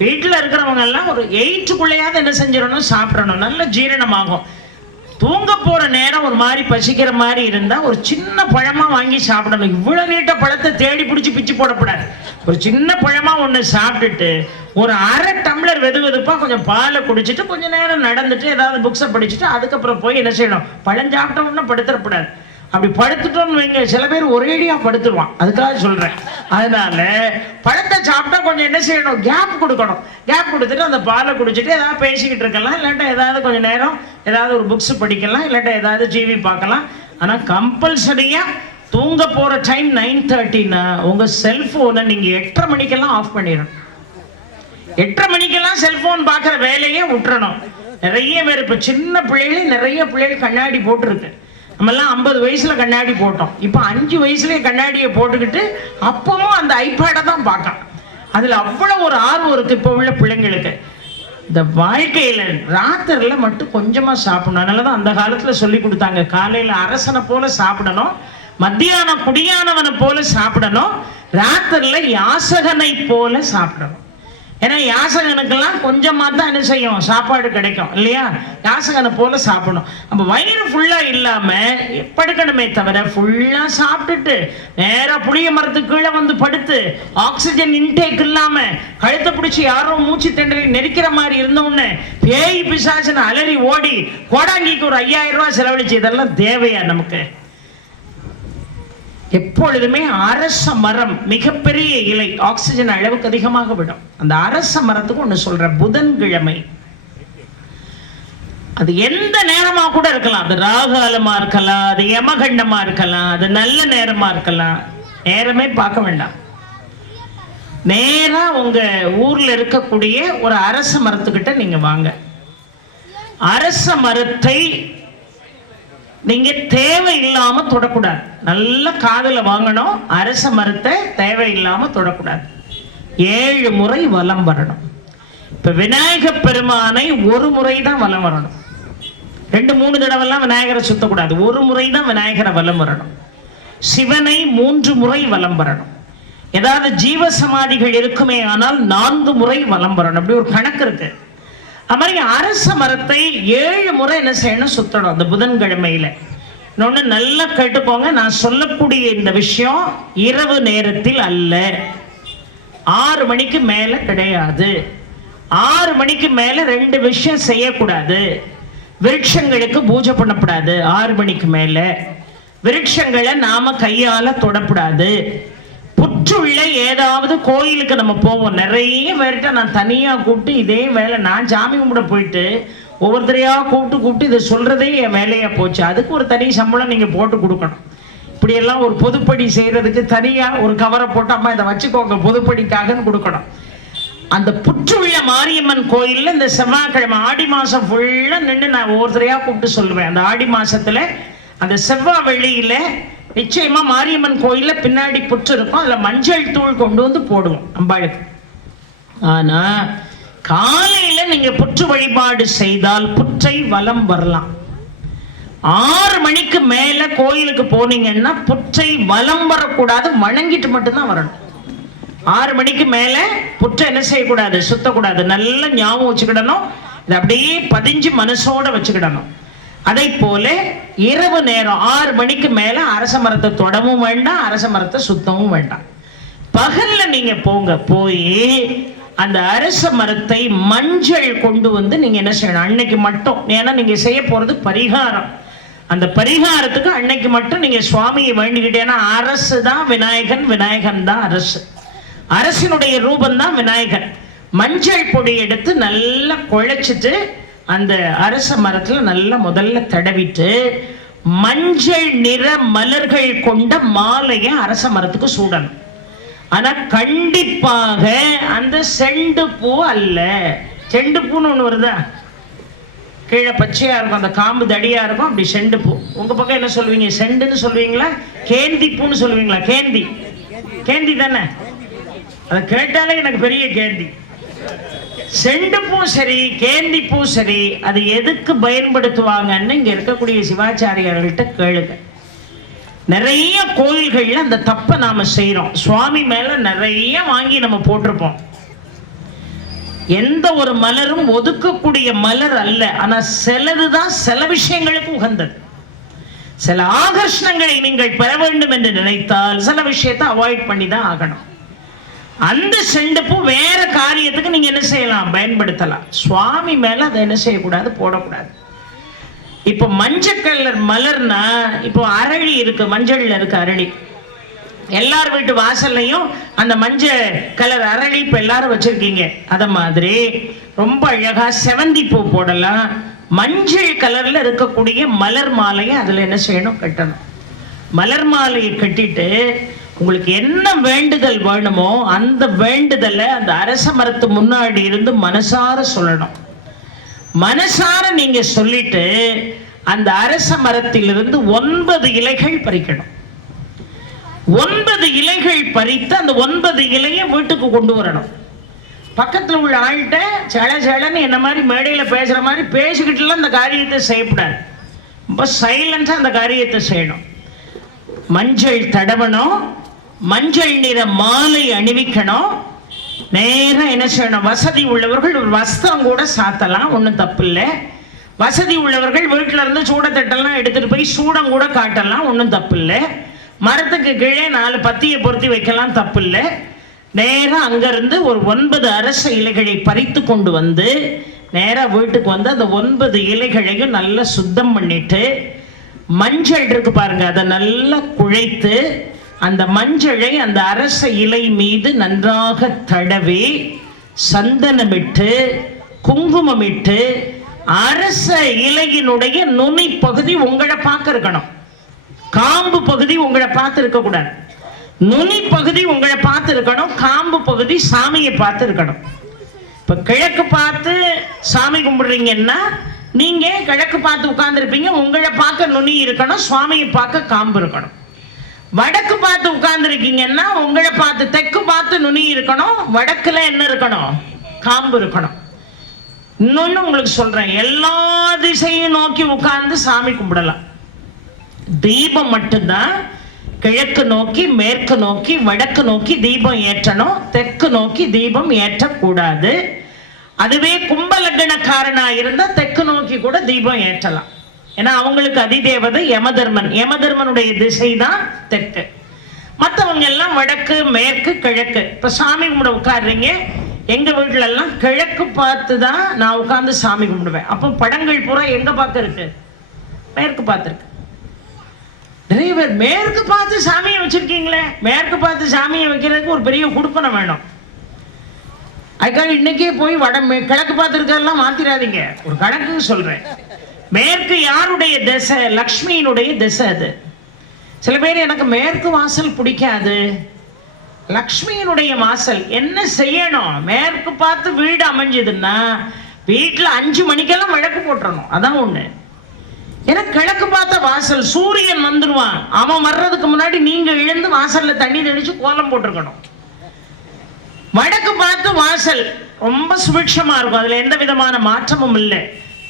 வீட்டில் இருக்கிறவங்க எல்லாம் ஒரு 8க்குள்ளேயாவது என்ன செஞ்சிடணும், சாப்பிடணும். நல்ல ஜீரணமாகும். தூங்க போற நேரம் ஒரு மாதிரி பசிக்கிற மாதிரி இருந்தா ஒரு சின்ன பழமா வாங்கி சாப்பிடணும். இவ்வளவு நீட்ட பழத்தை தேடி பிடிச்சி பிச்சு போடக்கூடாது. ஒரு சின்ன பழமா ஒண்ணு சாப்பிட்டுட்டு ஒரு அரை டம்ளர் வெது வெதுப்பா கொஞ்சம் பாலை குடிச்சிட்டு கொஞ்ச நேரம் நடந்துட்டு ஏதாவது புக்ஸை படிச்சுட்டு அதுக்கப்புறம் போய் என்ன செய்யணும், பழம் சாப்பிட்ட உடனே படுத்துடக்கூடாது. அப்படி படுத்துட்டோம்னு வைங்க, சில பேர் ஒரேடியா படுத்துருவான். அதுக்காக சொல்றேன். அதனால பழத்தை சாப்பிட்டா கொஞ்சம் என்ன செய்யணும், கேப் கொடுக்கணும். கேப் கொடுத்துட்டு அந்த பாலை குடிச்சிட்டு ஏதாவது பேசிக்கிட்டு இருக்கலாம், இல்லாட்டா ஏதாவது கொஞ்சம் நேரம் ஏதாவது ஒரு புக்ஸ் படிக்கலாம், இல்லாட்டா ஏதாவது டிவி பார்க்கலாம். ஆனா கம்பல்சரியா தூங்க போற டைம் 9:30னா உங்க செல்போனை நீங்க 8:30 மணிக்கெல்லாம் ஆஃப் பண்ணிடணும். 8:30 மணிக்கெல்லாம் செல்போன் பார்க்குற வேலையே விட்டுறணும். நிறைய பேர் இப்ப சின்ன பிள்ளைகளே நிறைய பிள்ளைகள் கண்ணாடி போட்டுருக்கு. நம்மெல்லாம் 50 வயசுல கண்ணாடி போட்டோம். இப்போ 5 வயசுலயே கண்ணாடியை போட்டுக்கிட்டு அப்பவும் அந்த ஐபேடை தான் பார்க்கலாம். அதுல அவ்வளவு ஒரு ஆர்வம் இருக்கு இப்போ உள்ள பிள்ளைங்களுக்கு. இந்த வாழ்க்கையில ராத்திரில மட்டும் கொஞ்சமா சாப்பிடணும். அதனாலதான் அந்த காலத்துல சொல்லி கொடுத்தாங்க, காலையில அரசனை போல சாப்பிடணும், மத்தியானம் குடியானவனை போல சாப்பிடணும், ராத்திரில யாசகனை போல சாப்பிடணும். ஏன்னா யாசகனுக்கெல்லாம் கொஞ்சமா தான் என்ன செய்யும், சாப்பாடு கிடைக்கும் இல்லையா? யாசகனை போல சாப்பிடணும். நம்ம வயிறு ஃபுல்லா இல்லாம படுக்கணுமே தவிர ஃபுல்லா சாப்பிட்டுட்டு நேரா புளிய மரத்துக்கு கீழே வந்து படுத்து ஆக்சிஜன் இன்டேக் இல்லாம கழுத்தை பிடிச்சி யாரோ மூச்சு திணறி நெரிக்கிற மாதிரி இருந்தோன்னு பேய் பிசாசுன்னு அலறி ஓடி கோடாங்கிக்கு ஒரு 5000 ரூபாய் செலவழிச்சு இதெல்லாம் தேவையா நமக்கு? எப்பொழுதுமே அரச மரம் மிகப்பெரிய இலை, ஆக்சிஜன் அளவுக்கு அதிகமாக விடும். அந்த அரச மரத்துக்கு ஒண்ணு சொல்ற, புதன்கிழமை அது எந்த நேரமா கூட இருக்கலாம். அது ராகாலமா இருக்கலாம், அது யமகண்டமா இருக்கலாம், அது நல்ல நேரமா இருக்கலாம். நேரமே பார்க்க வேண்டாம். நேரா உங்க ஊர்ல இருக்கக்கூடிய ஒரு அரச மரத்துக்கிட்ட நீங்க வாங்க. அரச மரத்தை நீங்க தேவையில்லாம தொடக்கூடாது. நல்ல காதுல வாங்கணும். அரச மரத்தை தேவையில்லாம தொடக்கூடாது. 7 முறை வலம் வரணும். இப்ப விநாயக பெருமானை ஒரு முறை தான் வலம் வரணும். 2-3 தடவைலாம் விநாயகரை சுத்தக்கூடாது. ஒரு முறை தான் விநாயகரை வலம் வரணும். சிவனை 3 முறை வலம் வரணும். ஏதாவது ஜீவ சமாதிகள் இருக்குமே ஆனால் 4 முறை வலம் வரணும். அப்படி ஒரு கணக்கு இருக்கு. அது மாதிரி அரச மரத்தை 7 முறை என்ன செய்யணும், சுத்தணும் அந்த புதன்கிழமையில. இன்னொன்னு நல்லா கேட்டுக்கோங்க, நான் சொல்லக்கூடிய இந்த விஷயம் இரவு நேரத்தில் அல்ல. 6 மணிக்கு மேல கிடையாது. 6 மணிக்கு மேல 2 விஷயம் செய்யக்கூடாது. விருட்சங்களுக்கு பூஜை பண்ணக்கூடாது. 6 மணிக்கு மேல விருட்சங்களை நாம கையால தொடக்கூடாது. புற்றுள்ள ஏதாவது கோயிலுக்கு நம்ம போவோம். நிறைய பேர்கிட்ட நான் தனியா கூப்பிட்டு இதே வேலை, நான் சாமி கும்பிட போயிட்டு ஒவ்வொருத்தரையா கூப்பிட்டு இதை சொல்றதே என் வேலையா போச்சு. அதுக்கு ஒரு தனி சம்பளம் நீங்க போட்டு கொடுக்கணும். இப்படி எல்லாம் ஒரு பொதுப்படி செய்யறதுக்கு தனியா ஒரு கவரை போட்டு அம்மா இதை வச்சுக்கோங்க பொதுப்படிக்காகன்னு கொடுக்கணும். அந்த புற்றுள்ள மாரியம்மன் கோயில்ல இந்த செவ்வாய்க்கிழமை ஆடி மாசம் ஃபுல்லா நின்று நான் ஒவ்வொருத்தரையா கூப்பிட்டு சொல்லுவேன். அந்த ஆடி மாசத்துல அந்த செவ்வாய் வெள்ளியில நிச்சயமா மாரியம்மன் கோயில்ல பின்னாடி புற்று இருக்கும். அதுல மஞ்சள் தூள் கொண்டு வந்து போடுவோம் அம்பாளுக்கு. ஆனா காலையில நீங்க புற்று வழிபாடு செய்தால் புற்றை வலம் வரலாம். 6 மணிக்கு மேல கோயிலுக்கு போனீங்கன்னா புற்றை வலம் வரக்கூடாது, வணங்கிட்டு மட்டும்தான் வரணும். 6 மணிக்கு மேல புற்றை என்ன செய்யக்கூடாது, சுத்தக்கூடாது. நல்ல ஞாபகம் வச்சுக்கிடணும். இது அப்படியே பதிஞ்சு மனசோட வச்சுக்கிடணும். அதை போல இரவு நேரம் 6 மணிக்கு மேல அரச மரத்தை தொடவும் வேண்டாம், அரச மரத்தை சுத்தவும் வேண்டாம். பகல்ல நீங்க போங்க, போய் அந்த அரச மரத்தை மஞ்சள் கொண்டு வந்து நீங்க என்ன செய்யணும் அன்னைக்கு மட்டும். ஏன்னா நீங்க செய்ய போறது பரிகாரம். அந்த பரிகாரத்துக்கு அன்னைக்கு மட்டும் நீங்க சுவாமியை வேண்டிக்கிட்டேன்னா, அரசு தான் விநாயகன், விநாயகன் தான் அரசு, அரசினுடைய ரூபம் தான் விநாயகன். மஞ்சள் பொடி எடுத்து நல்லா குழைச்சிட்டு அந்த அரச மரத்துல நல்லா முதல்ல தடவிட்டு மஞ்சள் நிற மலர்கள் கொண்ட மாலையை அரச மரத்துக்கு சூடணும். ஆனா கண்டிப்பாக அந்த செண்டு பூ அல்ல. செண்டு பூன்னு ஒண்ணு வருதா, கீழே பச்சையா இருக்கும், அந்த காம்பு தடியா இருக்கும், அப்படி செண்டு பூ. உங்க பக்கம் என்ன சொல்லுவீங்க, செண்டுன்னு சொல்லுவீங்களா, கேந்தி பூன்னு சொல்லுவீங்களா? கேந்தி, கேந்தி தானே, அதை கேட்டாலே எனக்கு பெரிய கேந்தி. செண்டு பூ சரி, கேந்தி பூ சரி, அது எதுக்கு பயன்படுத்துவாங்கன்னு இங்க இருக்கக்கூடிய சிவாச்சாரியார்கள்ட்ட கேளுங்க. நிறைய கோயில்கள்ல அந்த தப்பை நாம செய்யறோம். சுவாமி மேல நிறைய வாங்கி நம்ம போட்டிருப்போம். எந்த ஒரு மலரும் ஒதுக்கக்கூடிய மலர் அல்ல. ஆனா சிலதுதான் சில விஷயங்களுக்கு உகந்தது. சில ஆகர்ஷணங்களை நீங்கள் பெற வேண்டும் என்று நினைத்தால் சில விஷயத்தை அவாய்ட் பண்ணி தான் ஆகணும். அந்த செண்டுப்பூ வேற காரியத்துக்கு நீங்க என்ன செய்யலாம், பயன்படுத்தலாம். சுவாமி மேல அதை என்ன செய்யக்கூடாது, போடக்கூடாது. இப்போ மஞ்சள் கலர் மலர்னா, இப்போ அரளி இருக்கு, மஞ்சள்ல இருக்கு அரளி. எல்லார் வீட்டு வாசல்லையும் அந்த மஞ்சள் கலர் அரளி இப்ப எல்லாரும் வச்சிருக்கீங்க. அத மாதிரி ரொம்ப அழகா செவந்தி பூ போடலாம். மஞ்சள் கலர்ல இருக்கக்கூடிய மலர் மாலையை அதுல என்ன செய்யணும், கட்டணும். மலர் மாலையை கட்டிட்டு உங்களுக்கு என்ன வேண்டுதல் வேணுமோ அந்த வேண்டுதலை அந்த அரச மரத்து முன்னாடி இருந்து மனசார சொல்லணும். மனசார நீங்க சொல்லிட்டு அந்த அரச மரத்திலிருந்து 9 இலைகள் பறிக்கணும். 9 இலைகள் பறித்து அந்த 9 இலையை வீட்டுக்கு கொண்டு வரணும். பக்கத்துல உள்ள ஆள்கிட்ட சேலன்னு என்ன மாதிரி மேடையில பேசுற மாதிரி பேசிக்கிட்டுலாம் அந்த காரியத்தை செய்யக்கூடாது. ரொம்ப சைலண்டா அந்த காரியத்தை செய்யணும். மஞ்சள் தடவணும், மஞ்சள் நிற மாலை அணிவிக்கணும். நேரம் என்ன செய்யணும், வசதி உள்ளவர்கள் ஒரு வஸ்திரம் கூட சாத்தலாம், ஒன்றும் தப்பு இல்லை. வசதி உள்ளவர்கள் வீட்டில இருந்து சூடத்தட்டெல்லாம் எடுத்துட்டு போய் சூடம் கூட காட்டலாம், ஒன்றும் தப்பு இல்லை. மரத்துக்கு கீழே 4 பத்தியை பொருத்தி வைக்கலாம், தப்பு இல்லை. நேரம் அங்கிருந்து ஒரு 9 அரச இலைகளை பறித்து கொண்டு வந்து நேராக வீட்டுக்கு வந்து அந்த 9 இலைகளையும் நல்லா சுத்தம் பண்ணிட்டு மஞ்சள் இருக்கு பாருங்க, அதை நல்லா குழைத்து அந்த மஞ்சளை அந்த அரச இலை மீது நன்றாக தடவி சந்தனமிட்டு குங்குமமிட்டு அரச இலையினுடைய நுனி பகுதி உங்களை பார்க்க இருக்கணும். காம்பு பகுதி உங்களை பார்த்து இருக்க கூடாது. நுனி பகுதி உங்களை பார்த்து இருக்கணும், காம்பு பகுதி சாமியை பார்த்து இருக்கணும். இப்ப கிழக்கு பார்த்து சாமி கும்பிடுறீங்கன்னா நீங்க கிழக்கு பார்த்து உட்கார்ந்து இருப்பீங்க, உங்களை பார்க்க நுனி இருக்கணும், சுவாமியை பார்க்க காம்பு இருக்கணும். வடக்கு பார்த்து உட்கார்ந்து இருக்கீங்கன்னா உங்களை பார்த்து தெற்கு பார்த்து நுனி இருக்கணும், வடக்குல என்ன இருக்கணும், காம்பு இருக்கணும். இன்னொன்னு உங்களுக்கு சொல்றேன், எல்லா திசையும் நோக்கி உட்கார்ந்து சாமி கும்பிடலாம். தீபம் மட்டும்தான் கிழக்கு நோக்கி, மேற்கு நோக்கி, வடக்கு நோக்கி தீபம் ஏற்றணும், தெற்கு நோக்கி தீபம் ஏற்றக்கூடாது. அதுவே கும்பலக்னக்காரனா இருந்தா தெற்கு நோக்கி கூட தீபம் ஏற்றலாம். ஏன்னா அவங்களுக்கு அதிதேவதை யமதர்மன், யமதர்மனுடைய திசை தான் தெற்கு. மற்றவங்க எல்லாம் வடக்கு, மேற்கு, கிழக்கு. இப்ப சாமி கும்பிட உட்காடுறீங்க, எங்க வீட்டுல எல்லாம் கிழக்கு பார்த்து தான் நான் உட்கார்ந்து சாமி கும்பிடுவேன். அப்போ படங்கள் பூரா எங்க பார்க்க இருக்கு, மேற்கு பார்த்து இருக்கு. நிறைய பேர் மேற்கு பார்த்து சாமியை வச்சிருக்கீங்களே, மேற்கு பார்த்து சாமியை வைக்கிறதுக்கு ஒரு பெரிய குடுப்பனை வேணும். அதுக்காக இன்னைக்கே போய் கிழக்கு பார்த்து இருக்கிறதெல்லாம் மாத்திராதீங்க. ஒரு கணக்கு சொல்றேன். மேற்கு யாருடைய திசை, லக்ஷ்மியினுடைய திசை. அது சில பேர் எனக்கு மேற்கு வாசல் பிடிக்காது, லக்ஷ்மியினுடைய வாசல். என்ன செய்யணும், மேற்கு பார்த்து வீடு அமைஞ்சதுன்னா வீட்டுல 5 மணிக்கெல்லாம் விளக்கு போட்டுறணும். அதான் ஒண்ணு. ஏன்னா கிழக்கு பார்த்த வாசல், சூரியன் வந்துடுவான், அவன் வர்றதுக்கு முன்னாடி நீங்க எழுந்து வாசல்ல தண்ணி தெளிச்சு கோலம் போட்டிருக்கணும். வடக்கு பார்த்து வாசல் ரொம்ப சுபிட்சமா இருக்கும், அதுல எந்த விதமான மாற்றமும் இல்லை.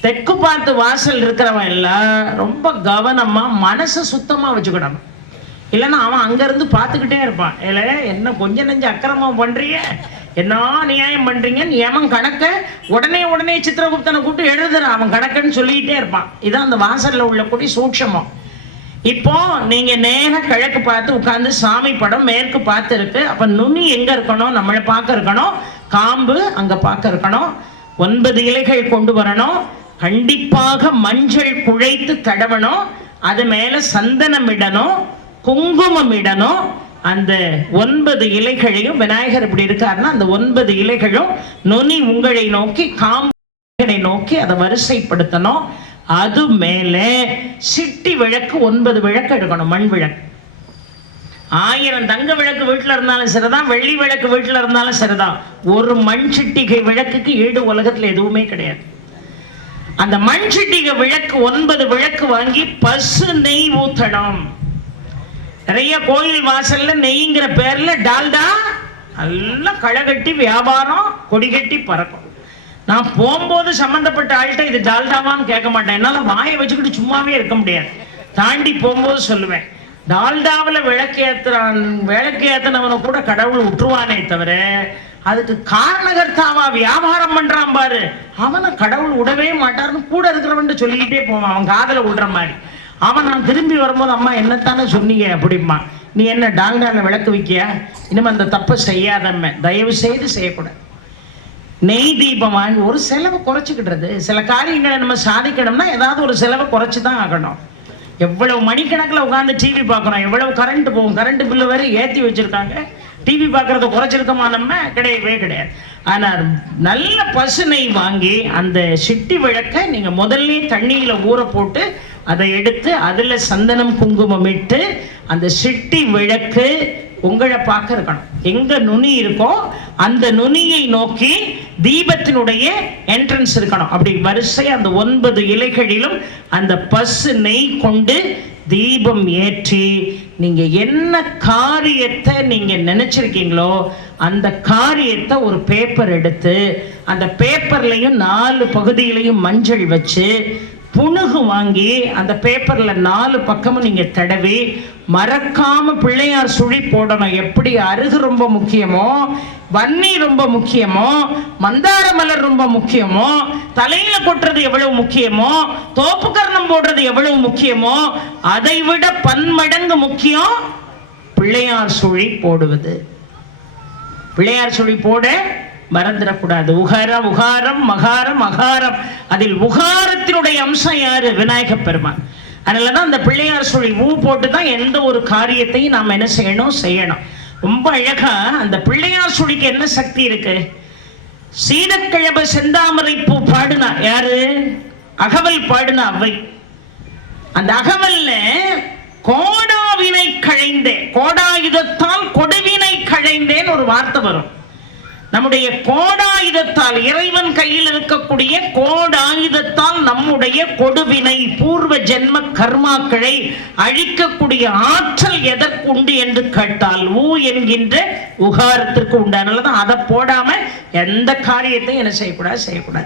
தெற்கு பார்த்து வாசல் இருக்கிறவன் எல்லாம் ரொம்ப கவனமா மனசை சுத்தமா வச்சுக்கிடணும். இல்லைன்னா அவன் அங்கிருந்து பார்த்துக்கிட்டே இருப்பான். இல்லை என்ன கொஞ்சம் நெஞ்சு அக்கிரமம் பண்றீங்க, என்ன நியாயம் பண்றீங்க, எவன் கணக்க உடனே சித்திரகுப்தனை கூப்பிட்டு எழுதுறான், அவன் கணக்குன்னு சொல்லிக்கிட்டே இருப்பான். இதான் அந்த வாசல்ல உள்ள கூடி சூட்சமம். இப்போ நீங்க நேர கிழக்கு பார்த்து உட்கார்ந்து சாமி படம் மேற்கு பார்த்து இருக்கு. அப்ப நுனி எங்க இருக்கணும்? நம்மளை பார்க்க இருக்கணும். காம்பு அங்க பார்க்க இருக்கணும். 9 இலைகள் கொண்டு வரணும். கண்டிப்பாக மஞ்சள் குழைத்து தடவணும். அது மேல சந்தனம் இடணும், குங்குமம் இடணும். அந்த 9 இலைகளையும் விநாயகர் இப்படி இருக்காருன்னா அந்த 9 இலைகளும் நுனி உங்களை நோக்கி காம்பை நோக்கி அதை வரிசைப்படுத்தணும். அது மேல சிட்டி விளக்கு 9 விளக்கு எடுக்கணும். மண் விளக்கு. 1000 தங்க விளக்கு வீட்டுல இருந்தாலும் சரிதான், வெள்ளி விளக்கு வீட்டுல இருந்தாலும் சரிதான். ஒரு மண் சிட்டிகை விளக்குக்கு ஈடு உலகத்துல எதுவுமே கிடையாது. அந்த மண் சிட்டிகை விளக்கு 9 விளக்கு வாங்கி பசு நெய் ஊத்தணும். நிறைய கோயில் வாசல்ல நெய்ங்கிற பேர்ல டால்டா எல்லாம் களை வியாபாரம் கொடி கட்டி பறக்கும். நான் போகும்போது சம்பந்தப்பட்ட ஆள்கிட்ட இது டால்டாவான்னு கேட்க மாட்டேன். என்னால வாயை வச்சுக்கிட்டு சும்மாவே இருக்க முடியாது. தாண்டி போகும்போது சொல்லுவேன், டால்டாவில் விளக்கேத்தனவனை கூட கடவுள் விட்டுருவானே தவிர அதுக்கு காரணகர்த்தாவா வியாபாரம் பண்றான் பாரு, அவனை கடவுள் விடவே மாட்டார்னு கூட இருக்கிறவன் சொல்லிக்கிட்டே போவான். அவன் காதல விடுற மாதிரி. அவன் நான் திரும்பி வரும்போது, அம்மா என்னத்தானே சொன்னீங்க அப்படிமா, நீ என்ன டால்டால விளக்கு வைக்கியா, இனிமே அந்த தப்பை செய்யாதம்ம, தயவு செய்து செய்யக்கூடாது. நெய் தீபம் வாங்கி ஒரு செலவை குறைச்சிக்கிட்டுறது. சில காரியங்களை நம்ம சாதிக்கணும்னா ஏதாவது ஒரு செலவை குறைச்சி தான் ஆகணும். எவ்வளவு மணிக்கணக்கில் உட்காந்து டிவி பார்க்குறோம், எவ்வளவு கரண்ட் போகும், கரண்ட் பில்லு வரை ஏற்றி வச்சிருக்காங்க. டிவி பார்க்கறத குறைச்சிருக்கோமா? நம்ம கிடையவே கிடையாது. ஆனால் நல்ல பசுனை வாங்கி அந்த சிட்டி விளக்கை நீங்க முதல்ல தண்ணியில ஊற போட்டு அதை எடுத்து அதுல சந்தனம் குங்குமம் இட்டு அந்த சிட்டி விளக்கு உங்களை பார்க்க இருக்கணும். எங்க நுனி இருக்கோ அந்த நுனியை நோக்கி தீபத்தினுடைய என்ட்ரன்ஸ் இருக்கணும். அப்படி வரிசை அந்த 9 இலைகளிலும் அந்த பசு நெய் கொண்டு தீபம் ஏற்றி நீங்க என்ன காரியத்தை நீங்க நினைச்சிருக்கீங்களோ அந்த காரியத்தை ஒரு பேப்பர் எடுத்து அந்த பேப்பர்லையும் 4 பகுதியிலையும் மஞ்சள் வச்சு புணுகு வாங்கி அந்த பேப்பர்ல 4 பக்கமும் நீங்க தடவி மறக்காம பிள்ளையார் சுழி போடணும். எப்படி அருகு ரொம்ப முக்கியமோ, வன்னி ரொம்ப முக்கியமோ, மந்தார மலர் ரொம்ப முக்கியமோ, தலையில கொட்டுறது எவ்வளவு முக்கியமோ, தோப்பு கர்ணம் போடுறது எவ்வளவு முக்கியமோ, அதை விட பன்மடங்கு முக்கியம் பிள்ளையார் சுழி போடுவது. பிள்ளையார் சுழி போட மறந்துடக்கூடாது. உகாரம் உகாரம் மகாரம் அகாரம். அதில் உகாரத்தினுடைய அம்சம் யாரு? விநாயக பெருமான். அதனாலதான் அந்த பிள்ளையார் சுழி ஊ போட்டு தான் எந்த ஒரு காரியத்தையும் நாம் என்ன செய்யணும். ரொம்ப அழகா அந்த பிள்ளையார் சுழிக்கு என்ன சக்தி இருக்கு? சீனக்கிழப செந்தாமரை பூ பாடுனா யாரு? அகவல் பாடுனா அவை. அந்த அகவல்ல கோடாவினை களைந்தேன், கோடாயுதத்தால் கொடுவினை களைந்தேன் ஒரு வார்த்தை வரும். நம்முடைய கோடாயுதத்தால், இறைவன் கையில் இருக்கக்கூடிய கோடாயுதத்தால் நம்முடைய கொடுவினை பூர்வ ஜென்ம கர்மாக்களை அழிக்கக்கூடிய ஆற்றல் எதற்கு உண்டு என்று கேட்டால் ஊ என்கின்ற உகாரத்திற்கு உண்டு. அதனாலதான் அதை போடாம எந்த காரியத்தையும் என்ன செய்யக்கூடாது.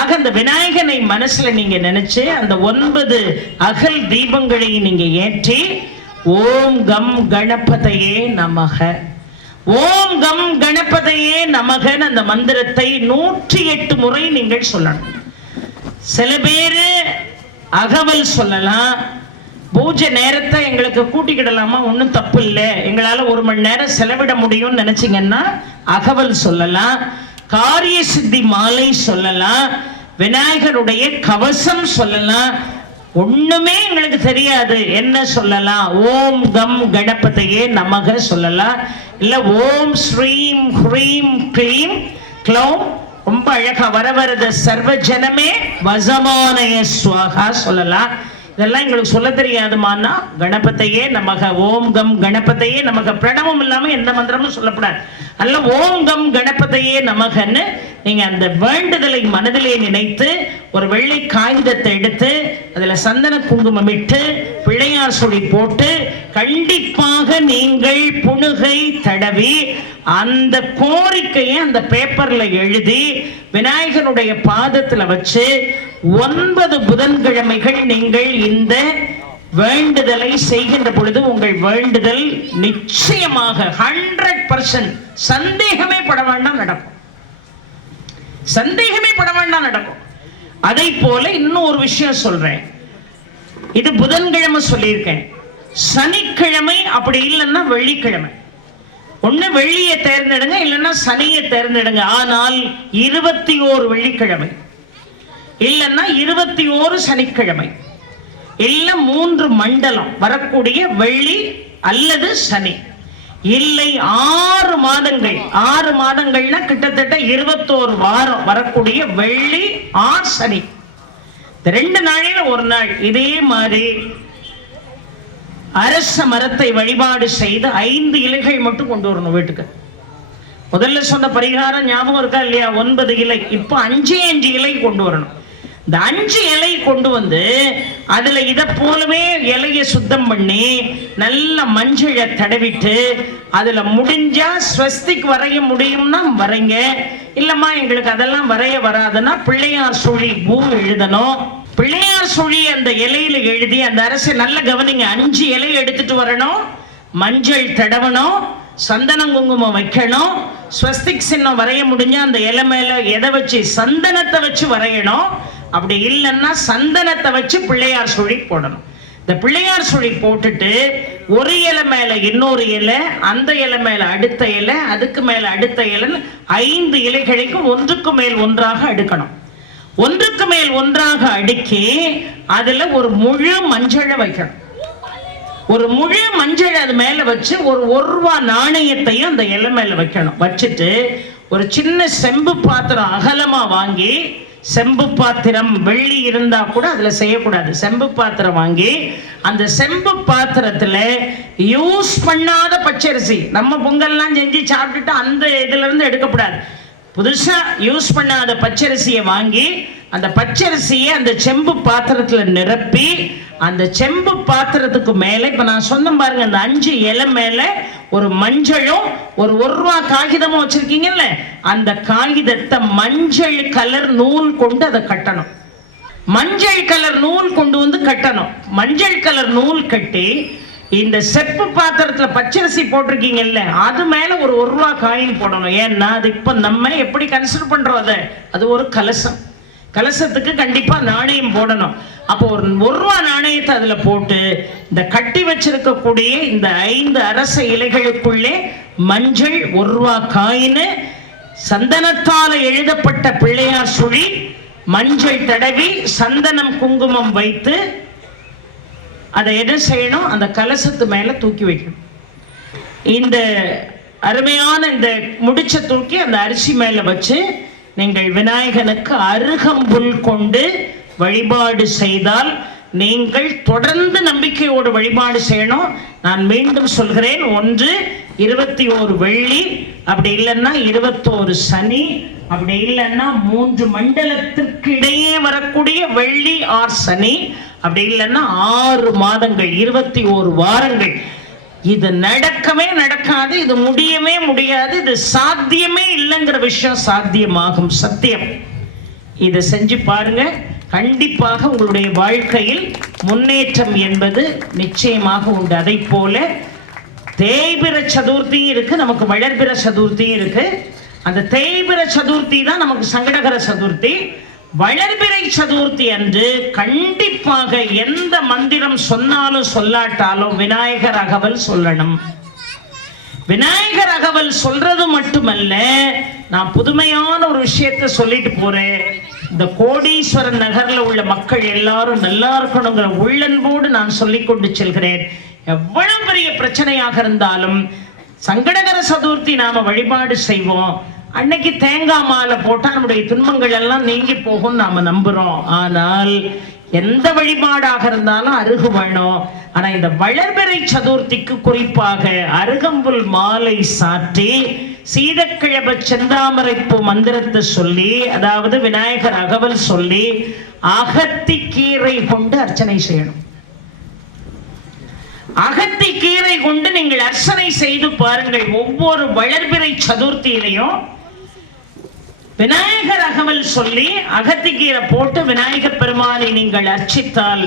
ஆக அந்த விநாயகனை மனசுல நீங்க நினைச்சு அந்த 9 அகல் தீபங்களை நீங்க ஏற்றி ஓம் கம் கணபதையே நமக, ஓம் கம் கணபதையே நமகன் அந்த மந்திரத்தை 108 முறை நீங்கள் சொல்லணும். சில பேரு அகவல் சொல்லலாம். பூஜை நேரத்தை எங்களுக்கு கூட்டிக்கிடலாமா, ஒன்றும் தப்பு இல்லை, எங்களால் 1 மணி நேரம் செலவிட முடியும்னு நினைச்சிங்கன்னா அகவல் சொல்லலாம். காரிய சித்தி மாலை சொல்லலாம். விநாயகருடைய கவசம் சொல்லலாம். ஒண்ணுமே எங்களுக்கு தெரியாது என்ன சொல்லலாம்? ஓம் கம் கணபதையே நமக சொல்லலாம். இல்ல ஓம் ஸ்ரீம் ஹ்ரீம் க்ளீம் க்ளௌம், ரொம்ப அழகா வரவரத சர்வ ஜனமே வசமானய ஸ்வாகா சொல்லலாம். இதெல்லாம் எங்களுக்கு சொல்ல தெரியாதுமானா கணபதையே நமக, ஓம் கம் கணபதையே நமக. பிரணவம் இல்லாம எந்த மந்திரமும் சொல்லப்படாது. அல்ல ஓம் கம் கணபதையே நமகன்னு நீங்க அந்த வேண்டுதலை மனதிலே நினைத்து ஒரு வெள்ளை காகிதத்தை எடுத்து அதுல சந்தன குங்குமம் இட்டு பிள்ளையார் சொல்லி போட்டு கண்டிப்பாக நீங்கள் புணுகை தடவி அந்த கோரிக்கையை அந்த பேப்பர்ல எழுதி விநாயகனுடைய பாதத்துல வச்சு 9 புதன்கிழமைகள் நீங்கள் இந்த வேண்டுதலை செய்கின்ற பொழுது உங்கள் வேண்டுதல் நிச்சயமாக 100% சந்தேகமே பட வேண்டாம் நடக்கும். சந்தேகமே பட வேண்டாம் நடக்கும். அதை போல இன்னும் ஒரு விஷயம் சொல்றேன். இது புதன்கிழமை சொல்லியிருக்கேன். சனிக்கிழமை அப்படி இல்லைன்னா வெள்ளிக்கிழமை. ஒண்ணு வெள்ளியை தேர்ந்தெடுங்க, இல்லைன்னா சனியை தேர்ந்தெடுங்க. ஆனால் 21 வெள்ளிக்கிழமை இல்லைன்னா 21 சனிக்கிழமை இல்ல 3 மண்டலம் வரக்கூடிய வெள்ளி அல்லது சனி இல்லை 6 மாதங்கள். 6 மாதங்கள்னா கிட்டத்தட்ட 21 வாரம் வரக்கூடிய வெள்ளி ஆர் சனி 2 நாளில் ஒரு நாள் இதே மாதிரி அரச மரத்தை வழிபாடு செய்து 5 இலைகள் மட்டும் கொண்டு வரணும் வீட்டுக்கு. முதல்ல சொன்ன பரிகாரம் ஞாபகம் இருக்கா இல்லையா? 9 இலை. இப்போ 5 இலை கொண்டு வரணும். இந்த 5 இலை கொண்டு வந்து அதுல இத போலவே இலைய சுத்தம் பண்ணி நல்ல மஞ்சளை தடவிட்டு அதுல முடிஞ்சா ஸ்வஸ்திக் வரைய முடியும்னா வரைங்க. இல்லம்மா எங்களுக்கு அதெல்லாம் வரைய வராதுன்னா பிள்ளையார் சுழி பூ எழுதணும். பிள்ளையார் சுழி அந்த இலையில எழுதி அந்த அரசு நல்ல கவனிங்க. 5 இலை எடுத்துட்டு வரணும், மஞ்சள் தடவணும், சந்தனம் குங்குமம் வைக்கணும், ஸ்வஸ்திக் சின்னம் வரைய முடிஞ்சா அந்த இலை மேல எதை வச்சு சந்தனத்தை வச்சு வரையணும். அப்படி இல்லைன்னா சந்தனத்தை வச்சு பிள்ளையார் சுழி போடணும். இந்த பிள்ளையார் சுழி போட்டுட்டு ஒரு இலை மேல இன்னொரு இலை, அந்த இலை மேல அடுத்த இலை, அதுக்கு மேல அடுத்த இலை, 5 இலைகளுக்கும் ஒன்றுக்கு மேல் ஒன்றாக அடுக்கணும். ஒன்றுக்கு மேல் ஒன்றாக அடுக்கி அதுல ஒரு முழு மஞ்சளை வைக்கணும். ஒரு முழு மஞ்சள் அது மேல வச்சு ஒரு 1 ரூபா நாணயத்தையும் அந்த இலை மேல வைக்கணும். வச்சுட்டு ஒரு சின்ன செம்பு பாத்திரம் அகலமா வாங்கி, செம்பு பாத்திரம் வெள்ளி இருந்தா கூட அதுல செய்யக்கூடாது, செம்பு பாத்திரம் வாங்கி அந்த செம்பு பாத்திரத்துல யூஸ் பண்ணாத பச்சரிசி, நம்ம பொங்கல்லாம் செஞ்சு சாப்பிட்டுட்டு அந்த இதுல இருந்து எடுக்கக்கூடாது, புதுசா யூஸ் பண்ணாத பச்சரிசியை வாங்கி அந்த பச்சரிசியை அந்த செம்பு பாத்திரத்துல நிரப்பி அந்த செம்பு பாத்திரத்துக்கு மேல இப்ப நான் சொன்ன பாருங்க, அந்த 5 இலை மேல ஒரு மஞ்சளும் ஒரு 1 ரூபா காகிதமும் வச்சிருக்கீங்கல்ல, அந்த காகிதத்தை மஞ்சள் கலர் நூல் கொண்டு அதை கட்டணும். மஞ்சள் கலர் நூல் கொண்டு வந்து கட்டணும். மஞ்சள் கலர் நூல் கட்டி இந்த செப்பு பாத்திரத்துல பச்சரிசி போட்டிருக்கீங்கல்ல அது மேல ஒரு 1 ரூபா காயின் போடணும். ஏன்னா அது இப்ப நம்ம எப்படி கன்சிடர் பண்றோம், அது ஒரு கலசம். கலசத்துக்கு கண்டிப்பா நாணயம் போடணும். அப்போ ஒரு 1 ரூபா நாணயத்தை அதுல போட்டு இந்த கட்டி வச்சிருக்கக்கூடிய இந்த 5 அரச இலைகளுக்குள்ளே மஞ்சள் 1 ரூபா காயின், சந்தனத்தால எழுதப்பட்ட பிள்ளையார் சுழி, மஞ்சள் தடவி சந்தனம் குங்குமம் வைத்து அதை என்ன செய்யணும், அந்த கலசத்து மேல தூக்கி வைக்கணும். இந்த அருமையான இந்த முடிச்ச தூக்கி அந்த அரிசி மேல வச்சு நீங்கள் விநாயகனுக்கு அருகம்புல் கொண்டு வழிபாடு செய்தால் நீங்கள் தொடர்ந்து நம்பிக்கையோடு வழிபாடு செய்யணும். நான் மீண்டும் சொல்கிறேன், 1 21 வெள்ளி, அப்படி இல்லைன்னா 21 சனி, அப்படி இல்லைன்னா 3 மண்டலத்திற்கு இடையே வரக்கூடிய வெள்ளி ஆர் சனி, அப்படி இல்லைன்னா 6 மாதங்கள் 21 வாரங்கள். இது நடக்கவே நடக்காது, இது முடியவே முடியாது, இது சாத்தியமே இல்லைங்கிற விஷயம் சாத்தியமாகும். சத்தியம். இதை செஞ்சு பாருங்க, கண்டிப்பாக உங்களுடைய வாழ்க்கையில் முன்னேற்றம் என்பது நிச்சயமாக உண்டு. அதை போல தேய்பிர சதுர்த்தியும் இருக்கு, நமக்கு வளர்பிர சதுர்த்தியும் இருக்கு. அந்த தேய்பிர சதுர்த்தி தான் நமக்கு சங்கடகர சதுர்த்தி. வளர்பிறை சதுர்த்தி அன்று கண்டிப்பாக எந்த மந்திரம் சொன்னாலும் சொல்லாட்டாலும் விநாயகர் அகவல் சொல்லணும். விநாயகர் அகவல் சொல்றது மட்டுமல்ல, நான் புதுமையான ஒரு விஷயத்தை சொல்லிட்டு போறேன். இந்த கோடீஸ்வரன் நகர்ல உள்ள மக்கள் எல்லாரும் நல்லா இருக்கணுங்கிற உள்ளன்போடு நான் சொல்லிக் கொண்டு செல்கிறேன். எவ்வளவு பெரிய பிரச்சனையாக இருந்தாலும் சங்கடகர சதுர்த்தி நாம வழிபாடு செய்வோம். அன்னைக்கு தேங்காய் மாலை போட்டா நம்முடைய துன்பங்கள் எல்லாம் நீங்கி போகும் நாம நம்புறோம். ஆனால் எந்த வழிபாடாக இருந்தாலும் அருகு வேணும். ஆனா இந்த வளர்பிறை சதுர்த்திக்கு குறிப்பாக அருகம்புல் மாலை சாற்றி சீதக்கிழப செந்தாமரைப்பூ மந்திரத்தை சொல்லி, அதாவது விநாயகர் அகவல் சொல்லி அகத்தி கீரை கொண்டு அர்ச்சனை செய்யணும். அகத்தி கீரை கொண்டு நீங்கள் அர்ச்சனை செய்து பாருங்கள். ஒவ்வொரு வளர்பிறை சதுர்த்தியிலையும் விநாயகர் அகவல் சொல்லி அகத்திக்கீரை போட்டு விநாயகர் பெருமானை நீங்கள் அர்ச்சித்தால்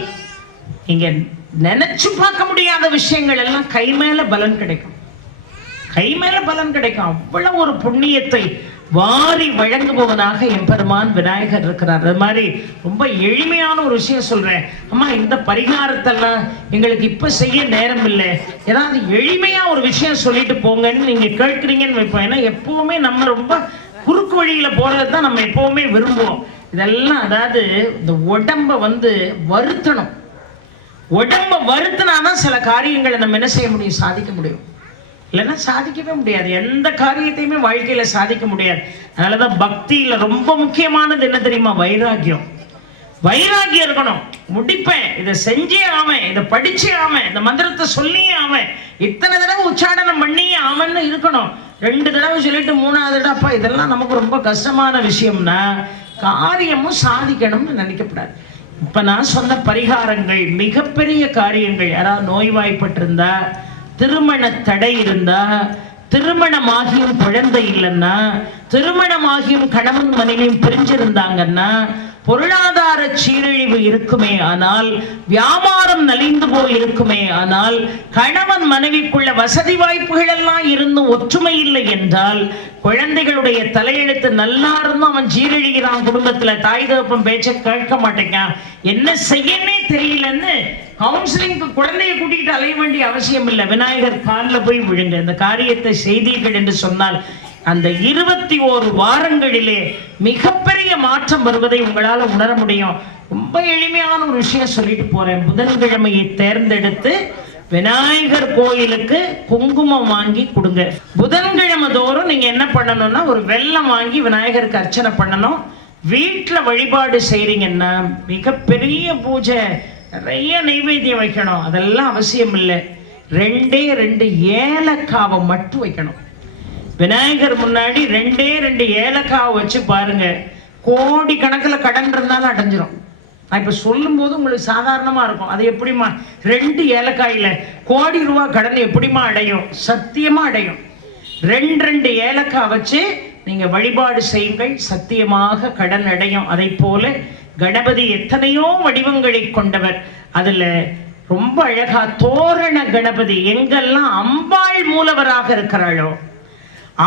நீங்க நினைச்சு பார்க்க முடியாத விஷயங்கள் எல்லாம் கை மேல பலன் கிடைக்கும். கை மேல பலன் கிடைக்கும். அவ்வளவு ஒரு புண்ணியத்தை வாரி வழங்குபவனாக எம்பெருமான் விநாயகர் இருக்கிறார். அது மாதிரி ரொம்ப எளிமையான ஒரு விஷயம் சொல்றேன். அம்மா, இந்த பரிகாரத்தெல்லாம் எங்களுக்கு இப்ப செய்ய நேரம் இல்லை, ஏதாவது எளிமையா ஒரு விஷயம் சொல்லிட்டு போங்கன்னு நீங்க கேட்கிறீங்கன்னு வைப்போம். ஏன்னா எப்பவுமே நம்ம ரொம்ப குறுக்கு வழியில போறதுதான் நம்ம எப்பவுமே விரும்புவோம். இதெல்லாம் அதாவது இந்த உடம்ப வருத்தணும். உடம்ப வருத்தினாதான் சில காரியங்களை நம்ம என்ன செய்ய முடியும், சாதிக்க முடியும். இல்லைன்னா சாதிக்கவே முடியாது. எந்த காரியத்தையுமே வாழ்க்கையில சாதிக்க முடியாது. அதனாலதான் பக்தியில ரொம்ப முக்கியமானது என்ன தெரியுமா, வைராக்கியம். வைராக்கியம் இருக்கணும். முடிப்பேன், இதை செஞ்சே ஆவேன், இதை படிச்சே ஆவேன், இந்த மந்திரத்தை சொல்லியே ஆவேன், இத்தனை தடவை உச்சாடனம் பண்ணியே ஆவன்னு இருக்கணும். 2 தடவை சொல்லிட்டு 3வது தடவை அப்பா இதெல்லாம் நமக்கு ரொம்ப கஷ்டமான விஷயம்னா காரியமும் சாதிக்கணும்னு நினைக்கப்படாது. இப்ப நான் சொன்ன பரிகாரங்கள் மிகப்பெரிய காரியங்கள். யாராவது நோய்வாய்ப்பட்டிருந்தா, திருமண தடை இருந்தா, திருமணமாகியும் குழந்தை இல்லைன்னா, திருமணமாகியும் கணவன் மனைவியும் பிரிஞ்சிருந்தாங்கன்னா, பொருளாதார சீரழிவு இருக்குமே ஆனால், வியாபாரம் நலிந்து போய் இருக்குமே ஆனால், கணவன் மனைவிக்குள்ள வசதி வாய்ப்புகள் எல்லாம் இருந்தும் ஒற்றுமை இல்லை என்றால், குழந்தைகளுடைய தலையெழுத்து நல்லா இருந்தும் அவன் சீரழிகிறான். குடும்பத்துல தாய் தகப்பன் பேச்ச கேட்க மாட்டேங்கான், என்ன செய்யனே தெரியலன்னு கவுன்சிலிங்க்கு குழந்தைய கூட்டிகிட்டு அலைய வேண்டிய அவசியம் இல்லை. விநாயகர் காலில் போய் விழுங்க. இந்த காரியத்தை செய்தீர்கள் என்று சொன்னால் அந்த 21 வாரங்களிலே மிகப்பெரிய மாற்றம் வருவதை உங்களால் உணர முடியும். ரொம்ப எளிமையான ஒரு விஷயம் சொல்லிட்டு போறேன். புதன்கிழமையை தேர்ந்தெடுத்து விநாயகர் கோயிலுக்கு குங்குமம் வாங்கி கொடுங்க. புதன்கிழமை தோறும் நீங்க என்ன பண்ணணும்னா ஒரு வெல்லம் வாங்கி விநாயகருக்கு அர்ச்சனை பண்ணணும். வீட்டுல வழிபாடு செய்றீங்கன்னா மிகப்பெரிய பூஜை, நிறைய நைவேத்தியம் வைக்கணும், அதெல்லாம் அவசியம் இல்லை. 2 ஏலக்காவை மட்டும் வைக்கணும். விநாயகர் முன்னாடி 2 ஏலக்காவை வச்சு பாருங்க. கோடி கணக்கில் கடன் இருந்தாலும் அடைஞ்சிரும். நான் இப்ப சொல்லும் போது உங்களுக்கு சாதாரணமா இருக்கும். அது எப்படிமா 2 ஏலக்காயில கோடி ரூபாய் கடன் எப்படிமா அடையும்? சத்தியமா அடையும். 2 ஏலக்காய் வச்சு நீங்க வழிபாடு செய்யுங்கள், சத்தியமாக கடன் அடையும். அதை போல கணபதி எத்தனையோ வடிவங்களை கொண்டவர். அதுல ரொம்ப அழகா தோரண கணபதி. எங்கெல்லாம் அம்பாள் மூலவராக இருக்கிறாளோ,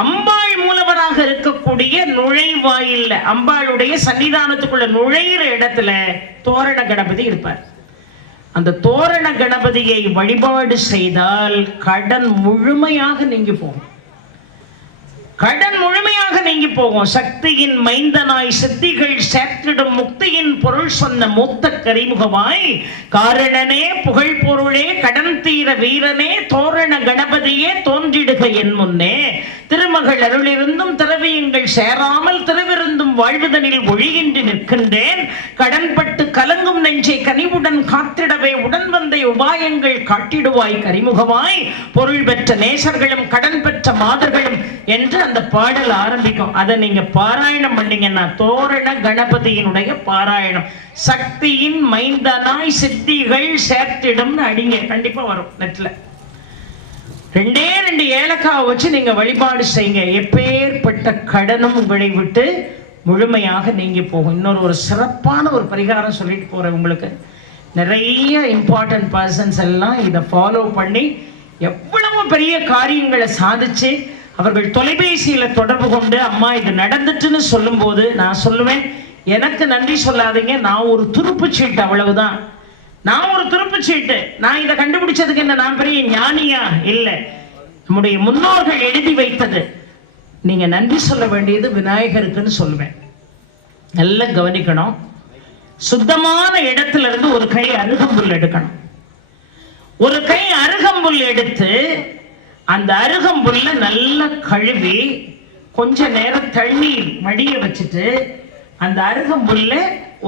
அம்பாள் மூலவராக இருக்கக்கூடிய நுழைவாயில், அம்பாளுடைய சன்னிதானத்துக்குள்ள நுழையிற இடத்துல தோரண கணபதி இருப்பார். அந்த தோரண கணபதியை வழிபாடு செய்தால் கடன் முழுமையாக நீங்கி போகும். கடன் முழுமையாக நீங்கி போகும். சக்தியின் மைந்தனாய் சித்திகள் சேர்த்திடும் முக்தியின் பொருள் சொன்ன மூத்த கரிமுகமாய் காரணனே புகழ் பொருளே கடன் தீர வீரனே தோரண கணபதியே தோன்றிடுக என் முன்னே திருமகள் அருளிருந்தும் திரவியங்கள் சேராமல் திருவிருந்தும் வாழ்வுதனில் ஒழியின்றி நிற்கின்றேன் கடன்பட்டு கலங்கும் நெஞ்சை கனிவுடன் காத்திடவே உடன் வந்த உபாயங்கள் காட்டிடுவாய் கரிமுகமாய் பொருள் பெற்ற நேசர்களும் கடன் பெற்ற மாதர்களும் என்று அந்த பாடல் ஆரம்பிக்கும். அதை நீங்க பாராயணம் பண்ணீங்கன்னா தோரண கணபதியினுடைய பாராயணம். சக்தியின் மைந்தனாய் சித்திகள் சேர்த்திடும்னு அடிங்க, கண்டிப்பா வரும் நெட்ல. 2 ஏலக்காவை வச்சு நீங்க வழிபாடு செய்யுங்க. எப்பேற்பட்ட கடனும் உங்களை விட்டு முழுமையாக நீங்கி போகும். இன்னொரு சிறப்பான ஒரு பரிகாரம் சொல்லிட்டு போறேன் உங்களுக்கு. நிறைய இம்பார்ட்டன்ட் பர்சன்ஸ் எல்லாம் இதை ஃபாலோ பண்ணி எவ்வளவு பெரிய காரியங்களை சாதிச்சு அவர்கள் தொலைபேசியில தொடர்பு கொண்டு அம்மா இது நடந்துட்டுன்னு சொல்லும் போது நான் சொல்லுவேன், எனக்கு நன்றி சொல்லாதீங்க, நான் ஒரு துருப்பு சீட்டு, அவ்வளவுதான். நான் ஒரு துருப்பு சீட்டு. நான் இதை கண்டுபிடிச்சதுக்கு என்ன நான் பெரிய ஞானியா? இல்லை, நம்முடைய முன்னோர்கள் எழுதி வைத்தது. நீங்க நன்றி சொல்ல வேண்டியது விநாயகருக்குன்னு சொல்லுவேன். நல்லா கவனிக்கணும். சுத்தமான இடத்துல இருந்து ஒரு கை அருகம்புல் எடுக்கணும். ஒரு கை அருகம்புல் எடுத்து அந்த அருகம்புல்ல நல்லா கழுவி கொஞ்ச நேரம் தண்ணீர் மடிய வச்சுட்டு அந்த அருகம்புல்ல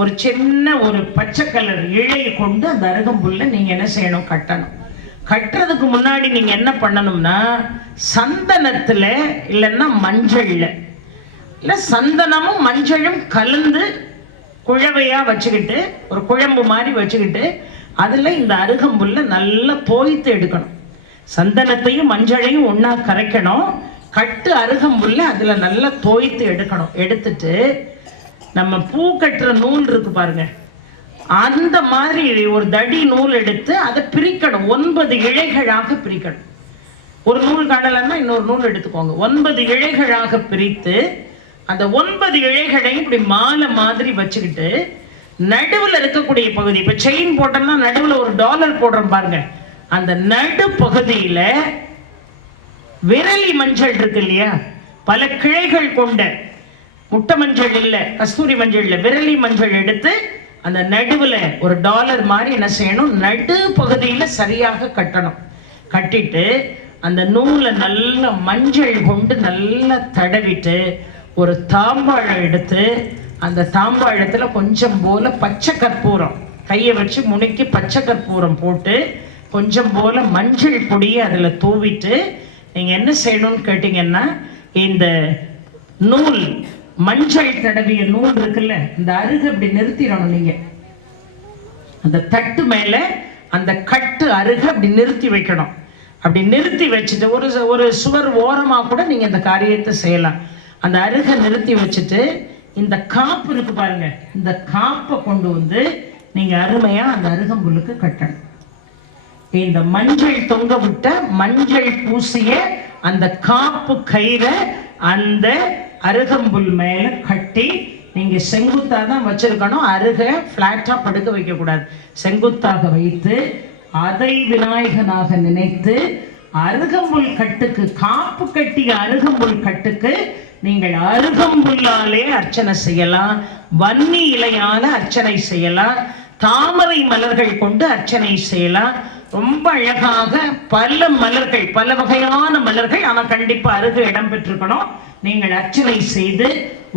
ஒரு சின்ன ஒரு பச்சை கலர் இழையை கொண்டு அந்த அருகம்புல்ல நீங்க என்ன செய்யணும், கட்டணும். கட்டுறதுக்கு முன்னாடி நீங்க என்ன பண்ணணும்னா, சந்தனத்துல இல்லைன்னா மஞ்சள்ல இல்ல சந்தனமும் மஞ்சளும் கலந்து குழவையா வச்சுக்கிட்டு ஒரு குழம்பு மாதிரி வச்சுக்கிட்டு அதுல இந்த அருகம்புல்ல நல்லா தோய்த்து எடுக்கணும். சந்தனத்தையும் மஞ்சளையும் ஒன்னா கரைக்கணும். கட்டு அருகம்புல்ல அதுல நல்லா தோய்த்து எடுக்கணும். எடுத்துட்டு நம்ம பூ கட்டுற நூல் இருக்கு பாருங்க, அந்த மாதிரி ஒரு தடி நூல் எடுத்து அதை பிரிக்கணும். 9 இழைகளாக பிரிக்கணும். ஒரு நூல் கடலைன்னா இன்னொரு நூல் எடுத்துக்கோங்க. 9 இழைகளாக பிரித்து அந்த 9 இழைகளையும் இப்படி மாலை மாதிரி வச்சுக்கிட்டு நடுவில் இருக்கக்கூடிய பகுதி, இப்ப செயின் போட்டோம்னா நடுவில் ஒரு டாலர் போடுறோம் பாருங்க, அந்த நடு பகுதியில விரலி மஞ்சள் இருக்கு இல்லையா, பல கிளைகள் கொண்ட முட்டை மஞ்சள் இல்ல, கஸ்தூரி மஞ்சள் இல்ல, விரலி மஞ்சள் எடுத்து அந்த நடுவுல ஒரு டாலர் மாதிரி என்ன செய்யணும், நடு பகுதியில சரியாக கட்டணும். கட்டிட்டு அந்த நூலை நல்ல மஞ்சள் கொண்டு நல்லா தடவிட்டு ஒரு தாம்பாழம் எடுத்து அந்த தாம்பாழத்துல கொஞ்சம் போல பச்சை கற்பூரம் கையை வச்சு முனைக்கு பச்சை கற்பூரம் போட்டு கொஞ்சம் போல மஞ்சள் பொடியை அதுல தூவிட்டு நீங்க என்ன செய்யணும்னு கேட்டீங்கன்னா, இந்த நூல் மஞ்சள் தடவிய நூல் இருக்குல்ல, இந்த அருகு அப்படி நிறுத்திடணும். நீங்க அந்த தட்டு மேல அந்த கட்டு அருகு அப்படி நிறுத்தி வைக்கணும். அப்படி நிறுத்தி வச்சுட்டு ஒரு சுவர் ஓரமா கூட நீங்க இந்த காரியத்தை செய்யலாம். அந்த அருகை நிறுத்தி வச்சுட்டு இந்த காப்பு இருக்கு பாருங்க, இந்த காப்பை கொண்டு வந்து நீங்க அருமையா அந்த அருகம்புல்லுக்கு கட்டணும். இந்த மஞ்சள் தொங்க விட்ட மஞ்சள் பூசிய அந்த காப்பு கயிறை அந்த அருகம்புல் மேல கட்டி நீங்க செங்குத்தா தான் வச்சிருக்கணும். அருக பிளாட்டா படுக்க வைக்க கூடாது, செங்குத்தாக வைத்து அதை விநாயகனாக நினைத்து அருகம்புல் கட்டுக்கு, காப்பு கட்டிய அருகம்புல் கட்டுக்கு நீங்கள் அருகம்புல்லாலே அர்ச்சனை செய்யலாம், வன்னி இலையால அர்ச்சனை செய்யலாம், தாமரை மலர்கள் கொண்டு அர்ச்சனை செய்யலாம். ரொம்ப அழகாக பல மலர்கள், பல வகையான மலர்கள், ஆனா கண்டிப்பா அருகு இடம் பெற்றிருக்கணும். நீங்கள் அர்ச்சனை செய்து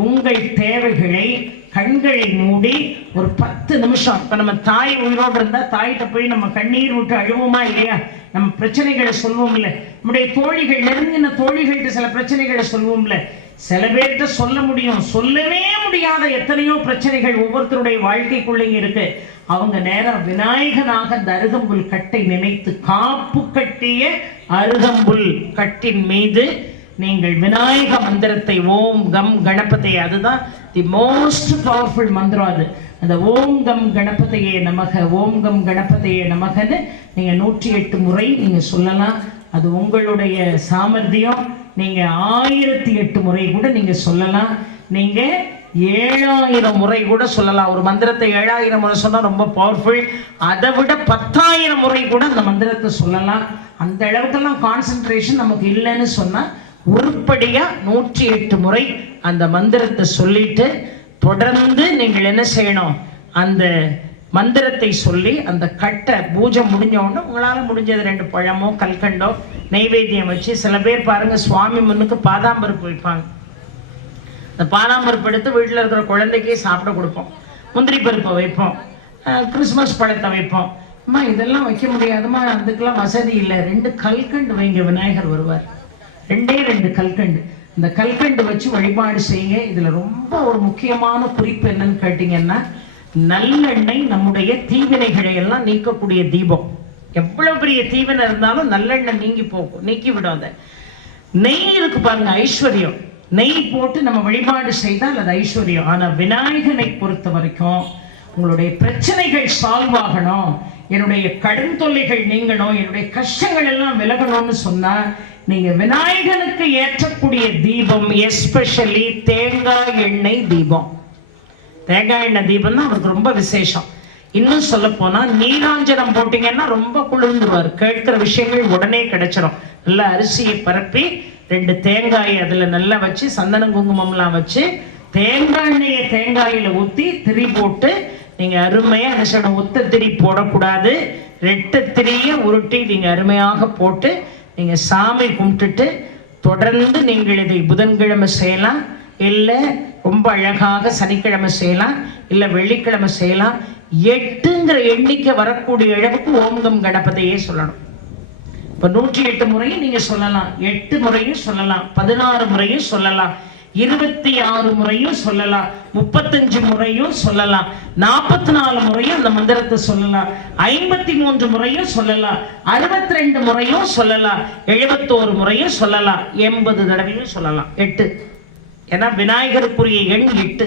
உங்கள் தேவைகளை கண்களை மூடி ஒரு 10 நிமிஷம், இப்ப நம்ம தாய் உயிரோடு இருந்தா தாயிட்ட போய் நம்ம கண்ணீர் விட்டு அழுவோமா இல்லையா, நம்ம பிரச்சனைகளை சொல்வோம்ல, நம்முடைய தோழிகள், நெருங்கின தோழிகள்கிட்ட சில பிரச்சனைகளை சொல்வோம்ல, சில பேர்கிட்ட சொல்ல முடியும், சொல்லவே முடியாத எத்தனையோ பிரச்சனைகள் ஒவ்வொருத்தருடைய வாழ்க்கைக்குள்ளேயும் இருக்கு. அவங்க நேரம் விநாயகனாக அந்த அருகம்புல் கட்டை நினைத்து காப்பு கட்டிய அருகம்புல் கட்டின் மீது நீங்கள் விநாயக மந்திரத்தை ஓம் கம் கணபதி, அதுதான் தி மோஸ்ட் பவர்ஃபுல் மந்திரம். அது அந்த ஓம் கம் கணபதியே நமக, ஓம் கம் கணபதியே நமகன்னு நீங்க 108 முறை நீங்க சொல்லலாம். அது உங்களுடைய சாமர்த்தியம். நீங்க 1008 முறை கூட நீங்க சொல்லலாம். நீங்க 7000 முறை கூட சொல்லலாம். ஒரு மந்திரத்தை 7000 முறை சொன்னா ரொம்ப பவர்ஃபுல். அதை விட 10,000 முறை கூட அந்த மந்திரத்தை சொல்லலாம். அந்த அளவுக்கெல்லாம் கான்சென்ட்ரேஷன் நமக்கு இல்லைன்னு சொன்னா உருப்படியா 108 முறை அந்த மந்திரத்தை சொல்லிட்டு தொடர்ந்து நீங்கள் என்ன செய்யணும், அந்த மந்திரத்தை சொல்லி அந்த கட்டை பூஜை முடிஞ்ச உடனே உங்களால முடிஞ்சது 2 பழமோ கல்கண்டோ நெய்வேத்தியம் வச்சு, சில பேர் பாருங்க சுவாமி முன்னுக்கு பாதாம்பருப்பு வைப்பாங்க. இந்த பாதாம்பருப்பு எடுத்து வீட்டில் இருக்கிற குழந்தைக்கே சாப்பிட கொடுப்போம். முந்திரி பருப்பை வைப்போம், கிறிஸ்மஸ் பழத்தை வைப்போம். அம்மா இதெல்லாம் வைக்க முடியாதுமா, அதுக்கெல்லாம் வசதி இல்லை, 2 கல்கண்டு வைங்க, விநாயகர் வருவார். 2 கல்கண்டு, இந்த கல்கண்டு வச்சு வழிபாடு செய்யுங்க. இதுல ரொம்ப ஒரு முக்கியமான குறிப்பு என்னன்னு கேட்டீங்கன்னா, நல்லெண்ணெய் நம்முடைய தீவினைகளை எல்லாம் நீக்கக்கூடிய தீபம். எவ்வளவு பெரிய தீவினை இருந்தாலும் நல்லெண்ணெய் நீக்கி விடும். அந்த நெய் இருக்கு பாருங்க, ஐஸ்வர்யம். நெய் போட்டு நம்ம வழிபாடு செய்தால் அது ஐஸ்வர்யம். ஆனா விநாயகனை பொறுத்த வரைக்கும் உங்களுடைய பிரச்சனைகள் சால்வ் ஆகணும், என்னுடைய கடன் தொல்லைகள் நீங்கணும், என்னுடைய கஷ்டங்கள் எல்லாம் விலகணும்னு சொன்னா நீங்க விநாயகனுக்கு ஏற்றக்கூடிய தீபம் எஸ்பெஷலி தேங்காய் எண்ணெய் தீபம். தேங்காய் எண்ணெய் தீபம் தான் அவருக்கு ரொம்ப விசேஷம். இன்னும் சொல்ல போனா நீராஞ்சனம் போட்டீங்கன்னா ரொம்ப குளிர்ந்துருவார், கேட்கிற விஷயங்கள் உடனே கிடைச்சிடும். நல்லா அரிசியை பரப்பி 2 தேங்காய் அதுல நல்லா வச்சு சந்தன குங்குமம்லாம் வச்சு தேங்காய் எண்ணெயை தேங்காயில ஊத்தி திரி போட்டு நீங்க அருமையா என்ன செய்யணும், ஒத்த திரி போடக்கூடாது, 2 திரிய உருட்டி நீங்க அருமையாக போட்டு நீங்க சாமி கும்பிட்டுட்டு தொடர்ந்து நீங்கள் இதை புதன்கிழமை செய்யலாம். இல்லை ரொம்ப அழகாக சனிக்கிழமை செய்யலாம், இல்லை வெள்ளிக்கிழமை செய்யலாம். 8ங்கிற எண்ணிக்கை வரக்கூடிய அளவுக்கு ஓம் கம் கணபதியே சொல்லணும். இப்போ 108 முறையும் நீங்க சொல்லலாம், 8 முறையும் சொல்லலாம், 16 முறையும் சொல்லலாம், 26 முறையும் சொல்லலாம், 35 முறையும் சொல்லலாம், 44 முறையும் அந்த மந்திரத்தை சொல்லலாம், 53 முறையும் சொல்லலாம், 62 முறையும் சொல்லலாம், 71 முறையும் சொல்லலாம், 80 தடவையும் சொல்லலாம். 8 ஏன்னா விநாயகருக்குரிய எண் 8.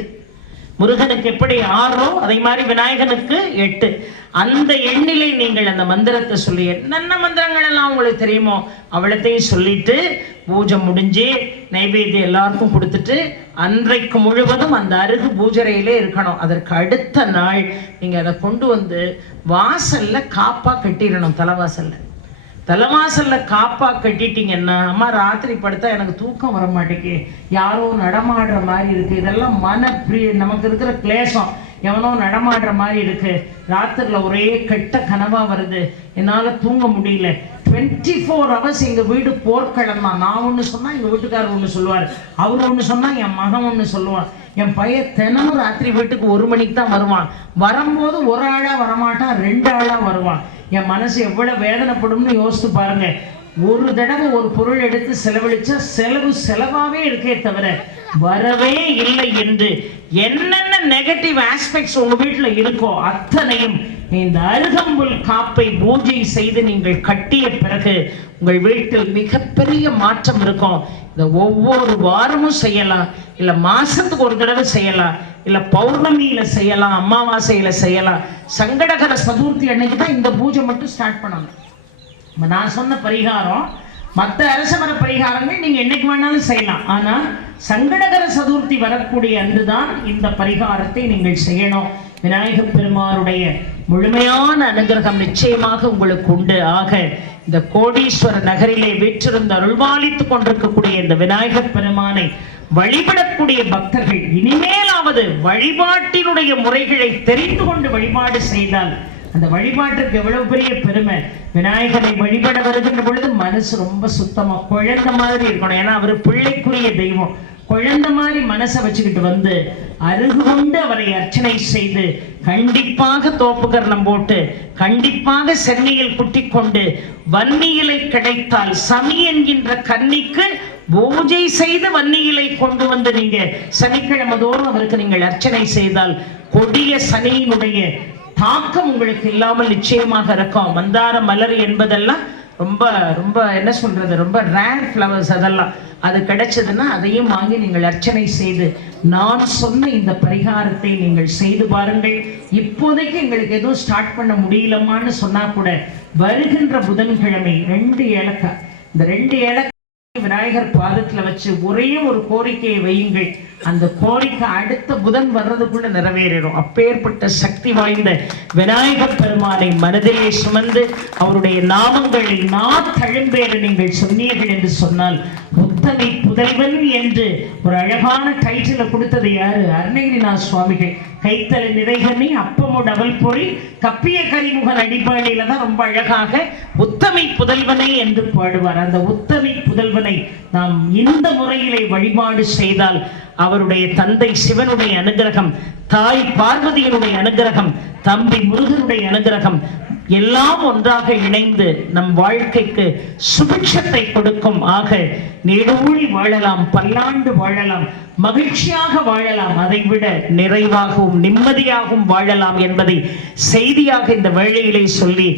முருகனுக்கு எப்படி 6 அதே மாதிரி விநாயகனுக்கு 8. அந்த எண்ணிலே நீங்கள் அந்த மந்திரத்தை சொல்லி, என்னென்ன மந்திரங்கள் எல்லாம் உங்களுக்கு தெரியுமோ அவ்வளத்தையும் சொல்லிட்டு பூஜை முடிஞ்சு நைவேத்தியம் எல்லாருக்கும் கொடுத்துட்டு அன்றைக்கு முழுவதும் அந்த அருகு பூஜரையிலே இருக்கணும். அதற்கு அடுத்த நாள் நீங்க அதை கொண்டு வந்து வாசல்ல காப்பா கட்டிடணும். தலைவாசல்ல காப்பா கட்டிட்டீங்கன்னா, அம்மா ராத்திரி படுத்தா எனக்கு தூக்கம் வர மாட்டேங்குது, யாரோ நடமாடுற மாதிரி இருக்கு, இதெல்லாம் நமக்கு இருக்கிற கிளேசம், எவனோ நடமாடுற மாதிரி இருக்கு, ராத்திரில ஒரே கெட்ட கனவா வருது, என்னால தூங்க முடியல, 24 hours எங்க வீடு போர்க்களம் தான். நான் ஒண்ணு சொன்னா எங்க வீட்டுக்காரர் ஒண்ணு சொல்லுவார், அவர் ஒண்ணு சொன்னா என் மகன் ஒண்ணு சொல்லுவான். என் பையன் தினமும் ராத்திரி வீட்டுக்கு 1 மணிக்கு தான் வருவான். வரும்போது ஒரு ஆளா வரமாட்டான், 2 ஆளா வருவான். என் மனசு எவ்வளவு வேதனைப்படும்னு யோசித்து பாருங்க. ஒரு தடவை ஒரு பொருள் எடுத்து செலவழிச்சா செலவாவே இருக்கே தவிர வரவே இல்லை என்று என்னென்ன நெகட்டிவ் ஆஸ்பெக்ட்ஸ் உங்க வீட்டுல இருக்கோ அத்தனையும் இந்த அருகம்புல் காப்பை பூஜை செய்து நீங்கள் கட்டிய பிறகு உங்கள் வீட்டில் மிகப்பெரிய மாற்றம் இருக்கும். இதை ஒவ்வொரு வாரமும் செய்யலாம், இல்ல மாசத்துக்கு ஒரு தடவை செய்யலாம், இல்ல பௌர்ணமியில செய்யலாம், அமாவாசையில செய்யலாம். சங்கடகர சதுர்த்தி அன்னைக்கு தான் இந்த பூஜை மட்டும் ஸ்டார்ட் பண்ணணும். நான் சொன்ன பரிகாரம் மற்ற அரசமர பரிகாரங்கள் நீங்க என்னைக்கு வேணாலும் செய்யலாம். ஆனா சங்கடகர சதுர்த்தி வரக்கூடிய அன்றுதான் இந்த பரிகாரத்தை நீங்கள் செய்யணும். விநாயகப் பெருமானுடைய முழுமையான அனுகிரகம் நிச்சயமாக உங்களுக்கு உண்டு. ஆக இந்த கோடீஸ்வர நகரிலே வீற்றிருந்து அருள்பாலித்துக் கொண்டிருக்கக்கூடிய இந்த விநாயகப் பெருமானை வழிபடக்கூடிய பக்தர்கள் இனிமேலாவது வழிபாட்டினுடைய முறைகளை தெரிந்து கொண்டு வழிபாடு செய்தால் அந்த வழிபாட்டிற்கு எவ்வளவு பெரிய பெருமை. விநாயகரை வழிபட வருகின்ற பொழுது மனசு ரொம்ப சுத்தமா குழந்தை மாதிரி இருக்கணும். ஏன்னா அவர் பிள்ளைக்குரிய தெய்வம். குழந்தை மாதிரி மனசை வச்சுக்கிட்டு வந்து அருகு கொண்டு அவரை அர்ச்சனை செய்து கண்டிப்பாக தோப்புகரணம் போட்டு கண்டிப்பாக சென்னையில் குட்டிக் கொண்டு வன்னியிலை கிடைத்தால் சமி என்கின்ற கன்னிக்கு பூஜை செய்து வன்னியிலை கொண்டு வந்து நீங்க சனிக்கிழமை தோறும் அவருக்கு நீங்கள் அர்ச்சனை செய்தால் கொடிய சனியினுடைய தாக்கம் உங்களுக்கு இல்லாமல் நிச்சயமாக இருக்கும். மந்தார மலர் என்பதெல்லாம் ரொம்ப ரொம்ப என்ன சொல்றது, ரொம்ப ரேர் ஃப்ளவர்ஸ். அதெல்லாம் அது கிடைச்சதுன்னா அதையும் வாங்கி நீங்கள் அர்ச்சனை செய்து நான் சொன்ன இந்த பரிகாரத்தை நீங்கள் செய்து பாருங்கள். இப்போதைக்கு எங்களுக்கு எதுவும் ஸ்டார்ட் பண்ண முடியலமான்னு சொன்னா கூட வருகின்ற புதன்கிழமை 2 ஏலக்காய், இந்த 2 ஏலக்காய் விநாயகர் பாதத்துல வச்சு ஒரே ஒரு கோரிக்கையை வையுங்கள். அந்த கோரிக்கை அடுத்த புதன் வர்றதுக்குள்ள நிறைவேறும். அப்பேற்பட்ட சக்தி வாய்ந்த விநாயகப் பெருமானை மனதிலே சுமந்து அவருடைய நாமங்களை தழும்பேற நீங்கள் சொன்னீர்கள் என்று சொன்னால் உத்தமி புதல்வன் என்று ஒரு அழகான டைட்டில கொடுத்தது யாரு? அருணகிரிநாத சுவாமிகள். கைத்தலை நிறைகனி அப்பமும் டபல் பொறி கப்பிய கரிமுகன் அடிப்பாடியில தான் ரொம்ப அழகாக உத்தமி புதல்வனை என்று பாடுவார். அந்த உத்தமி புதல்வனை நாம் இந்த முறையிலே வழிபாடு செய்தால் அவருடைய தந்தை சிவனுடைய அனுகிரகம், தாய் பார்வதியினுடைய அனுகிரகம், தம்பி முருகனுடைய அனுகிரகம் எல்லாம் ஒன்றாக இணைந்து நம் வாழ்க்கைக்கு சுபிட்சத்தை கொடுக்கும். ஆக நீடூழி வாழலாம், பல்லாண்டு வாழலாம், மகிழ்ச்சியாக வாழலாம், அதைவிட நிறைவாகவும் நிம்மதியாகவும் வாழலாம் என்பதை செய்தியாக இந்த வேளையிலே சொல்லி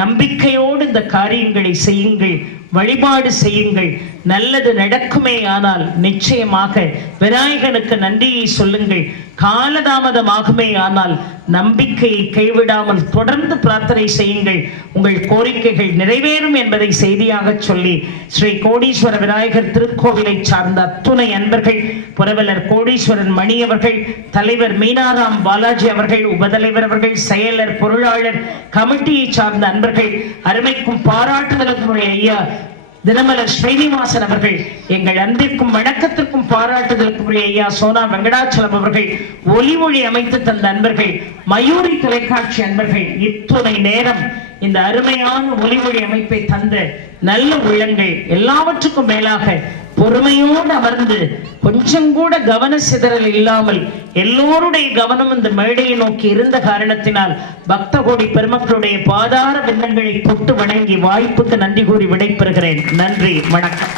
நம்பிக்கையோடு இந்த காரியங்களை செய்யுங்கள், வழிபாடு செய்யுங்கள். நல்லது நடக்குமே ஆனால் நிச்சயமாக விநாயகனுக்கு நன்றியை சொல்லுங்கள். காலதாமதமாகுமே ஆனால் நம்பிக்கையை கைவிடாமல் தொடர்ந்து பிரார்த்தனை செய்யுங்கள். உங்கள் கோரிக்கைகள் நிறைவேறும் என்பதை செய்தியாக சொல்லி ஸ்ரீ கோடீஸ்வர விநாயகர் திருக்கோவிலை சார்ந்த அத்துணை அன்பர்கள், புரவலர் கோடீஸ்வரன் மணி அவர்கள், தலைவர் மீனாராம் பாலாஜி அவர்கள், உபதலைவர் அவர்கள், செயலர், பொருளாளர், கமிட்டியை சார்ந்த அன்பர்கள், அருமைக்கும் பாராட்டுதலுக்கும் ஐயா தினமலர் ஸ்ரீனிவாசன் அவர்கள், எங்கள் அன்பிற்கும் வணக்கத்திற்கும் பாராட்டுதலுக்கும் மரியாதைக்குரிய ஐயா சோனா வெங்கடாச்சலம் அவர்கள், ஒலிமொழி அமைத்து தந்த அன்பர்கள், மயூரி தொலைக்காட்சி அன்பர்கள், இத்துணை நேரம் இந்த அருமையான ஒலிமொழி அமைப்பை தந்த நல்ல உள்ளங்கள், எல்லாவற்றுக்கும் மேலாக பொறுமையோடு அமர்ந்து கொஞ்சம் கூட கவன சிதறல் இல்லாமல் எல்லோருடைய கவனம் இந்த மேடையை நோக்கி இருந்த காரணத்தினால் பக்த கோடி பெருமக்களுடைய பாதார விண்ணங்களை தொட்டு வணங்கி வாய்ப்புக்கு நன்றி கூறி விடைபெறுகிறேன். நன்றி, வணக்கம்.